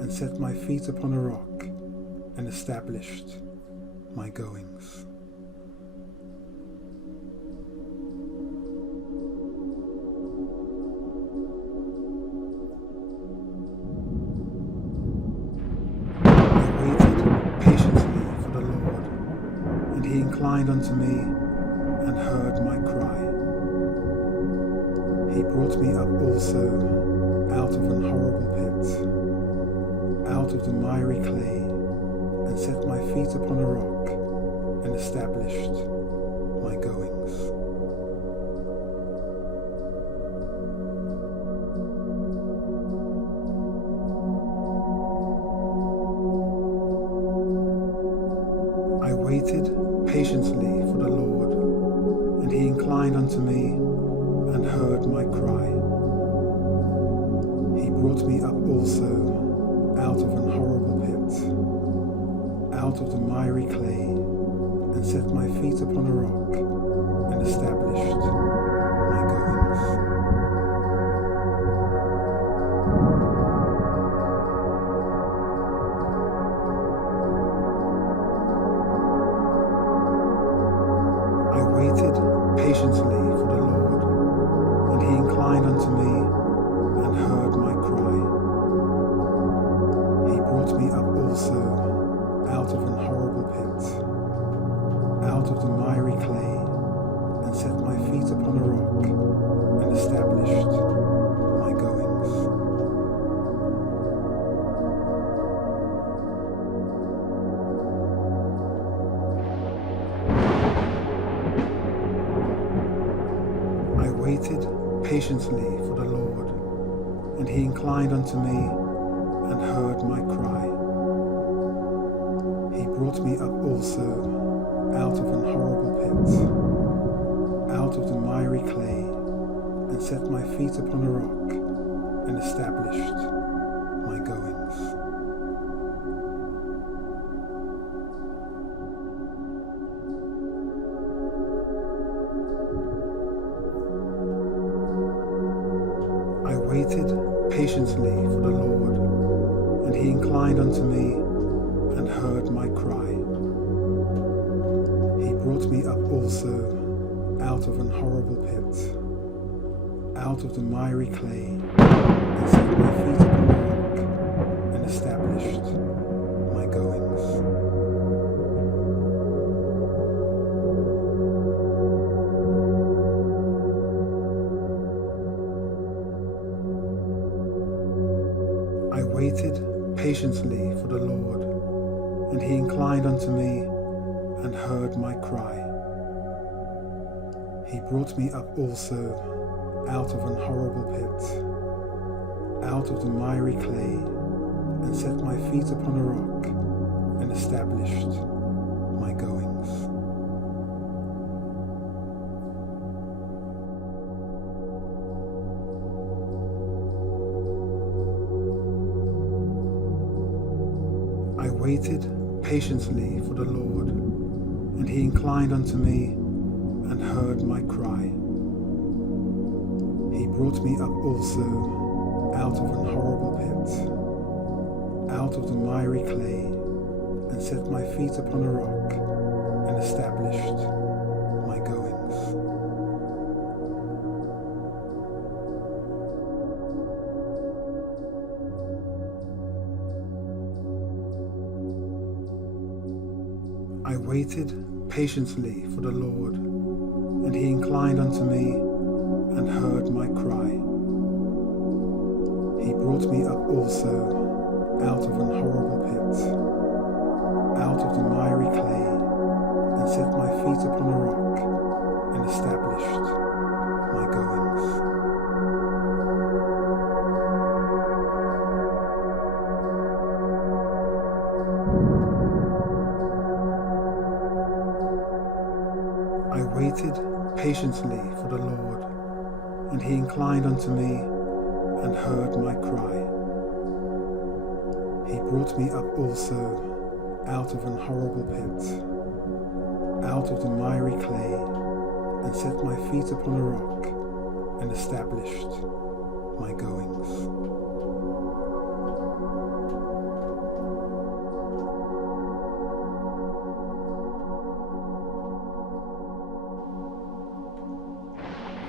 and set my feet upon a rock, and established my goings. I waited patiently for the Lord, and he inclined unto me and heard my cry. He brought me up also out of an horrible pit, out of the miry clay, and set my feet upon a rock, and established my goings. I waited patiently for the Lord, and he inclined unto me and heard my cry. He brought me up also out of an horrible pit, out of the miry clay, and set my feet upon a rock, and established my goings. I waited patiently for the Lord, and he inclined unto me and heard my cry. He brought me up also out of an horrible pit, out of the miry clay, and set my feet upon a rock, and established my goings. I waited patiently for the Lord, and he inclined unto me and heard my cry. He brought me up also out of an horrible pit, out of the miry clay, and set my feet upon a rock, and established my goings. I waited patiently for the Lord, and he inclined unto me and heard my cry. He brought me up also out of an horrible pit, out of the miry clay, and set my feet upon a rock, and established my goings. I waited patiently for the Lord, and he inclined unto me and heard my cry. He brought me up also out of an horrible pit, out of the miry clay, and set my feet upon a rock, and established my goings. I waited patiently for the Lord, and he inclined unto me and heard my cry. He brought me up also out of an horrible pit, out of the miry clay, and set my feet upon a rock, and established my goings. I waited patiently for the Lord, and he inclined unto me and heard my cry. He brought me up also out of an horrible pit, out of the miry clay, and set my feet upon a rock, and established my goings. I waited patiently for the Lord, and he inclined unto me and heard my cry. He brought me up also out of an horrible pit, out of the miry clay, and set my feet upon a rock, and established my goings.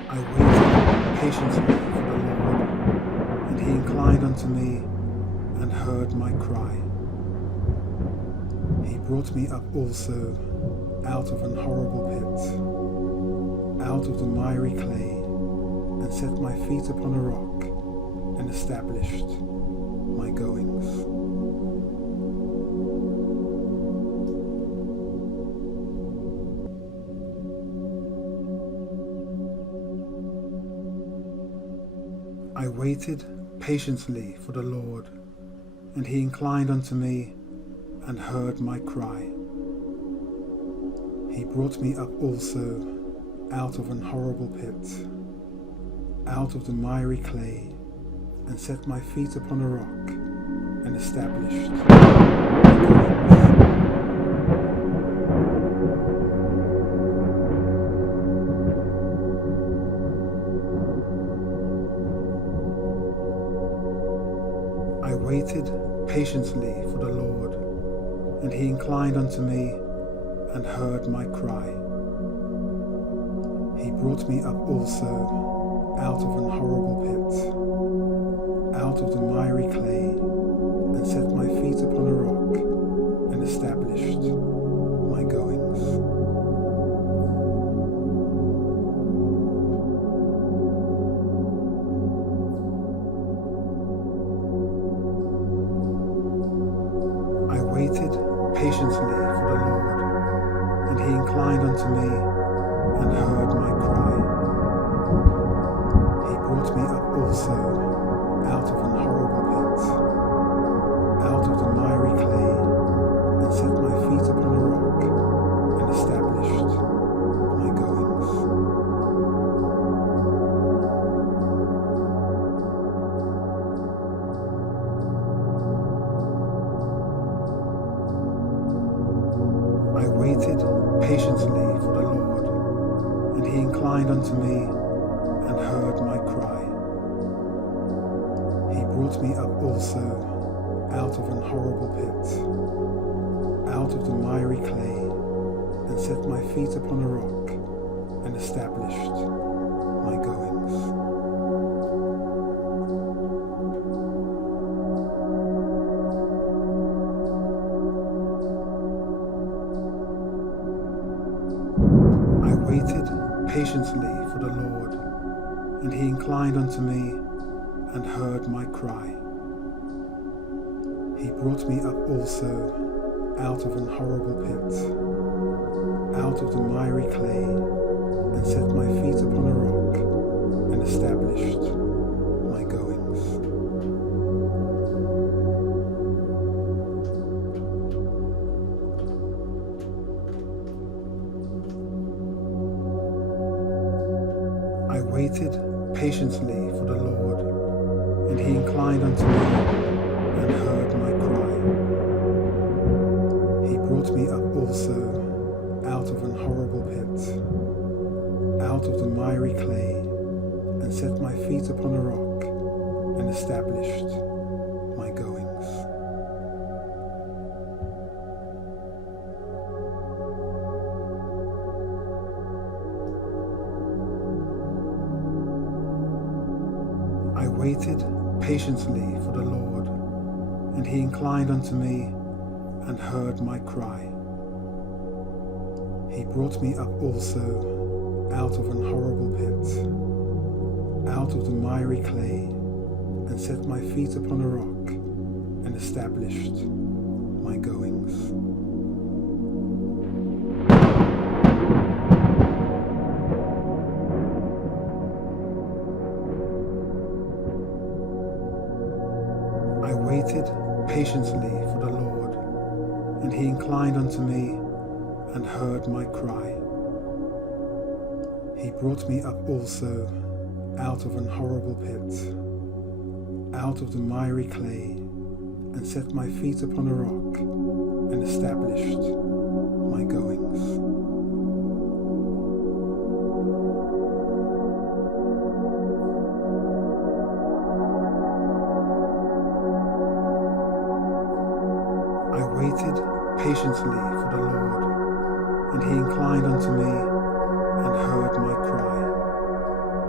I waited patiently for the Lord, and he inclined unto me and heard my cry. He brought me up also out of an horrible pit, out of the miry clay, and set my feet upon a rock, and established my goings. I waited patiently for the Lord, and he inclined unto me and heard my cry. He brought me up also out of an horrible pit, out of the miry clay, and set my feet upon a rock, and established my goings. I waited patiently for the Lord, and he inclined unto me and heard my cry. He brought me up also out of an horrible pit, out of the miry clay, and set my feet upon a rock, and established my goings. I waited patiently for the Lord, and he inclined unto me and heard my cry. He brought me up also out of an horrible pit, out of the miry clay, and set my feet upon a rock, and established my goings. I waited patiently for the Lord, and he inclined unto me and heard my cry. He brought me up also out of an horrible pit, out of the miry clay, and set my feet upon a rock, and established my goings. I waited patiently for the Lord, and he inclined unto me and heard my cry. He brought me up also out of an horrible pit, out of the miry clay, and set my feet upon a rock, and established my goings. I waited patiently for the Lord, and he inclined unto me and heard my cry. He brought me up also out of an horrible pit, out of the miry clay, and set my feet upon a rock, and established my goings. I waited patiently for the Lord, and he inclined unto me and heard my cry. He brought me up also out of an horrible pit, out of the miry clay, and set my feet upon a rock, and established my goings. I waited patiently for the Lord, and he inclined unto me and heard my cry. He brought me up also out of an horrible pit, out of the miry clay, and set my feet upon a rock, and established my goings. I waited patiently for the Lord, and he inclined unto me and heard my cry.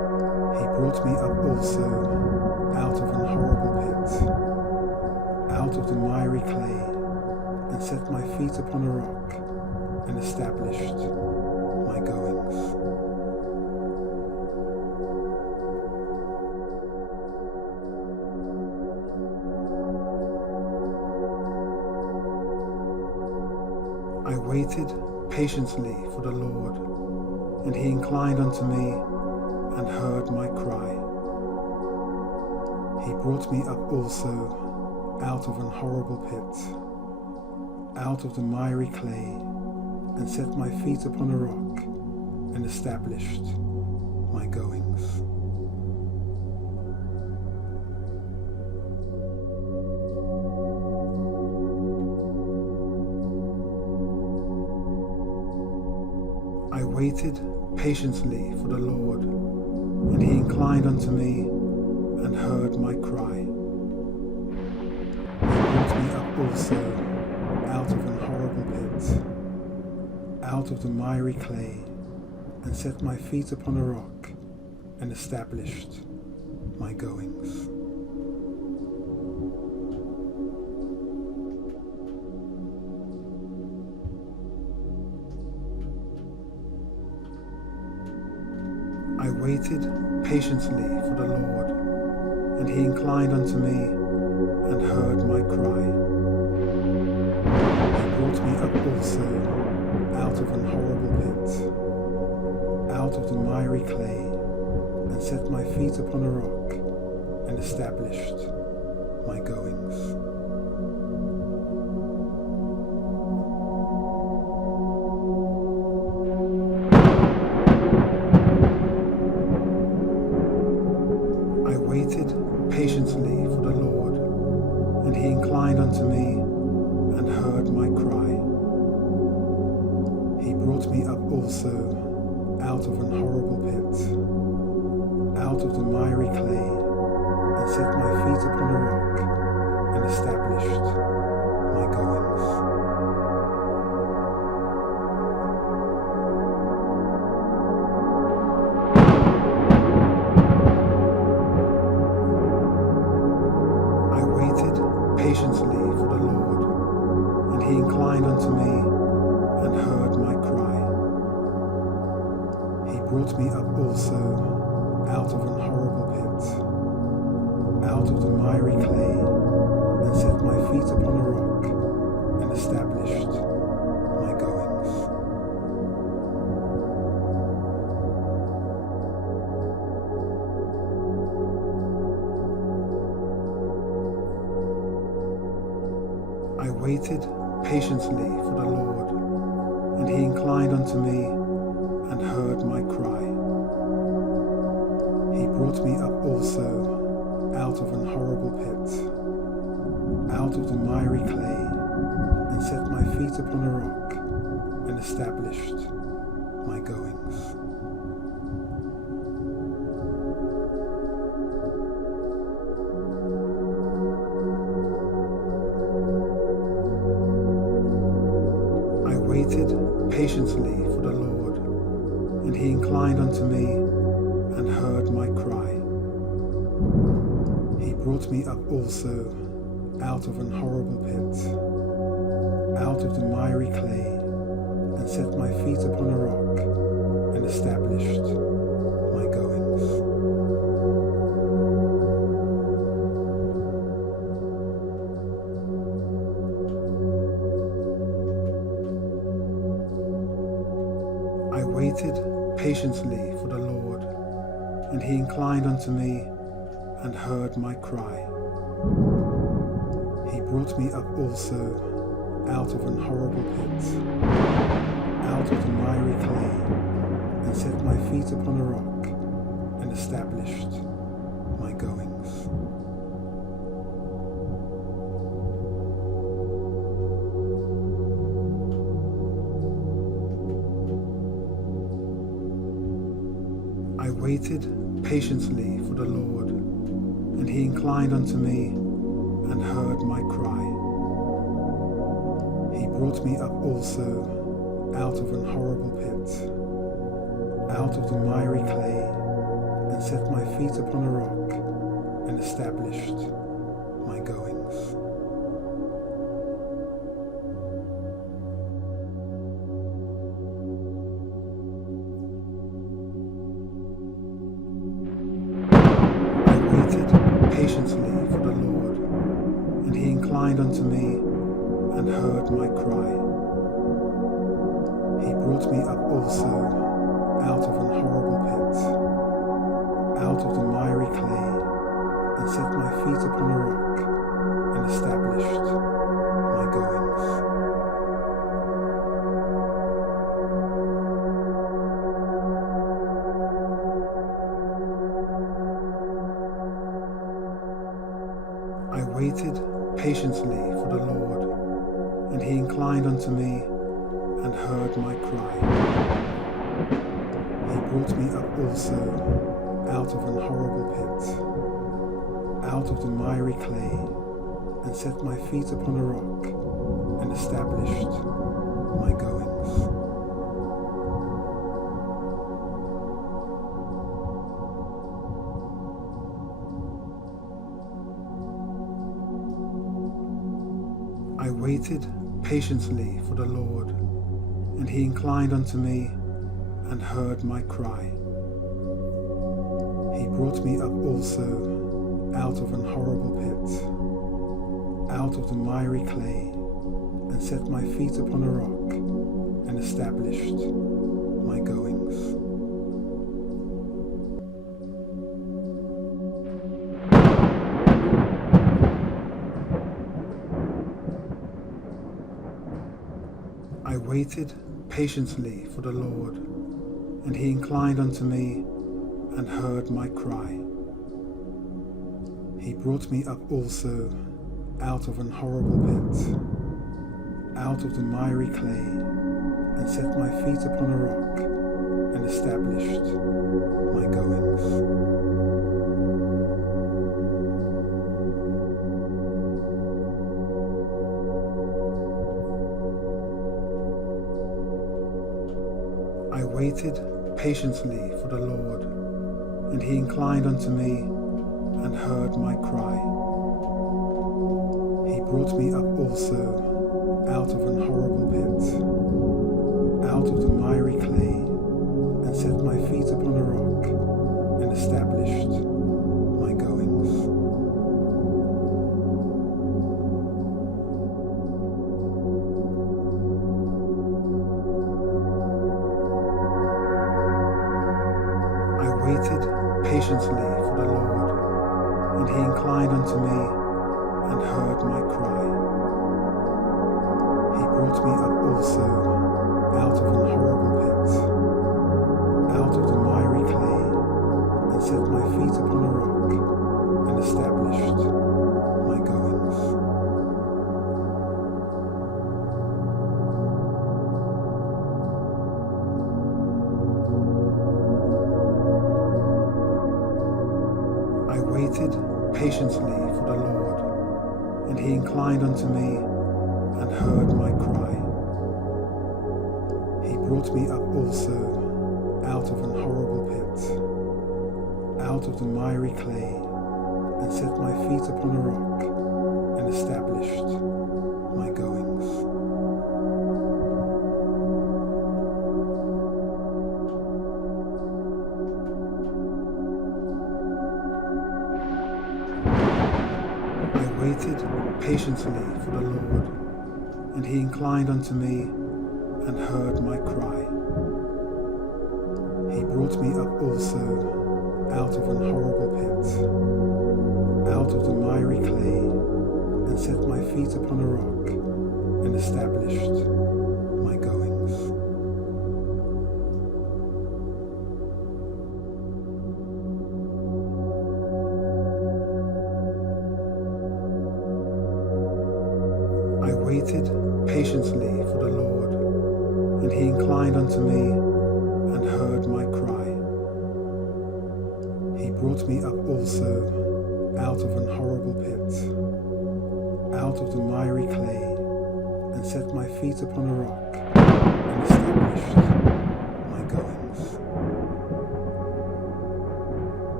brought me up also out of an horrible pit, out of the miry clay, and set my feet upon a rock, and established my goings. I waited patiently for the Lord, and he inclined unto me and heard my cry. He brought me up also out of an horrible pit, out of the miry clay, and set my feet upon a rock, and established my goings. I waited patiently for the Lord, and he inclined unto me and heard my cry. He brought me up also out of an horrible pit, out of the miry clay, and set my feet upon a rock, and established my goings. I waited patiently for the Lord, and he inclined unto me and heard my cry. He brought me up also out of an horrible pit, out of the miry clay, and set my feet upon a rock, and established my goings. I waited patiently for the Lord, and he inclined unto me and heard my cry. He brought me up also out of an horrible pit, out of the miry clay, and set my feet upon a rock, and established my goings. Patiently for the Lord, and he inclined unto me and heard my cry. He brought me up also out of an horrible pit, out of the miry clay, and set my feet upon a rock, and established my goings. I waited patiently for the Lord, and he inclined unto me and heard my cry. He brought me up also out of an horrible pit, out of the miry clay, and set my feet upon a rock, and established my goings. I waited patiently for the Lord, and he inclined unto me and heard my cry. He brought me up also out of an horrible pit, out of the miry clay, and set my feet upon a rock, and established my goings. I waited patiently for the Lord, and he inclined unto me and heard my cry. He brought me up also out of an horrible pit, out of the miry clay, and set my feet upon a rock, and established my goings. I waited patiently for the Lord, and he inclined unto me and heard my cry. He brought me up also out of an horrible pit, out of the miry clay, and set my feet upon a rock, and established my goings. I waited patiently for the Lord, and he inclined unto me and heard my cry. He brought me up also out of an horrible pit, out of the miry clay, and set my feet upon a rock, and established my goings. I waited patiently for the Lord, and he inclined unto me and heard my cry. He brought me up also out of an horrible pit, out of the miry clay, and set my feet upon a rock, and established my goings. I waited patiently for the Lord, and he inclined unto me and heard my cry. He brought me up also out of an horrible pit, out of the miry clay, and set my feet upon a rock, and established my goings. I waited patiently for the Lord, and he inclined unto me and heard my cry. He brought me up also out of an horrible pit, out of the miry clay, and set my feet upon a rock, and established my goings. I waited patiently for the Lord, and he inclined unto me and heard my cry. He brought me up also out of an horrible pit, out of the miry clay, and set my feet upon a rock, and established my goings. I waited patiently for the Lord, and he inclined unto me and heard my cry. He brought me up also out of an horrible pit, out of the miry clay, and set my feet upon a rock, and established my goings. I waited patiently for the Lord, and he inclined unto me and heard my cry. He brought me up also out of an horrible pit, out of the miry clay, and set my feet upon a rock, and established my goings. I waited patiently for the Lord, and he inclined unto me and heard my cry. He brought me up also out of an horrible pit, out of the miry clay, and set my feet upon a rock, and established my goings. I waited patiently for the Lord, and he inclined unto me and heard my cry. He brought me up also out of an horrible pit, out of the miry clay, and set my feet upon a rock, and established my goings.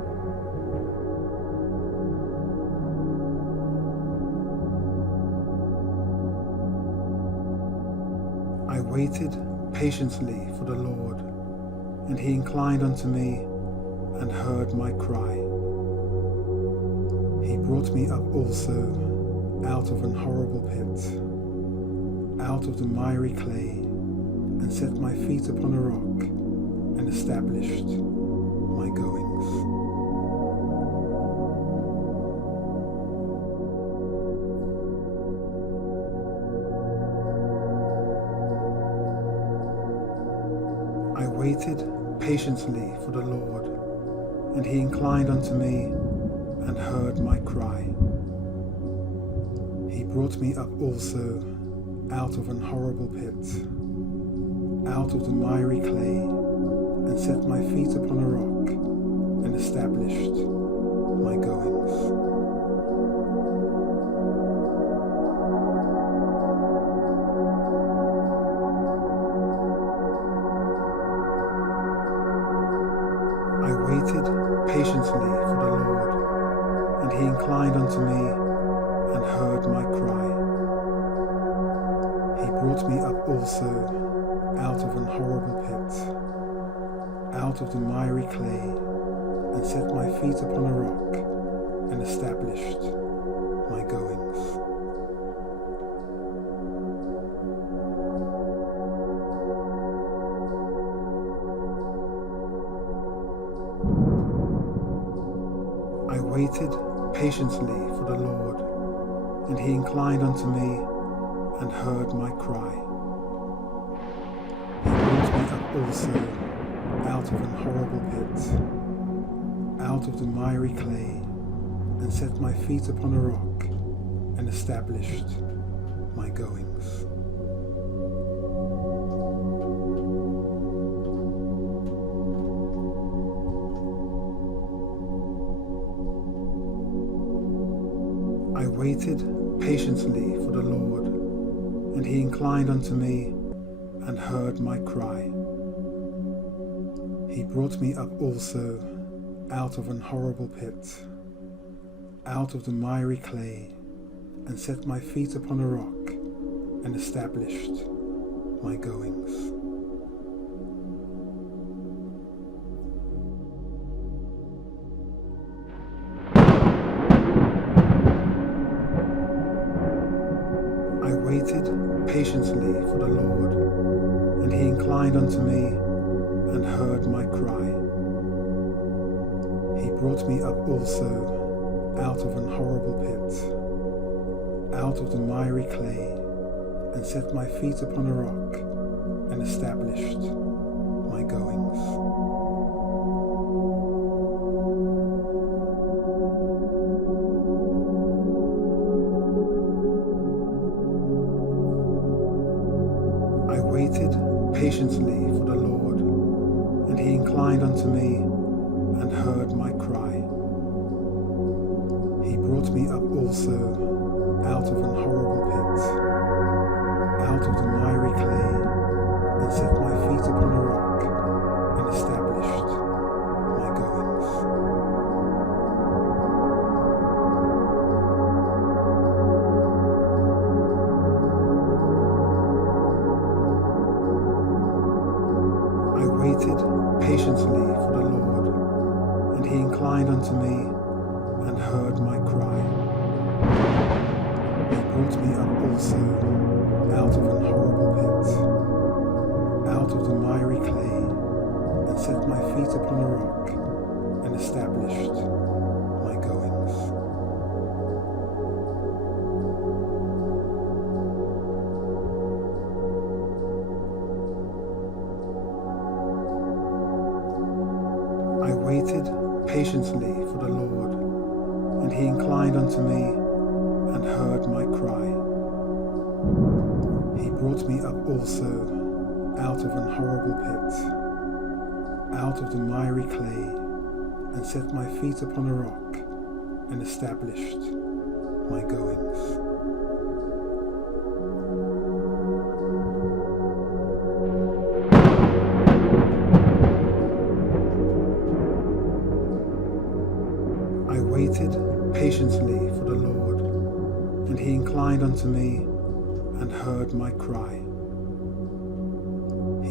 waited patiently for the Lord, and he inclined unto me and heard my cry. He brought me up also out of an horrible pit, out of the miry clay, and set my feet upon a rock, and established my goings. I waited patiently for the Lord, and he inclined unto me and heard my cry. He brought me up also out of an horrible pit, out of the miry clay, and set my feet upon a rock, and established my goings. I waited patiently for the Lord, and he inclined unto me and heard my cry. He brought me up also out of an horrible pit, out of the miry clay, and set my feet upon a rock, and established my goings. I waited patiently for the Lord, and he inclined unto me and heard my cry. He brought me up also out of an horrible pit, out of the miry clay, and set my feet upon a rock, and established my goings. I waited patiently for the Lord, and he inclined unto me and heard my cry. He brought me up also out of an horrible pit, out of the miry clay, and set my feet upon a rock, and established my goings. I waited patiently for the Lord, and he inclined unto me and heard my cry. He brought me up also out of an horrible pit, out of the miry clay, and set my feet upon a rock, and established my goings. I waited patiently for the Lord, and he inclined unto me and heard my cry. He brought me up also out of an horrible pit, out of the miry clay, and set my feet upon a rock, and established my goings. I waited patiently for the Lord, and he inclined unto me and heard my cry. He brought me up also out of an horrible pit, out of the miry clay, and set my feet upon a rock, and established my goings. I waited patiently for the Lord, and he inclined unto me and heard my cry. He brought me up also out of an horrible pit, out of the miry clay, and set my feet upon a rock, and established my goings. I waited patiently for the Lord, and he inclined unto me and heard my cry.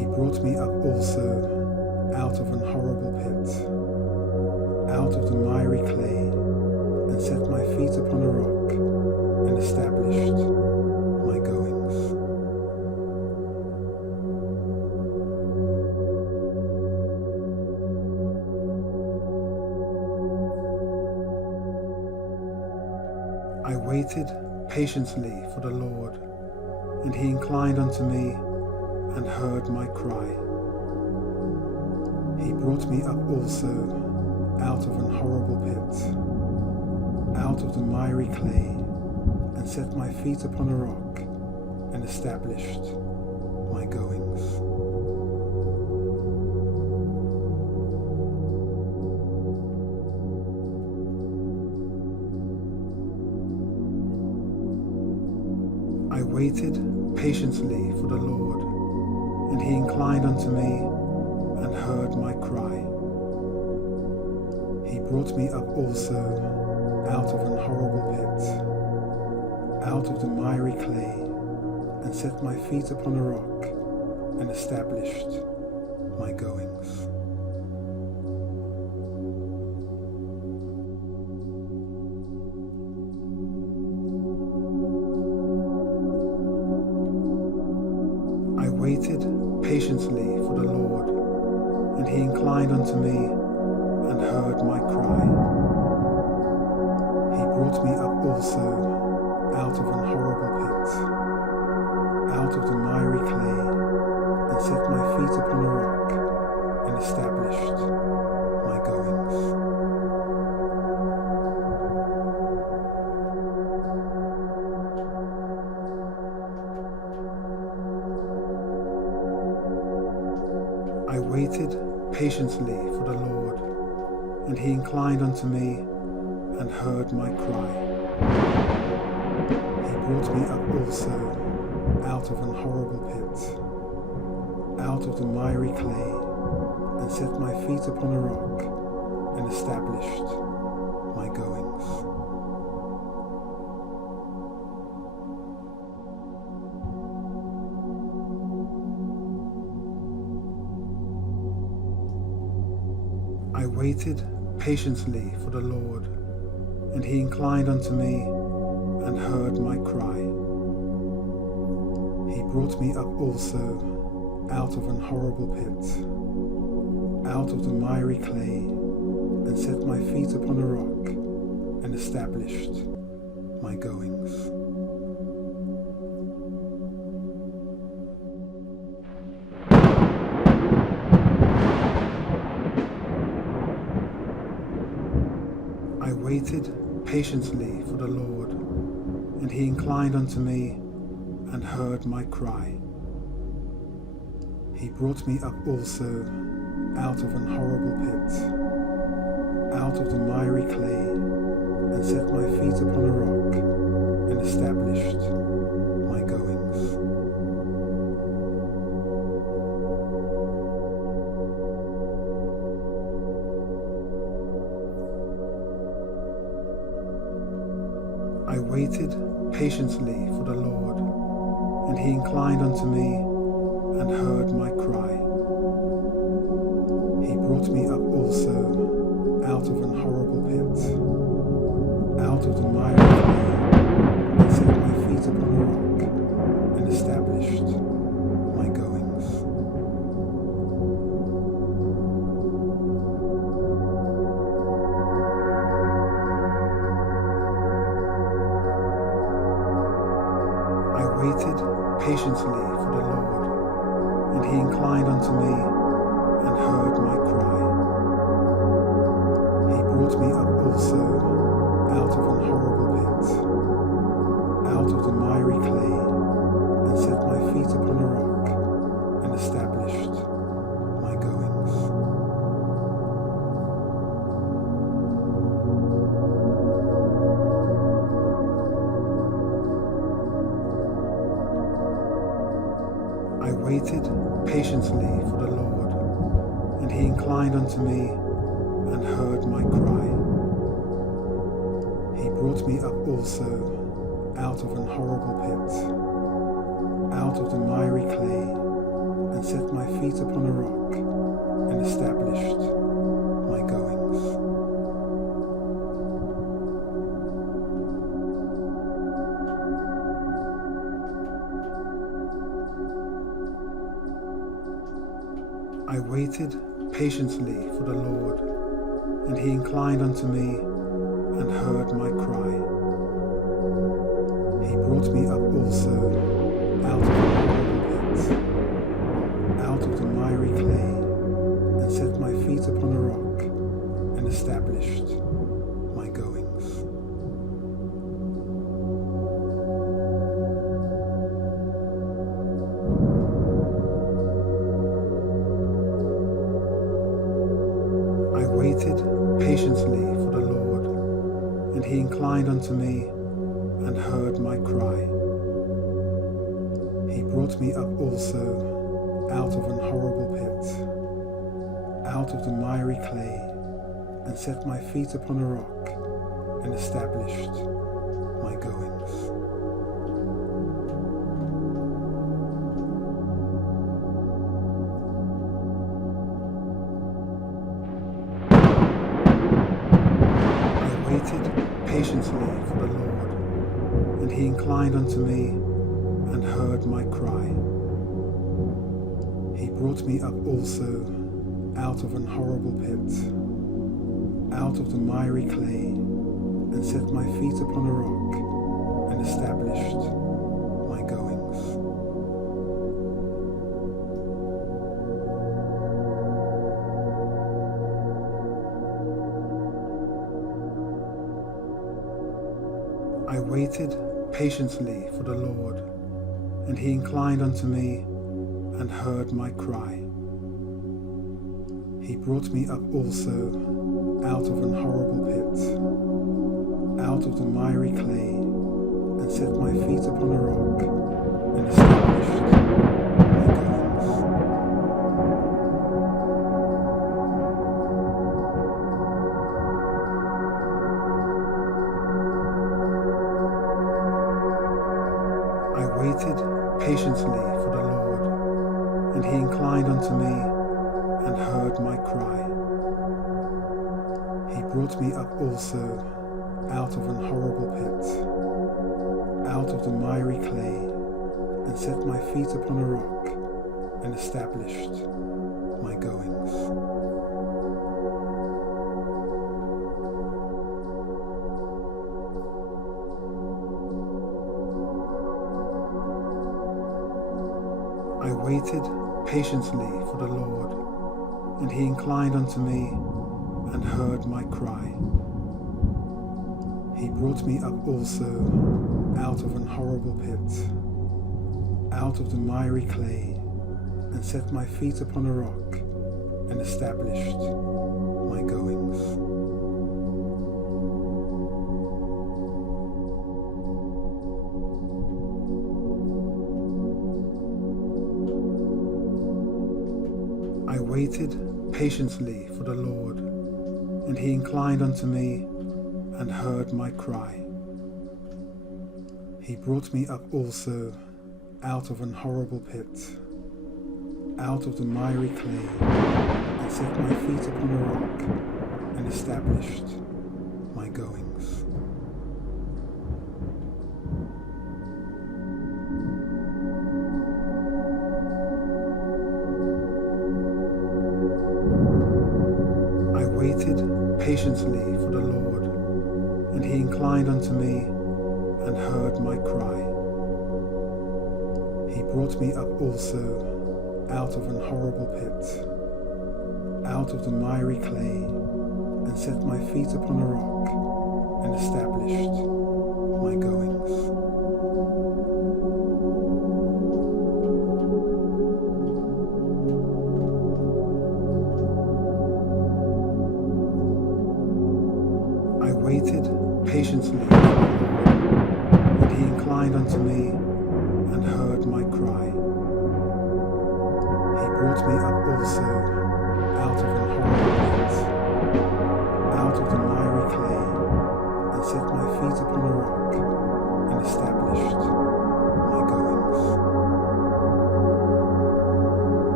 brought me up also out of an horrible pit, out of the miry clay, and set my feet upon a rock, and established my goings. I waited patiently for the Lord, and he inclined unto me and heard my cry. He brought me up also out of an horrible pit, out of the miry clay, and set my feet upon a rock, and established my goings. I waited patiently for the Lord, and he inclined unto me and heard my cry. He brought me up also out of an horrible pit, out of the miry clay, and set my feet upon a rock, and established my goings. I waited patiently for the Lord, and he inclined unto me and heard my cry. He brought me up also out of an horrible pit, out of the miry clay, and set my feet upon a rock, and established my goings. I waited patiently for the Lord, and he inclined unto me and heard my cry. He brought me up also out of an horrible pit, out of the miry clay, and set my feet upon a rock, and established my goings. I waited patiently for the Lord, and he inclined unto me and heard my cry. He brought me up also out of an horrible pit, out of the miry clay, and set my feet upon a rock, and established my goings. I waited patiently for the Lord, and he inclined unto me and heard my cry. He brought me up also out of an horrible pit, out of the miry clay, and set my feet upon a rock, and established my goings. I waited patiently for the Lord, and he inclined unto me and heard my cry. He brought me up also out of an horrible pit, out of the miry clay, and set my feet upon a rock, and established my goings. I waited patiently for the Lord, and he inclined unto me and heard my cry. He brought me up also out of an horrible pit, out of the miry clay, and set my feet upon a rock, and established my goings. I waited patiently for the Lord, and he inclined unto me and heard my cry. He brought me up also out of an horrible pit, out of the miry clay, and set my feet upon a rock, and established my goings. I waited patiently for the Lord, and he inclined unto me and heard my cry. He brought me up also out of the horrible pit, out of the miry clay, and set my feet upon a rock, and established my goings. I waited patiently for the Lord, and he inclined unto me and heard my cry. He brought me up also out of an horrible pit, out of the miry clay, and set my feet upon a rock, and established my goings. I waited patiently for the Lord, and he inclined unto me and heard my cry. He brought me up also out of an horrible pit, out of the miry clay, and set my feet upon a rock, and established my goings. I waited patiently for the Lord, and he inclined unto me and heard my cry. He brought me up also out of an horrible pit, out of the miry clay, and set my feet upon a rock, and established my goings. I waited patiently for the Lord, and he inclined unto me and heard my cry. He brought me up also out of an horrible pit, out of the miry clay, and set my feet upon a rock, and established my goings. I waited patiently for the Lord, and he inclined unto me and heard my cry. He brought me up also out of an horrible pit, out of the miry clay, and set my feet upon a rock, and established my goings. I waited patiently for the Lord, and he inclined unto me and heard my cry. He brought me up also out of an horrible pit, out of the miry clay, and set my feet upon a rock, and established my goings. I waited patiently for the Lord, and he inclined unto me and heard my cry. He brought me up also out of an horrible pit, out of the miry clay, and set my feet upon a rock, and established my goings. I waited patiently for the Lord, and he inclined unto me and heard my cry. He brought me up also out of an horrible pit, out of the miry clay, and set my feet upon a rock, and established my goings.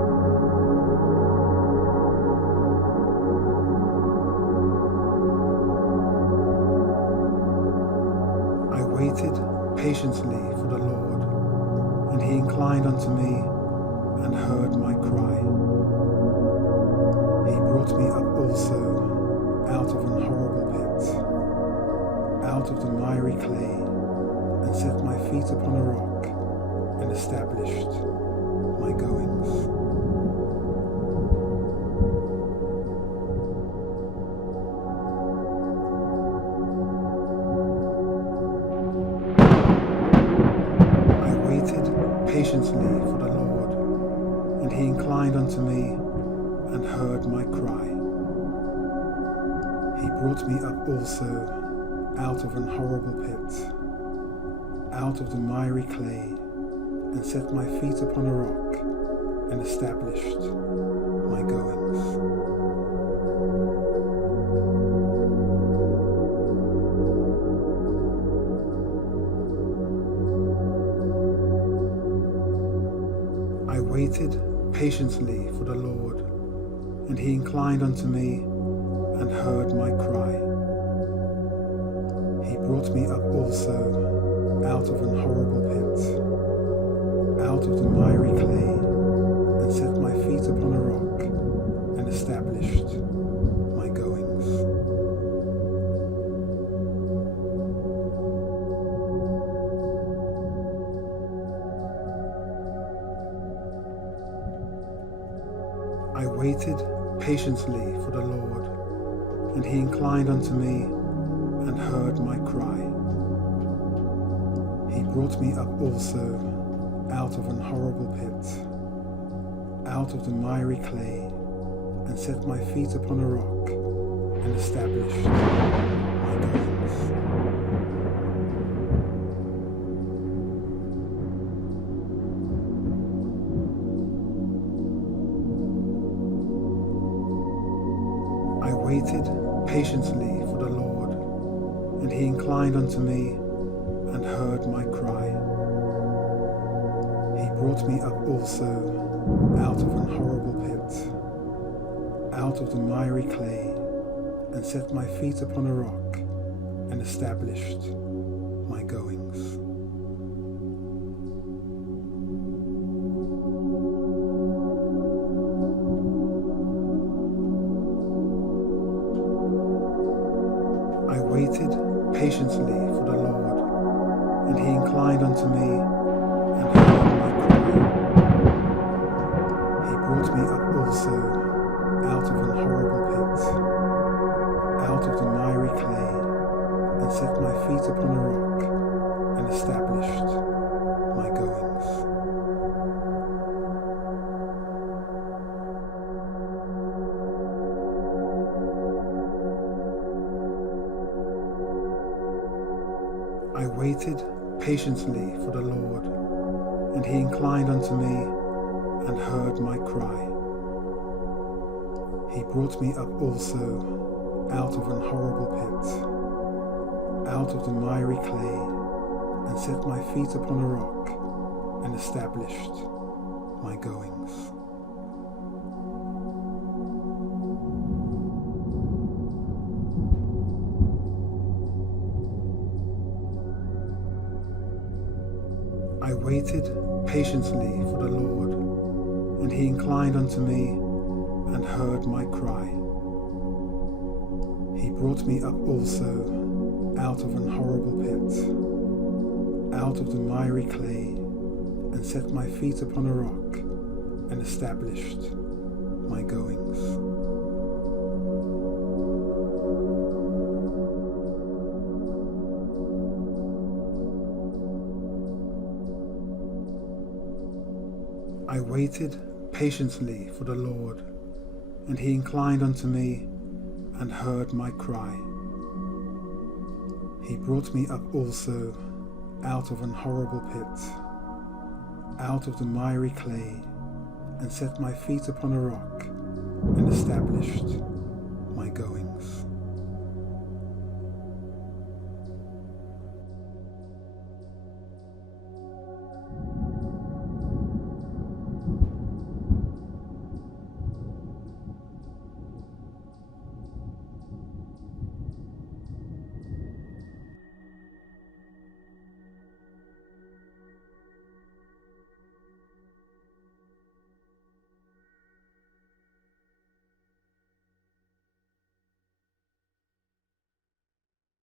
waited patiently for the Lord, and he inclined unto me and heard my cry. He brought me up also out of an horrible pit, out of the miry clay, and set my feet upon a rock, and established my goings. Patiently for the Lord, and he inclined unto me and heard my cry. He brought me up also out of an horrible pit, out of the miry clay, and set my feet upon a rock, and established my goings. I waited patiently for the Lord, and he inclined unto me and heard my cry. He brought me up also out of an horrible pit, out of the miry clay, and set my feet upon a rock, and established my goings. I waited patiently for the Lord, and he inclined unto me and heard my cry. He brought me up also out of an horrible pit, out of the miry clay, and set my feet upon a rock, and established my goings. I waited patiently for the Lord, and he inclined unto me and heard my cry. He brought me up also out of an horrible pit, out of the miry clay, and set my feet upon a rock, and established my goings. I waited patiently for the Lord, and he inclined unto me and heard my cry. He brought me up also out of an horrible pit, out of the miry clay, and set my feet upon a rock, and established my goings. I waited patiently for the Lord, and he inclined unto me and heard my cry. He brought me up also out of an horrible pit, out of the miry clay, and set my feet upon a rock, and established my goings. I waited patiently for the Lord, and he inclined unto me and heard my cry. He brought me up also out of an horrible pit, out of the miry clay, and set my feet upon a rock, and established my goings. I waited patiently for the Lord, and he inclined unto me and heard my cry. He brought me up also out of an horrible pit, out of the miry clay, and set my feet upon a rock, and established my going.